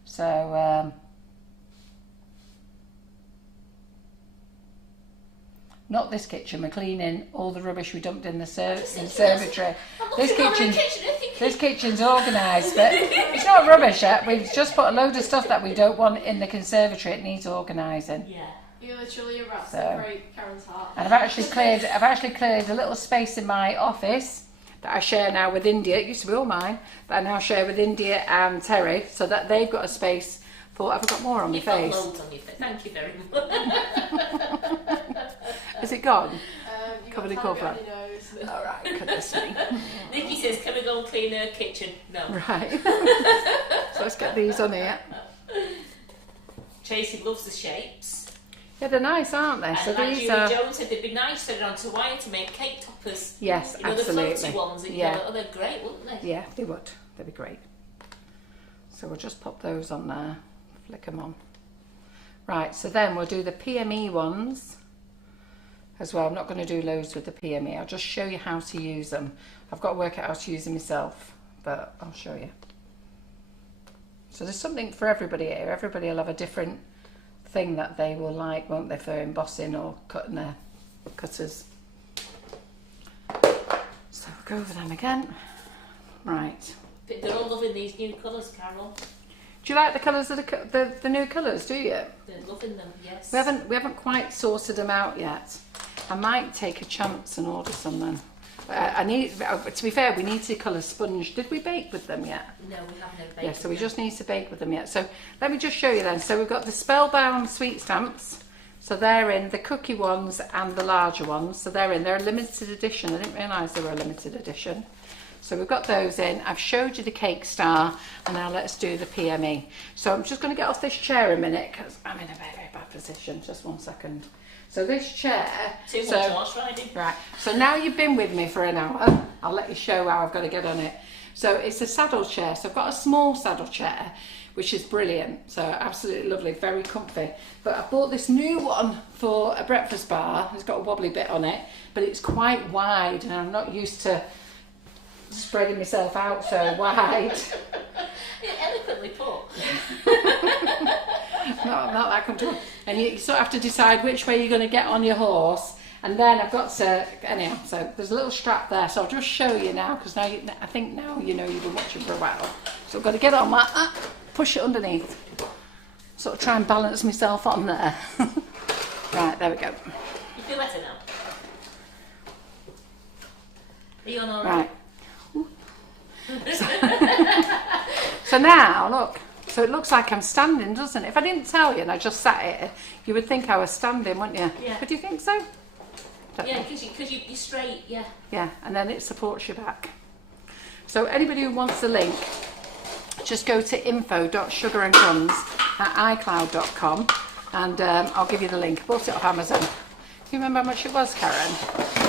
So, not this kitchen, we're cleaning all the rubbish we dumped in the conservatory. I'm This looking around kitchen, the kitchen and thinking, This kitchen's organised, but it's not rubbish yet. We've just put a load of stuff that we don't want in the conservatory. It needs organising. Yeah. You're literally a rat that break Karen's heart. And I've actually cleared a little space in my office that I share now with India. It used to be all mine, but I now share with India and Terry, so that they've got a space for. Have I got more on my face? Got loads on your face. Thank you very much. Is it gone? Covered in cornflour. All right, goodness me. Nikki says, "Can we go and clean her kitchen?" No. Right. So let's get these on here. Tracy loves the shapes. Yeah, they're nice, aren't they? And So like these Julie are. Jones said, they'd be nice to run onto wire to make cake toppers. Yes, you know, absolutely. the floaty ones. And Yeah. oh, they're great, wouldn't they? Yeah, they would. They'd be great. So we'll just pop those on there. Flick them on. Right. So then we'll do the PME ones as well. I'm not going to do loads with the PME. I'll just show you how to use them. I've got to work out how to use them myself, but I'll show you. So there's something for everybody here. Everybody will have a different thing that they will like, won't they, for embossing or cutting their cutters. So we'll go over them again. Right. But they're all loving these new colours, Carol. Do you like the colours of the new colours? Do you? They're loving them, yes. We haven't quite sorted them out yet. I might take a chance and order some then. I need. To be fair, we need to colour sponge. Did we bake with them yet? No, we haven't baked. Yeah, so we just need to bake with them yet. So let me just show you then. So we've got the Spellbound sweet stamps. So they're in the cookie ones and the larger ones. So they're in. They're a limited edition. I didn't realise they were a limited edition. So we've got those in. I've showed you the cake star, and now let's do the PME. So I'm just going to get off this chair a minute because I'm in a very, very bad position. Just 1 second. So this chair. Too much horse riding. Right. So now you've been with me for an hour. I'll let you show how I've got to get on it. So it's a saddle chair. So I've got a small saddle chair, which is brilliant. So absolutely lovely, very comfy. But I bought this new one for a breakfast bar. It's got a wobbly bit on it, but it's quite wide, and I'm not used to spreading myself out so wide. Eloquently put. not that comfortable. And you sort of have to decide which way you're going to get on your horse. And then I've got to, anyhow, so there's a little strap there. So I'll just show you now, because now I think now you know you've been watching for a while. So I've got to get on that, push it underneath. Sort of try and balance myself on there. Right, there we go. You feel better now? Are you on all right? So now, look. So it looks like I'm standing, doesn't it? If I didn't tell you and I just sat here, you would think I was standing, wouldn't you? Yeah. But do you think so? Yeah, because you're straight, yeah. Yeah, and then it supports your back. So anybody who wants the link, just go to info.sugarandcrumbs@icloud.com and I'll give you the link. I bought it off Amazon. Do you remember how much it was, Karen?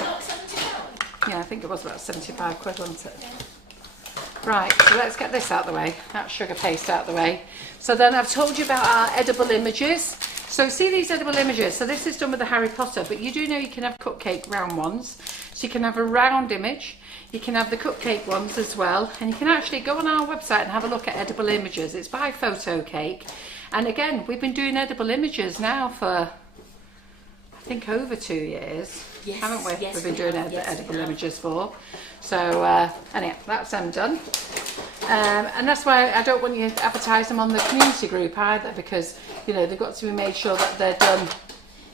Not £70. Yeah, I think it was about 75 quid, wasn't it? Yeah. Right, so let's get this out of the way, that sugar paste out of the way. So then I've told you about our edible images. So see these edible images, so this is done with the Harry Potter, but you do know you can have cupcake round ones. So you can have a round image, you can have the cupcake ones as well, and you can actually go on our website and have a look at edible images. It's by Photo Cake. And again, we've been doing edible images now for, I think, over 2 years. Yes, haven't we? yes, We've been doing edible we images for. So anyway, that's them done. And that's why I don't want you to advertise them on the community group either, because you know they've got to be made sure that they're done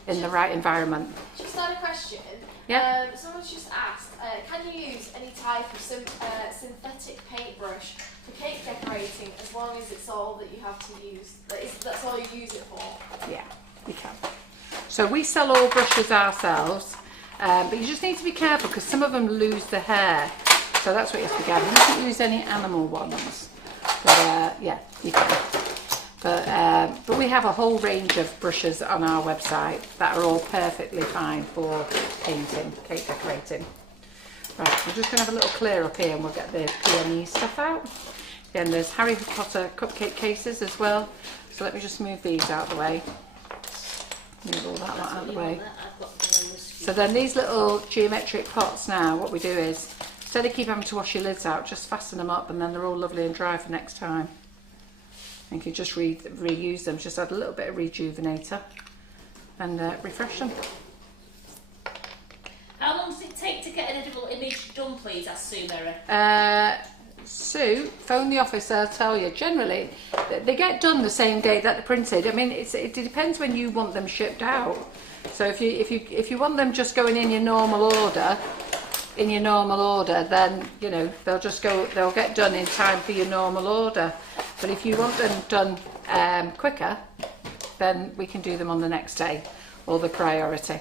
in the right environment. Just had a question. Yeah. Someone's just asked, can you use any type of synthetic paintbrush for cake decorating as long as it's all that you have to use? That's all you use it for? Yeah, you can. So we sell all brushes ourselves, but you just need to be careful because some of them lose the hair. So that's what you have to be careful. You can't use any animal ones. But yeah, you can. But we have a whole range of brushes on our website that are all perfectly fine for painting, cake decorating. Right, we're just going to have a little clear up here and we'll get the PME stuff out. Again, there's Harry Potter cupcake cases as well. So let me just move these out of the way. Move all that out of the way. So then these little geometric pots now, what we do is, instead of keep having to wash your lids out, just fasten them up and then they're all lovely and dry for next time. And you can just reuse them, just add a little bit of rejuvenator and refresh them. How long does it take to get an edible image done, please? Asked Sue Mary. Sue, phone the office, they'll tell you. Generally, they get done the same day that they're printed. I mean, it depends when you want them shipped out. So if you want them just going in your normal order, then you know they'll get done in time for your normal order. But if you want them done quicker, then we can do them on the next day or the priority.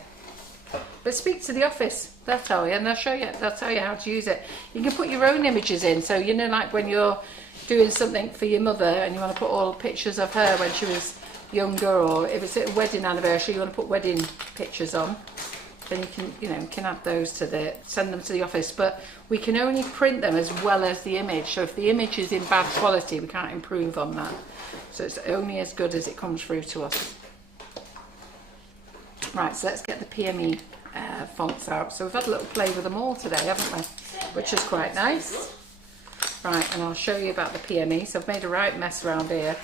But speak to the office, they'll tell you, and they'll tell you how to use it. You can put your own images in, so you know, like when you're doing something for your mother and you want to put all pictures of her when she was younger, or if it's a wedding anniversary you want to put wedding pictures on, then you can add those send them to the office. But we can only print them as well as the image, so if the image is in bad quality we can't improve on that, so it's only as good as it comes through to us. Right, so let's get the PME fonts out. So we've had a little play with them all today, haven't we? Which is quite nice. Right, and I'll show you about the PME. So I've made a right mess around here.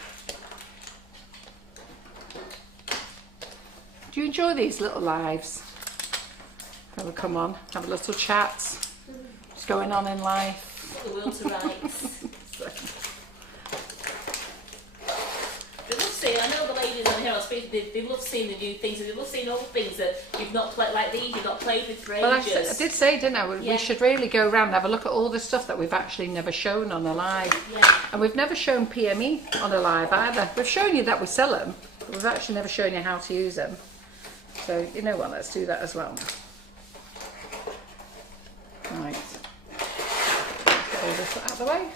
Do you enjoy these little lives? Have a come on, have a little chat. What's going on in life? The will to rights. I know the ladies on here, they love seeing the new things, and they love seeing old things that you've not played, like these, you've not played with for ages. Well, I did say, didn't I? We should really go around and have a look at all the stuff that we've actually never shown on a live. Yeah. And we've never shown PME on a live either. We've shown you that we sell them, but we've actually never shown you how to use them. So, you know what, let's do that as well. Right. Get all this out of the way.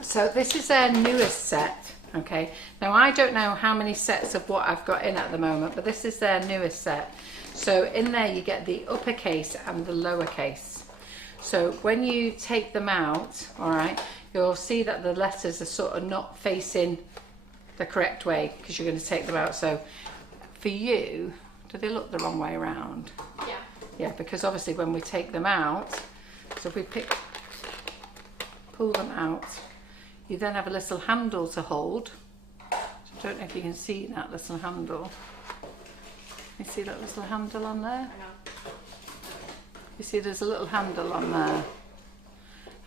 So this is their newest set, okay? Now I don't know how many sets of what I've got in at the moment, but this is their newest set. So in there you get the uppercase and the lowercase. So when you take them out, all right, you'll see that the letters are sort of not facing the correct way because you're going to take them out. So for you, do they look the wrong way around? Yeah. Yeah, because obviously when we take them out, so if we pull them out, you then have a little handle to hold. So I don't know if you can see that little handle. You see that little handle on there? I know. You see there's a little handle on there.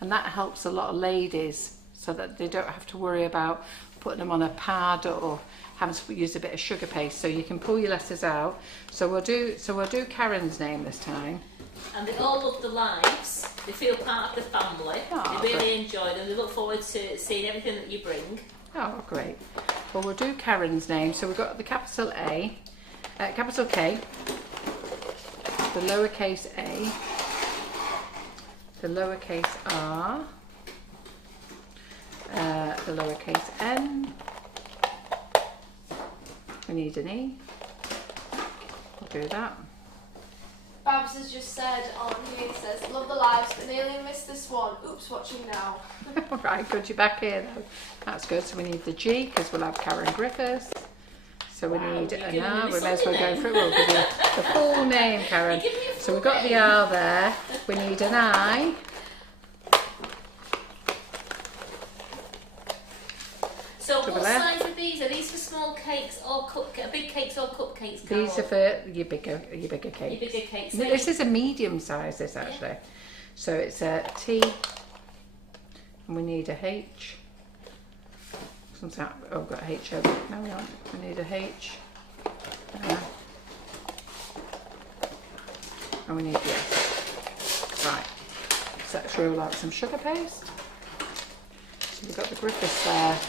And that helps a lot of ladies so that they don't have to worry about putting them on a pad or having to use a bit of sugar paste. So you can pull your letters out. So we'll do Karen's name this time. And they all love the lives. They feel part of the family. Oh, they really enjoy them. They look forward to seeing everything that you bring. Oh, great. Well, we'll do Karen's name. So we've got the capital A, capital K, the lowercase a, the lowercase r, the lowercase n. We need an E. We'll do that. Babs has just said on here, it says, love the lives, but nearly missed this one. Oops, watching now. Right, good, you're back here though. That's good. So we need the G because we'll have Karen Griffiths. So we need an R. We may as well go for it. We'll give you the full name, Karen. So we've got the R there. We need an I. So what size are these? Are these for small cakes or big cakes or cupcakes, Carol? These are for your bigger cakes. Your bigger cakes. This is a medium size, this actually. Yeah. So it's a T, and we need a H. Sometimes, oh, I've got a H over. No, we aren't. We need a H. And we need the S. Right. So let's roll out some sugar paste. So we've got the Griffiths there.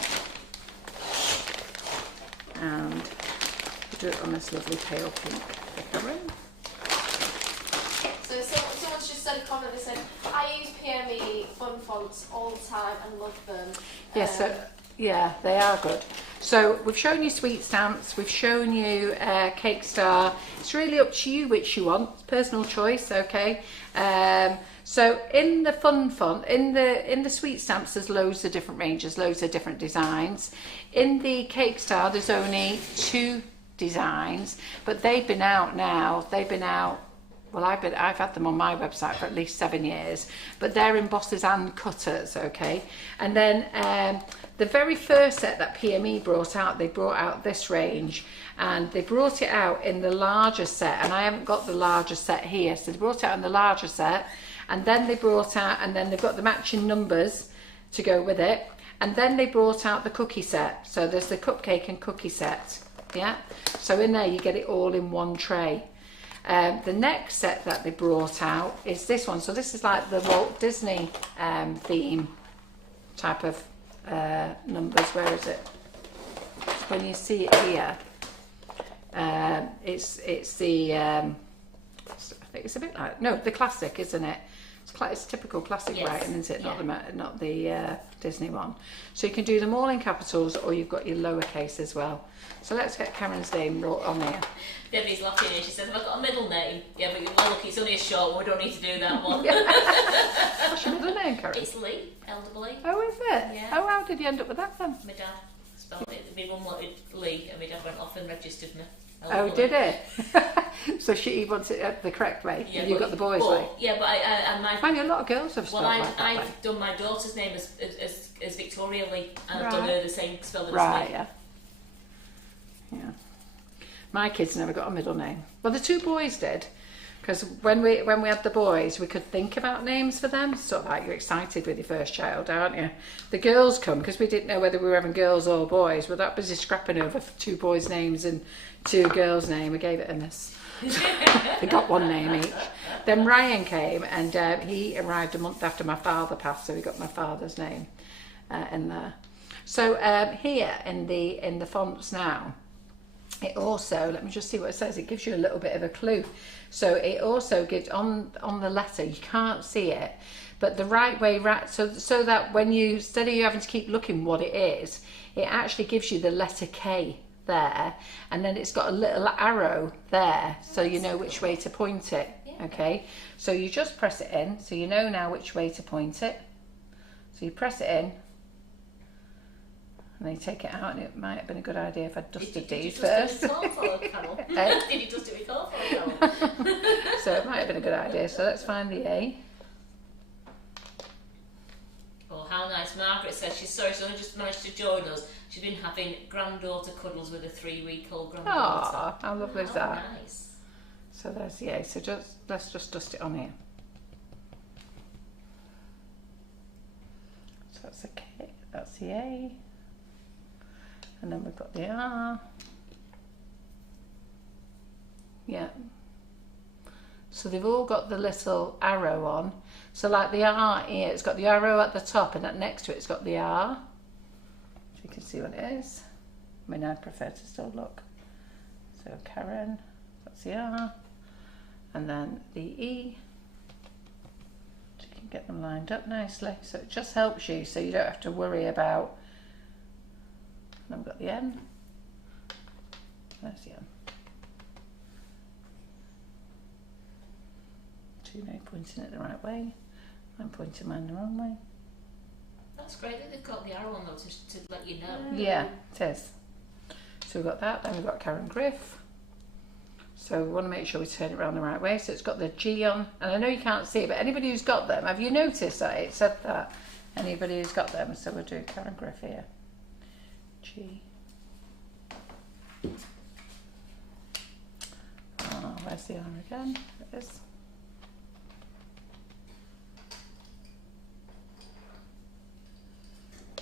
And we'll do it on this lovely pale pink for Karen. So someone's just said a comment, they said, I use PME fun fonts all the time and love them. Yes, yeah, they are good. So we've shown you Sweet Stamps, we've shown you Cake Star. It's really up to you which you want, personal choice, okay? So in the fun font, in the Sweet Stamps, there's loads of different ranges, loads of different designs. In the Cake Star, there's only 2 designs, but they've been out now. They've been out. Well, I've had them on my website for at least 7 years, but they're embossers and cutters, okay? And then the very first set that PME brought out, they brought out this range, and they brought it out in the larger set, and I haven't got the larger set here, so they brought it out in the larger set, And then they brought out, and then they've got the matching numbers to go with it. And then they brought out the cookie set. So there's the cupcake and cookie set. Yeah. So in there you get it all in one tray. The next set that they brought out is this one. So this is like the Walt Disney theme type of numbers. Where is it? When you see it here, it's the I think it's a bit like the classic, isn't it? It's typical classic writing, isn't it? Yeah. Not the Disney one. So you can do them all in capitals, or you've got your lowercase as well. So let's get Karen's name on here. Debbie's laughing here. She says, "Have I got a middle name?" Yeah, but well, look, it's only a short one. We don't need to do that one. What's your middle name, Karen? It's Lee, Elderly. Oh, is it? Yeah. Oh, how did you end up with that then? My dad spelled it. My mum wanted Lee, and my dad went off and registered me. Oh, did it? So she wants it the correct way, and you got the boys' way. Yeah, but I find a lot of girls have spelled like that. I've done my daughter's name as Victoria Lee, and I've done her the same spelling as me. Right, yeah. My kids never got a middle name. Well, the two boys did, because when we had the boys, we could think about names for them. Sort of like you're excited with your first child, aren't you? The girls come because we didn't know whether we were having girls or boys. We're that busy scrapping over 2 boys' names and 2 girls' names. We gave it a miss. They got 1 name each. Then Ryan came, and he arrived a month after my father passed, so we got my father's name in there. So here in the fonts now, it also, let me just see what it says. It gives you a little bit of a clue. So it also gives on the letter, you can't see it, but the right way, so that when you, instead of you having to keep looking what it is, it actually gives you the letter K there, and then it's got a little arrow there, so you know which way to point it. Okay, so you just press it in, so you know now which way to point it. So you press it in, and then you take it out, and it might have been a good idea if I'd dusted these first. Did you dust it with cornflower, Carol? So it might have been a good idea. So let's find the A. Oh, how nice. Margaret says she's sorry she's only just managed to join us. She's been having granddaughter cuddles with a 3-week-old granddaughter. Oh, how lovely is that? Nice. So there's the A. So let's just dust it on here. So that's a K. That's the A. And then we've got the R. Yeah. So they've all got the little arrow on. So like the R here, it's got the arrow at the top, and next to it, it's got the R. So you can see what it is. I mean, I prefer to still look. So Karen, that's the R. And then the E. So you can get them lined up nicely. So it just helps you, so you don't have to worry about. And I've got the N. There's the N. 2 now pointing it the right way. I'm pointing mine the wrong way. That's great that they've got the arrow on though to let you know. Yeah, it is. So we've got that, then we've got Karen Griff. So we want to make sure we turn it around the right way. So it's got the G on, and I know you can't see it, but anybody who's got them, have you noticed that it said that? Anybody who's got them, so we'll do Karen Griff here. G. Oh, where's the R again? There it is.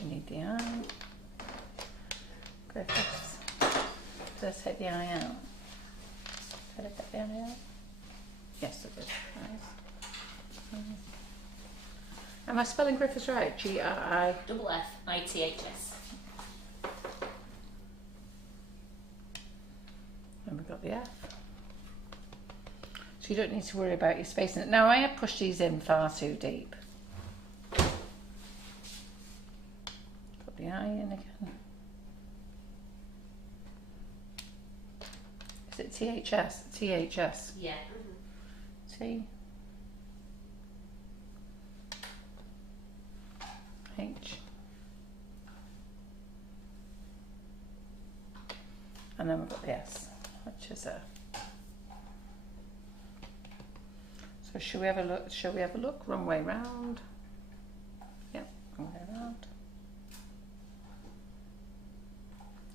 We need the I. Griffiths. Did I take the I out? Did I get the I out? Yes, I did. Nice. Am I spelling Griffiths right? G-R-I... Double F-I-T-H-S. And we've got the F. So you don't need to worry about your spacing. Now I have pushed these in far too deep. Put the I in again. Is it T-H-S? T-H-S. Yeah. T. H. And then we've got the S, which is a. So shall we have a look? Shall we have a look? Wrong way round. Yep, wrong way round.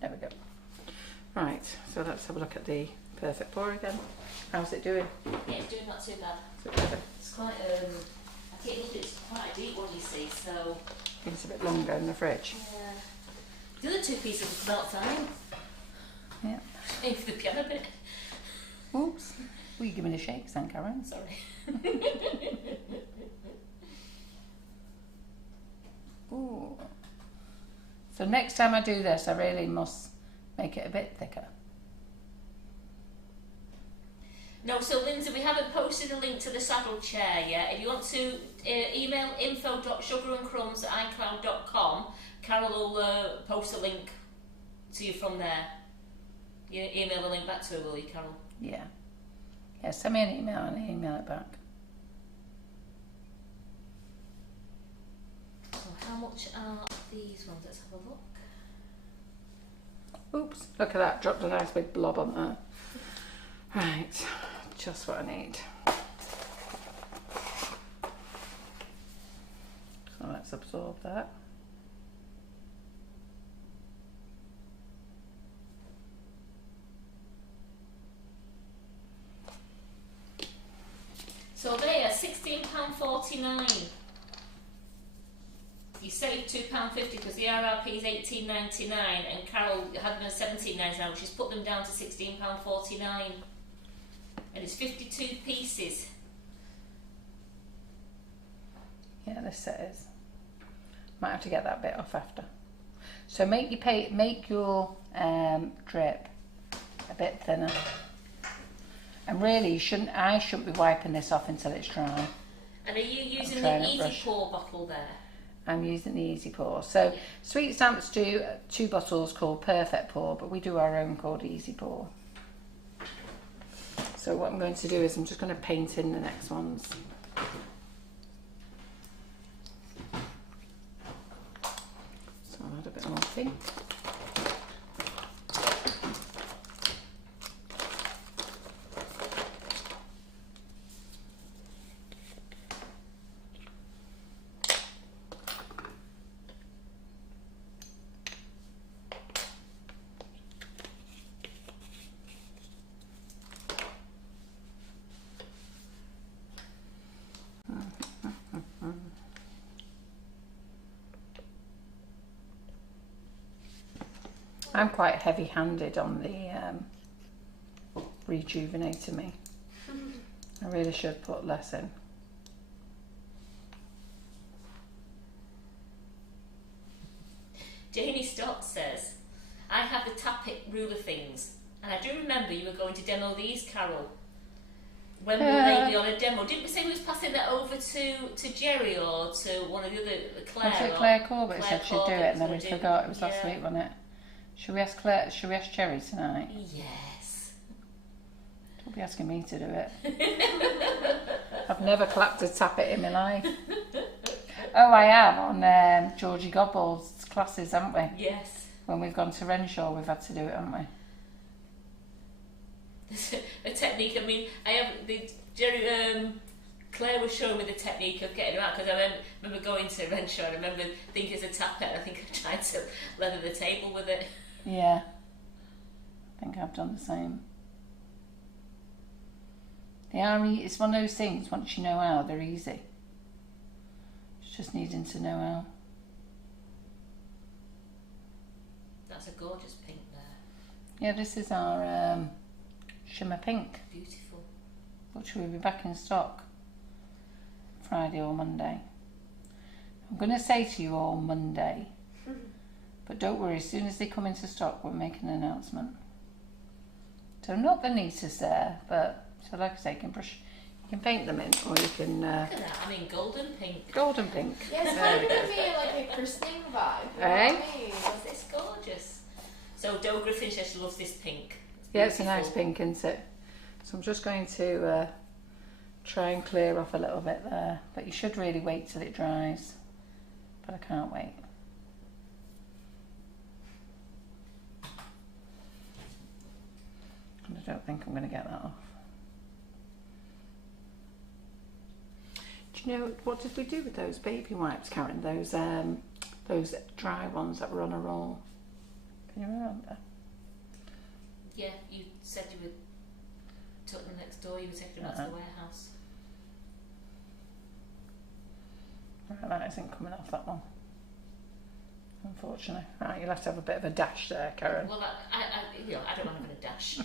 There we go. Right, so let's have a look at the perfect pour again. How's it doing? Yeah, it's doing not too bad. Is it better? It's quite It's quite a deep one, you see, so... It's a bit longer in the fridge. Yeah. The other 2 pieces will come out fine. Yeah. Aim for the piano bit. Oops. Will you give me the shakes then, Karen? Sorry. Ooh. So next time I do this, I really must make it a bit thicker. No, so Lindsay, we haven't posted a link to the saddle chair yet. If you want to email info.sugarandcrumbs@icloud.com, Carol will post a link to you from there. You email the link back to her, will you, Carol? Yeah. Yeah, send me an email and I'll email it back. So how much are these ones? Let's have a look. Oops, look at that, dropped a nice big blob on there. Right, just what I need. So let's absorb that. So they are £16.49. You saved £2.50 because the RRP is $18.99 and Carol had them at $17.99, which has put them down to £16.49. And it's 52 pieces. Yeah, this set is. Might have to get that bit off after. So make your drip a bit thinner. And really, I shouldn't be wiping this off until it's dry. And are you using the Easy Pour bottle there? I'm using the Easy Pour. So Sweet Stamps do 2 bottles called Perfect Pour, but we do our own called Easy Pour. So what I'm going to do is I'm just going to paint in the next ones. So I'll add a bit more pink. I'm quite heavy-handed on the Rejuvenator Me. I really should put less in. Janie Stott says, I have the tappet ruler things, and I do remember you were going to demo these, Carol. When we were maybe on a demo, didn't we say we was passing that over to Jerry or to one of the other, Claire? Was it Claire Corbett said she'd do it and then we forgot it was last week, wasn't it? Should we ask Jerry tonight? Yes. Don't be asking me to do it. I've never clapped a tappet in my life. Oh, I have on Georgie Godball's classes, haven't we? Yes. When we've gone to Renshaw, we've had to do it, haven't we? There's a technique. I mean, Claire was showing me the technique of getting them out because I remember going to Renshaw and I remember thinking it's a tappet and I think I tried to leather the table with it. Yeah. I think I've done the same. It's one of those things, once you know how, they're easy. It's just needing to know how. That's a gorgeous pink there. Yeah, this is our shimmer pink. Beautiful. Which will be back in stock Friday or Monday. I'm going to say to you all Monday, but don't worry, as soon as they come into stock we'll make an announcement. So not Benita's there, but so like I say, you can paint them in, or you can... Look at that, I mean golden pink. Golden pink. Yeah, it's kind of giving me like a christening vibe. You know Eh? what I mean? It's gorgeous. So Doe Griffin says she loves this pink. Yeah, it's a nice pink, isn't it? So I'm just going to try and clear off a little bit there, but you should really wait till it dries, but I can't wait. And I don't think I'm going to get that off. Do you know, what did we do with those baby wipes, Karen? Those dry ones that were on a roll. Can you remember? Yeah, you said you would took them next door, you were taking them out to the warehouse. Right, that isn't coming off, that one. Unfortunately. Right, you'll have to have a bit of a dash there, Karen. Well, I don't want to have a dash.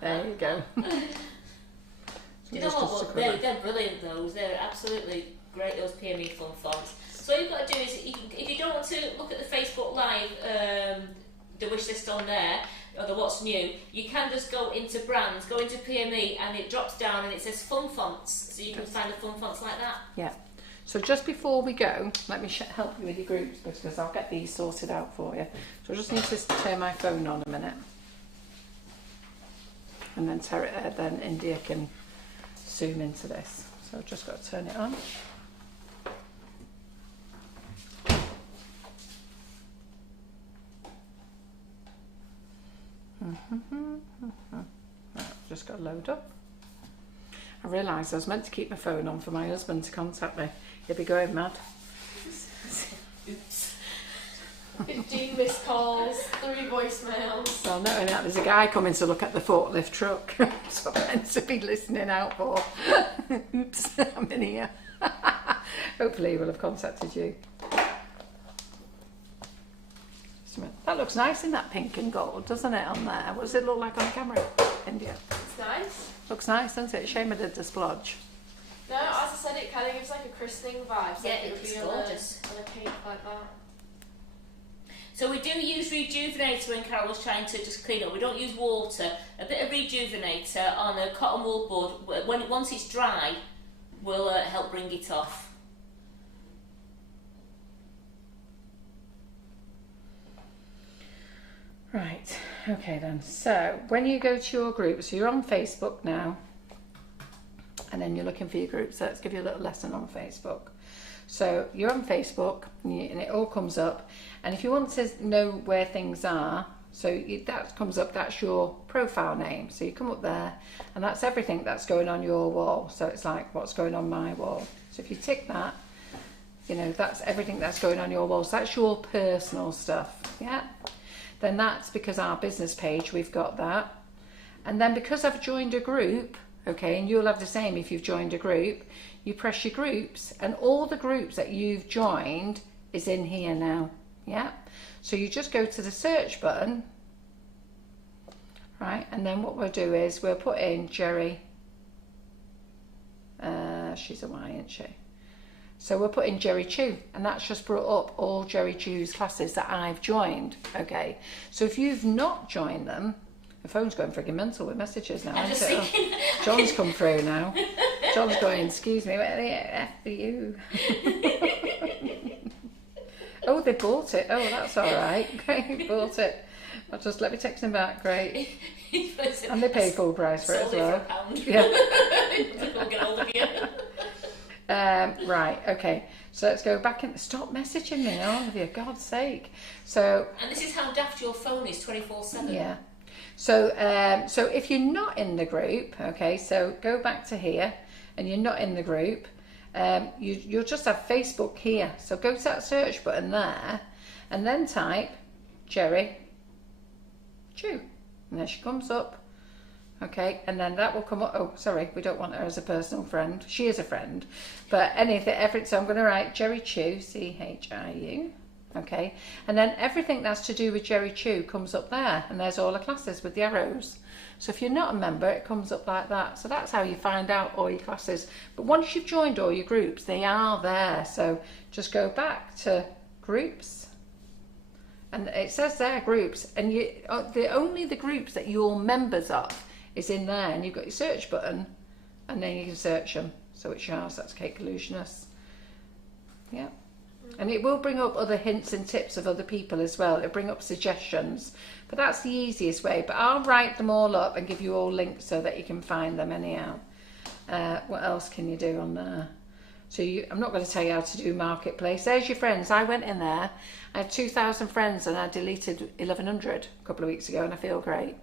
There you go. Do you know what? They're brilliant, those. They're absolutely great, those PME fun fonts. So all you've got to do is, if you don't want to look at the Facebook Live, the wish list on there, or the what's new, you can just go into brands, go into PME, and it drops down and it says fun fonts. So you can find the fun fonts like that. Yeah. So just before we go, let me help you with your groups, because I'll get these sorted out for you. So I just need to turn my phone on a minute. And then India can zoom into this. So I've just got to turn it on. Right, just got to load up. I realised I was meant to keep my phone on for my husband to contact me. He'd be going mad. Oops. 15 missed calls, 3 voicemails. Well, not only that, there's a guy coming to look at the forklift truck. So I'm meant to be listening out for. Oops, I'm in here. Hopefully he will have contacted you. Just a minute. That looks nice in that pink and gold, doesn't it, on there? What does it look like on camera, India? It's nice. Looks nice, doesn't it? Shame I did the splodge. No, as I said, it kind of gives like a christening vibe. So Yeah, like it would looks be gorgeous. On a cake like that. So we do use Rejuvenator when Carol was trying to just clean up. We don't use water. A bit of Rejuvenator on a cotton wool board. Once it's dry, will help bring it off. Right, okay then. So when you go to your group, so you're on Facebook now, and then you're looking for your group. So let's give you a little lesson on Facebook. So you're on Facebook, and it all comes up. And if you want to know where things are, that comes up, that's your profile name. So you come up there, and that's everything that's going on your wall. So it's like what's going on my wall. So if you tick that, that's everything that's going on your wall. So that's your personal stuff, yeah? Then that's because our business page, we've got that. And then because I've joined a group, okay, and you'll have the same if you've joined a group, you press your groups, and all the groups that you've joined is in here now, yeah? So you just go to the search button, right, and then what we'll do is we'll put in Jerry, she's a Y, isn't she? So we'll put in Jerry Chew, and that's just brought up all Jerry Chew's classes that I've joined, okay? So if you've not joined them, the phone's going frigging mental with messages now, I'm just isn't it? thinking. Oh, John's come through now. John's going, excuse me, where the F are you? Oh, they bought it. Oh, that's all right. Great, bought it. Let me text him back. Great. And they paid full price for it as well. Yeah. We'll get hold of you. Right, okay. So let's go back and stop messaging me, all of you, God's sake. So. And this is how daft your phone is 24/7. Yeah. So, so if you're not in the group, okay, so go back to here, and you're not in the group, you'll just have Facebook here. So go to that search button there, and then type Jerry Chew, and there she comes up. Okay, and then that will come up. Oh, sorry, we don't want her as a personal friend. She is a friend, but so I'm going to write Jerry Chew, CHIU. Okay, and then everything that's to do with Jerry Chew comes up there, and there's all the classes with the arrows. So if you're not a member, it comes up like that. So that's how you find out all your classes. But once you've joined all your groups, they are there. So just go back to groups, and it says there groups, and only the groups that you're members of is in there, and you've got your search button, and then you can search them. So it's yours. That's Cake Illusionist. Yeah. And it will bring up other hints and tips of other people as well. It'll bring up suggestions. But that's the easiest way. But I'll write them all up and give you all links so that you can find them anyhow. What else can you do on there? So I'm not going to tell you how to do Marketplace. There's your friends. I went in there. I had 2,000 friends, and I deleted 1,100 a couple of weeks ago, and I feel great.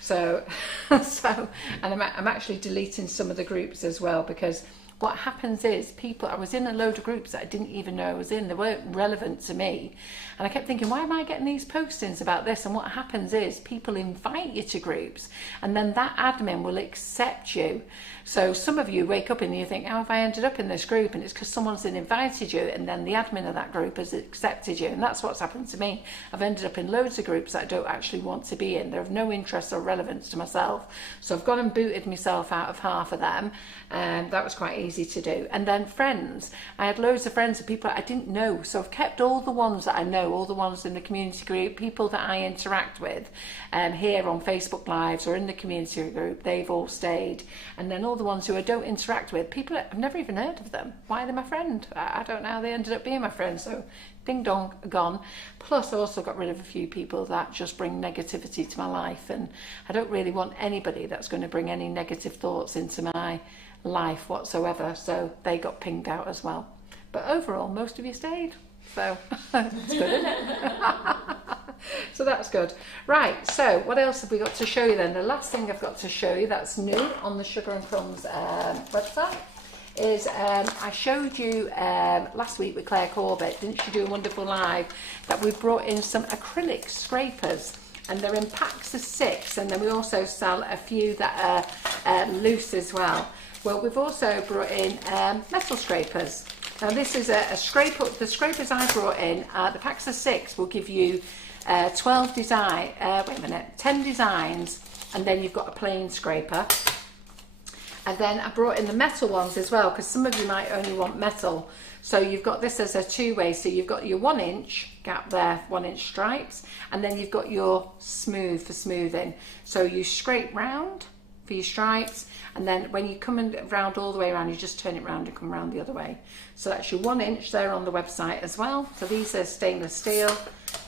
So, and I'm actually deleting some of the groups as well, because what happens is I was in a load of groups that I didn't even know I was in. They weren't relevant to me. And I kept thinking, why am I getting these postings about this? And what happens is people invite you to groups, and then that admin will accept you. So some of you wake up and you think, how have I ended up in this group? And it's because someone's invited you, and then the admin of that group has accepted you. And that's what's happened to me. I've ended up in loads of groups that I don't actually want to be in. They're of no interest or relevance to myself. So I've gone and booted myself out of half of them. And that was quite easy to do. And then friends. I had loads of friends of people I didn't know. So I've kept all the ones that I know, all the ones in the community group, people that I interact with here on Facebook Lives or in the community group, they've all stayed. And then all the ones who I don't interact with, people I've never even heard of them. Why are they my friend? I don't know how they ended up being my friend. So ding dong, gone. Plus I also got rid of a few people that just bring negativity to my life, and I don't really want anybody that's going to bring any negative thoughts into my life whatsoever, so they got pinged out as well. But overall, most of you stayed, so it's good, isn't it? So that's good. Right, so what else have we got to show you then? The last thing I've got to show you that's new on the Sugar and Crumbs website is I showed you last week with Claire Corbett, didn't she do a wonderful live, that we brought in some acrylic scrapers, and they're in packs of 6, and then we also sell a few that are loose as well. Well, we've also brought in metal scrapers. Now this is a scraper. The scrapers I brought in, the packs of 6 will give you 10 designs, and then you've got a plain scraper. And then I brought in the metal ones as well, because some of you might only want metal. So you've got this as a 2-way, so you've got your 1-inch gap there, 1-inch stripes, and then you've got your smooth for smoothing. So you scrape round for your stripes, and then when you come round all the way around, you just turn it round and come round the other way. So that's your 1-inch there on the website as well. So these are stainless steel.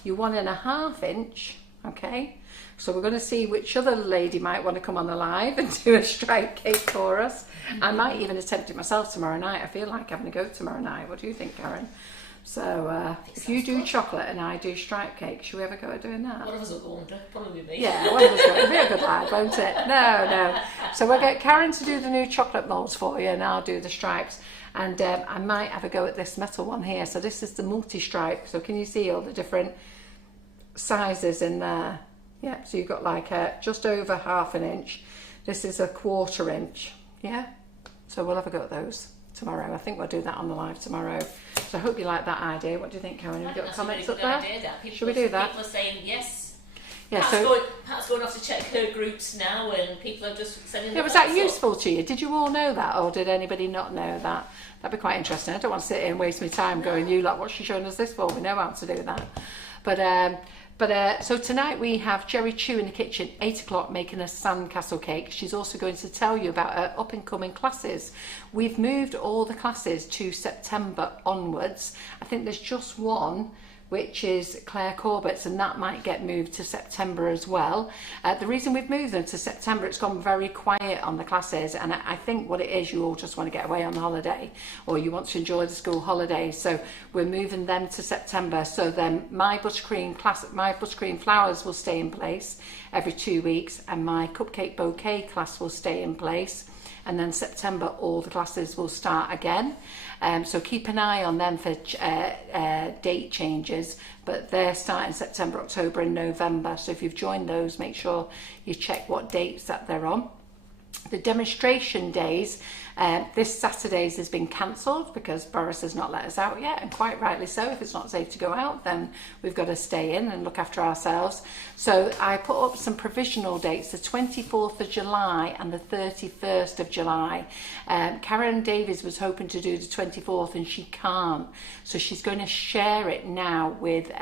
Your 1.5 inch, okay. So we're going to see which other lady might want to come on the live and do a stripe cake for us. I might even attempt it myself tomorrow night. I feel like having a go tomorrow night. What do you think, Karen? So if you do chocolate and I do stripe cake, should we ever go at doing that? One of us will go under, probably me. Yeah, one of us will. It'll be a good live, won't it? No. So we'll get Karen to do the new chocolate moulds for you, and I'll do the stripes. And I might have a go at this metal one here. So this is the multi-stripe. So can you see all the different sizes in there? Yeah, so you've got like just over 1/2 inch. This is a 1/4 inch. Yeah, so we'll have a go at those tomorrow. I think we'll do that on the live tomorrow. So I hope you like that idea. What do you think, Karen? Have you got comments up there? Should we do that? People are saying yes. Yeah, Pat's going off to check her groups now, and people are just sending. Yeah, was that useful to you? Did you all know that, or did anybody not know that? That'd be quite interesting. I don't want to sit here and waste my time going, you lot, what's she showing us this for? We know how to do that. But so tonight we have Jerry Chu in the kitchen, 8 o'clock, making a sandcastle cake. She's also going to tell you about her up-and-coming classes. We've moved all the classes to September onwards. I think there's just one, which is Claire Corbett's, and that might get moved to September as well. The reason we've moved them to September, it's gone very quiet on the classes, and I think what it is, you all just want to get away on holiday, or you want to enjoy the school holidays, so we're moving them to September. So then my buttercream flowers will stay in place every 2 weeks, and my cupcake bouquet class will stay in place. And then September, all the classes will start again. So keep an eye on them for date changes, but they're starting September, October and November. So if you've joined those, make sure you check what dates that they're on. The demonstration days, this Saturday's has been cancelled because Boris has not let us out yet, and quite rightly so. If it's not safe to go out, then we've got to stay in and look after ourselves. So I put up some provisional dates, the 24th of July and the 31st of July. Karen Davies was hoping to do the 24th and she can't, so she's going to share it now with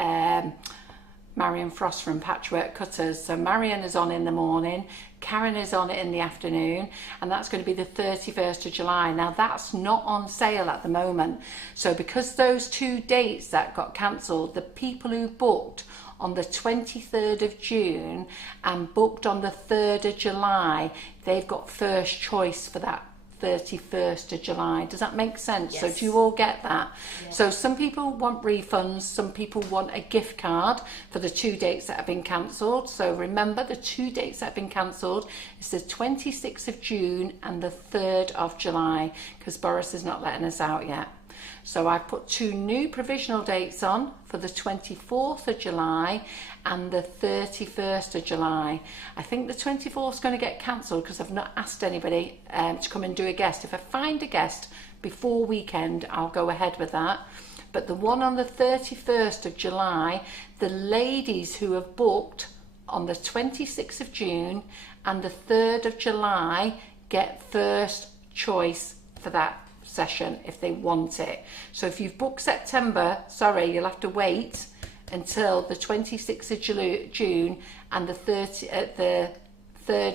Marion Frost from Patchwork Cutters. So Marion is on in the morning, Karen is on it in the afternoon, and that's going to be the 31st of July. Now that's not on sale at the moment. So because those 2 dates that got cancelled, the people who booked on the 23rd of June and booked on the 3rd of July, they've got first choice for that 31st of July. Does that make sense? Yes. So do you all get that? Yeah. So some people want refunds, some people want a gift card for the 2 dates that have been cancelled. So remember, the 2 dates that have been cancelled is the 26th of June and the 3rd of July, because Boris is not letting us out yet. So I've put 2 new provisional dates on for the 24th of July and the 31st of July. I think the 24th is going to get cancelled because I've not asked anybody to come and do a guest. If I find a guest before weekend, I'll go ahead with that. But the one on the 31st of July, the ladies who have booked on the 26th of June and the 3rd of July get first choice for that session if they want it. So if you've booked September, sorry, you'll have to wait until the 26th of June and the 3rd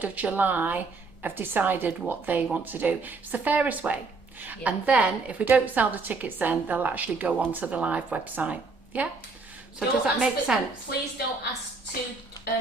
of July have decided what they want to do. It's the fairest way. Yeah. And then if we don't sell the tickets, then they'll actually go onto the live website. Yeah? So does that make sense? Please don't ask to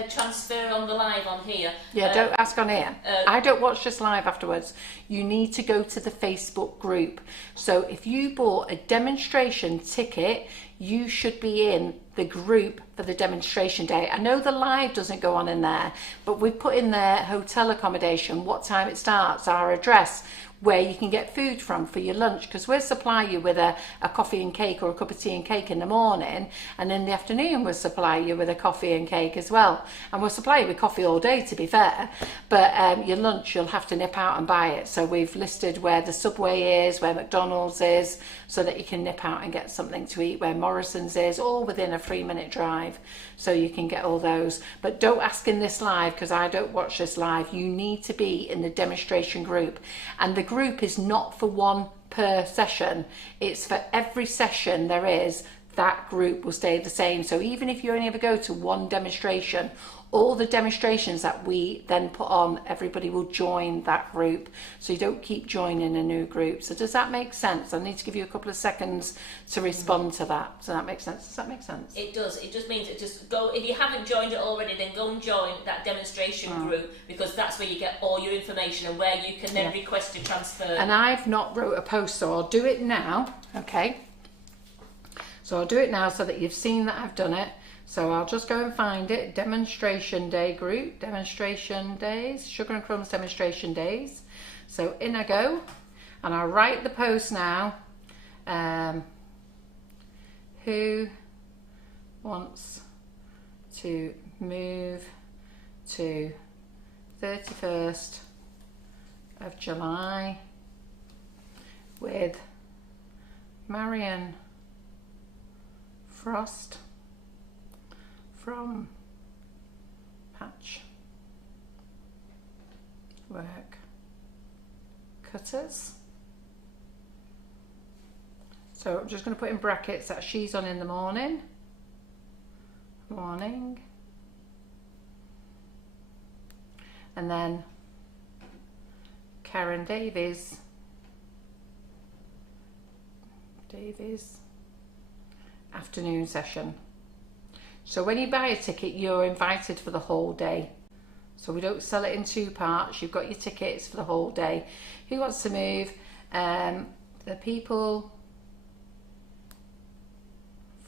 transfer on the live on here. Yeah, don't ask on here. I don't watch this live afterwards. You need to go to the Facebook group. So if you bought a demonstration ticket, you should be in the group for the demonstration day. I know the live doesn't go on in there, but we put in there hotel accommodation, what time it starts, our address, where you can get food from for your lunch, because we'll supply you with a coffee and cake or a cup of tea and cake in the morning, and in the afternoon we'll supply you with a coffee and cake as well, and we'll supply you with coffee all day, to be fair, but your lunch you'll have to nip out and buy it. So we've listed where the Subway is, where McDonald's is, so that you can nip out and get something to eat, where Morrison's is, all within a 3-minute drive, so you can get all those. But don't ask in this live, because I don't watch this live. You need to be in the demonstration group, and the group is not for one per session, it's for every session there is. That group will stay the same. So even if you only ever go to one demonstration, all the demonstrations that we then put on, everybody will join that group, so you don't keep joining a new group. So does that make sense? I need to give you a couple of seconds to respond to that. Does that make sense? Does that make sense? It does. It just means just go, if you haven't joined it already, then go and join that demonstration group, because that's where you get all your information and where you can then request a transfer. And I've not wrote a post, so I'll do it now. Okay, so I'll do it now so that you've seen that I've done it. So I'll just go and find it. Demonstration day group, demonstration days, Sugar and Crumbs demonstration days. So in I go, and I'll write the post now. Who wants to move to 31st of July with Marion Frost from Patch Work Cutters. So I'm just going to put in brackets that she's on in the morning. And then Karen Davies afternoon session. So when you buy a ticket, you're invited for the whole day. So we don't sell it in 2 parts. You've got your tickets for the whole day. Who wants to move? The people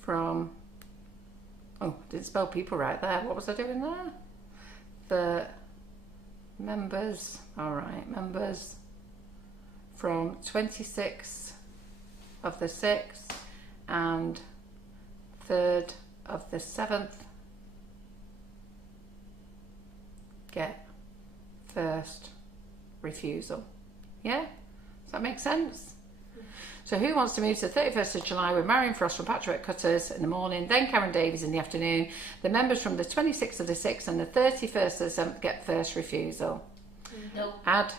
from... Oh, I didn't spell people right there. What was I doing there? The members... Alright, members from 26th of the 6th and 3rd of the 7th get first refusal. Yeah? Does that make sense? So who wants to move to the 31st of July with Marion Frost from Patchwork Cutters in the morning, then Karen Davies in the afternoon. The members from the 26th of the 6th and the 31st of the 7th get first refusal. No. Add.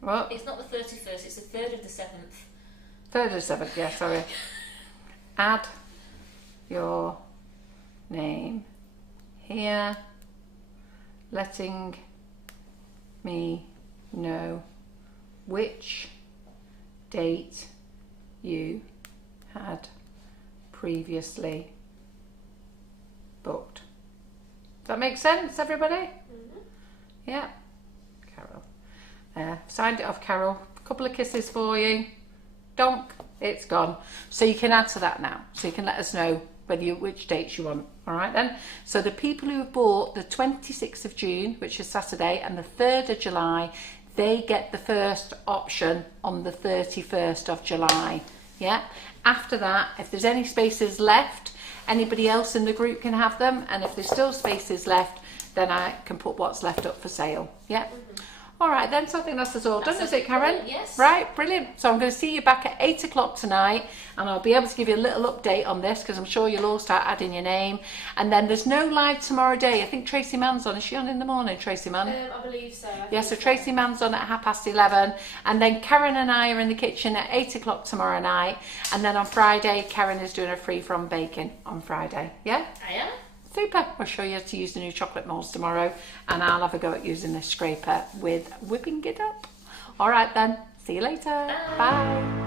What? It's not the 31st, it's the 3rd of the 7th. 3rd of the 7th, yeah, sorry. Add your name here, letting me know which date you had previously booked. Does that make sense, everybody? Yeah. Carol. Signed it off, Carol. Couple of kisses for you. Donk, it's gone. So you can add to that now. So you can let us know which dates you want. All right then. So the people who have bought the 26th of June, which is Saturday, and the 3rd of July, they get the first option on the 31st of July. Yeah. After that, if there's any spaces left, anybody else in the group can have them. And if there's still spaces left, then I can put what's left up for sale. Yeah. All right then, so I think that's us all done, is it, Karen? Yes. Right, brilliant. So I'm going to see you back at 8 o'clock tonight, and I'll be able to give you a little update on this, because I'm sure you'll all start adding your name. And then there's no live tomorrow day. I think Tracy Mann's on. Is she on in the morning, Tracy Mann? I believe so. Yeah, so Tracy Mann's on at 11:30, and then Karen and I are in the kitchen at 8 o'clock tomorrow night, and then on Friday, Karen is doing a free from baking on Friday. Yeah? I am. Super. I'll show you how to use the new chocolate molds tomorrow, and I'll have a go at using this scraper with whipping it up. All right then. See you later. Bye.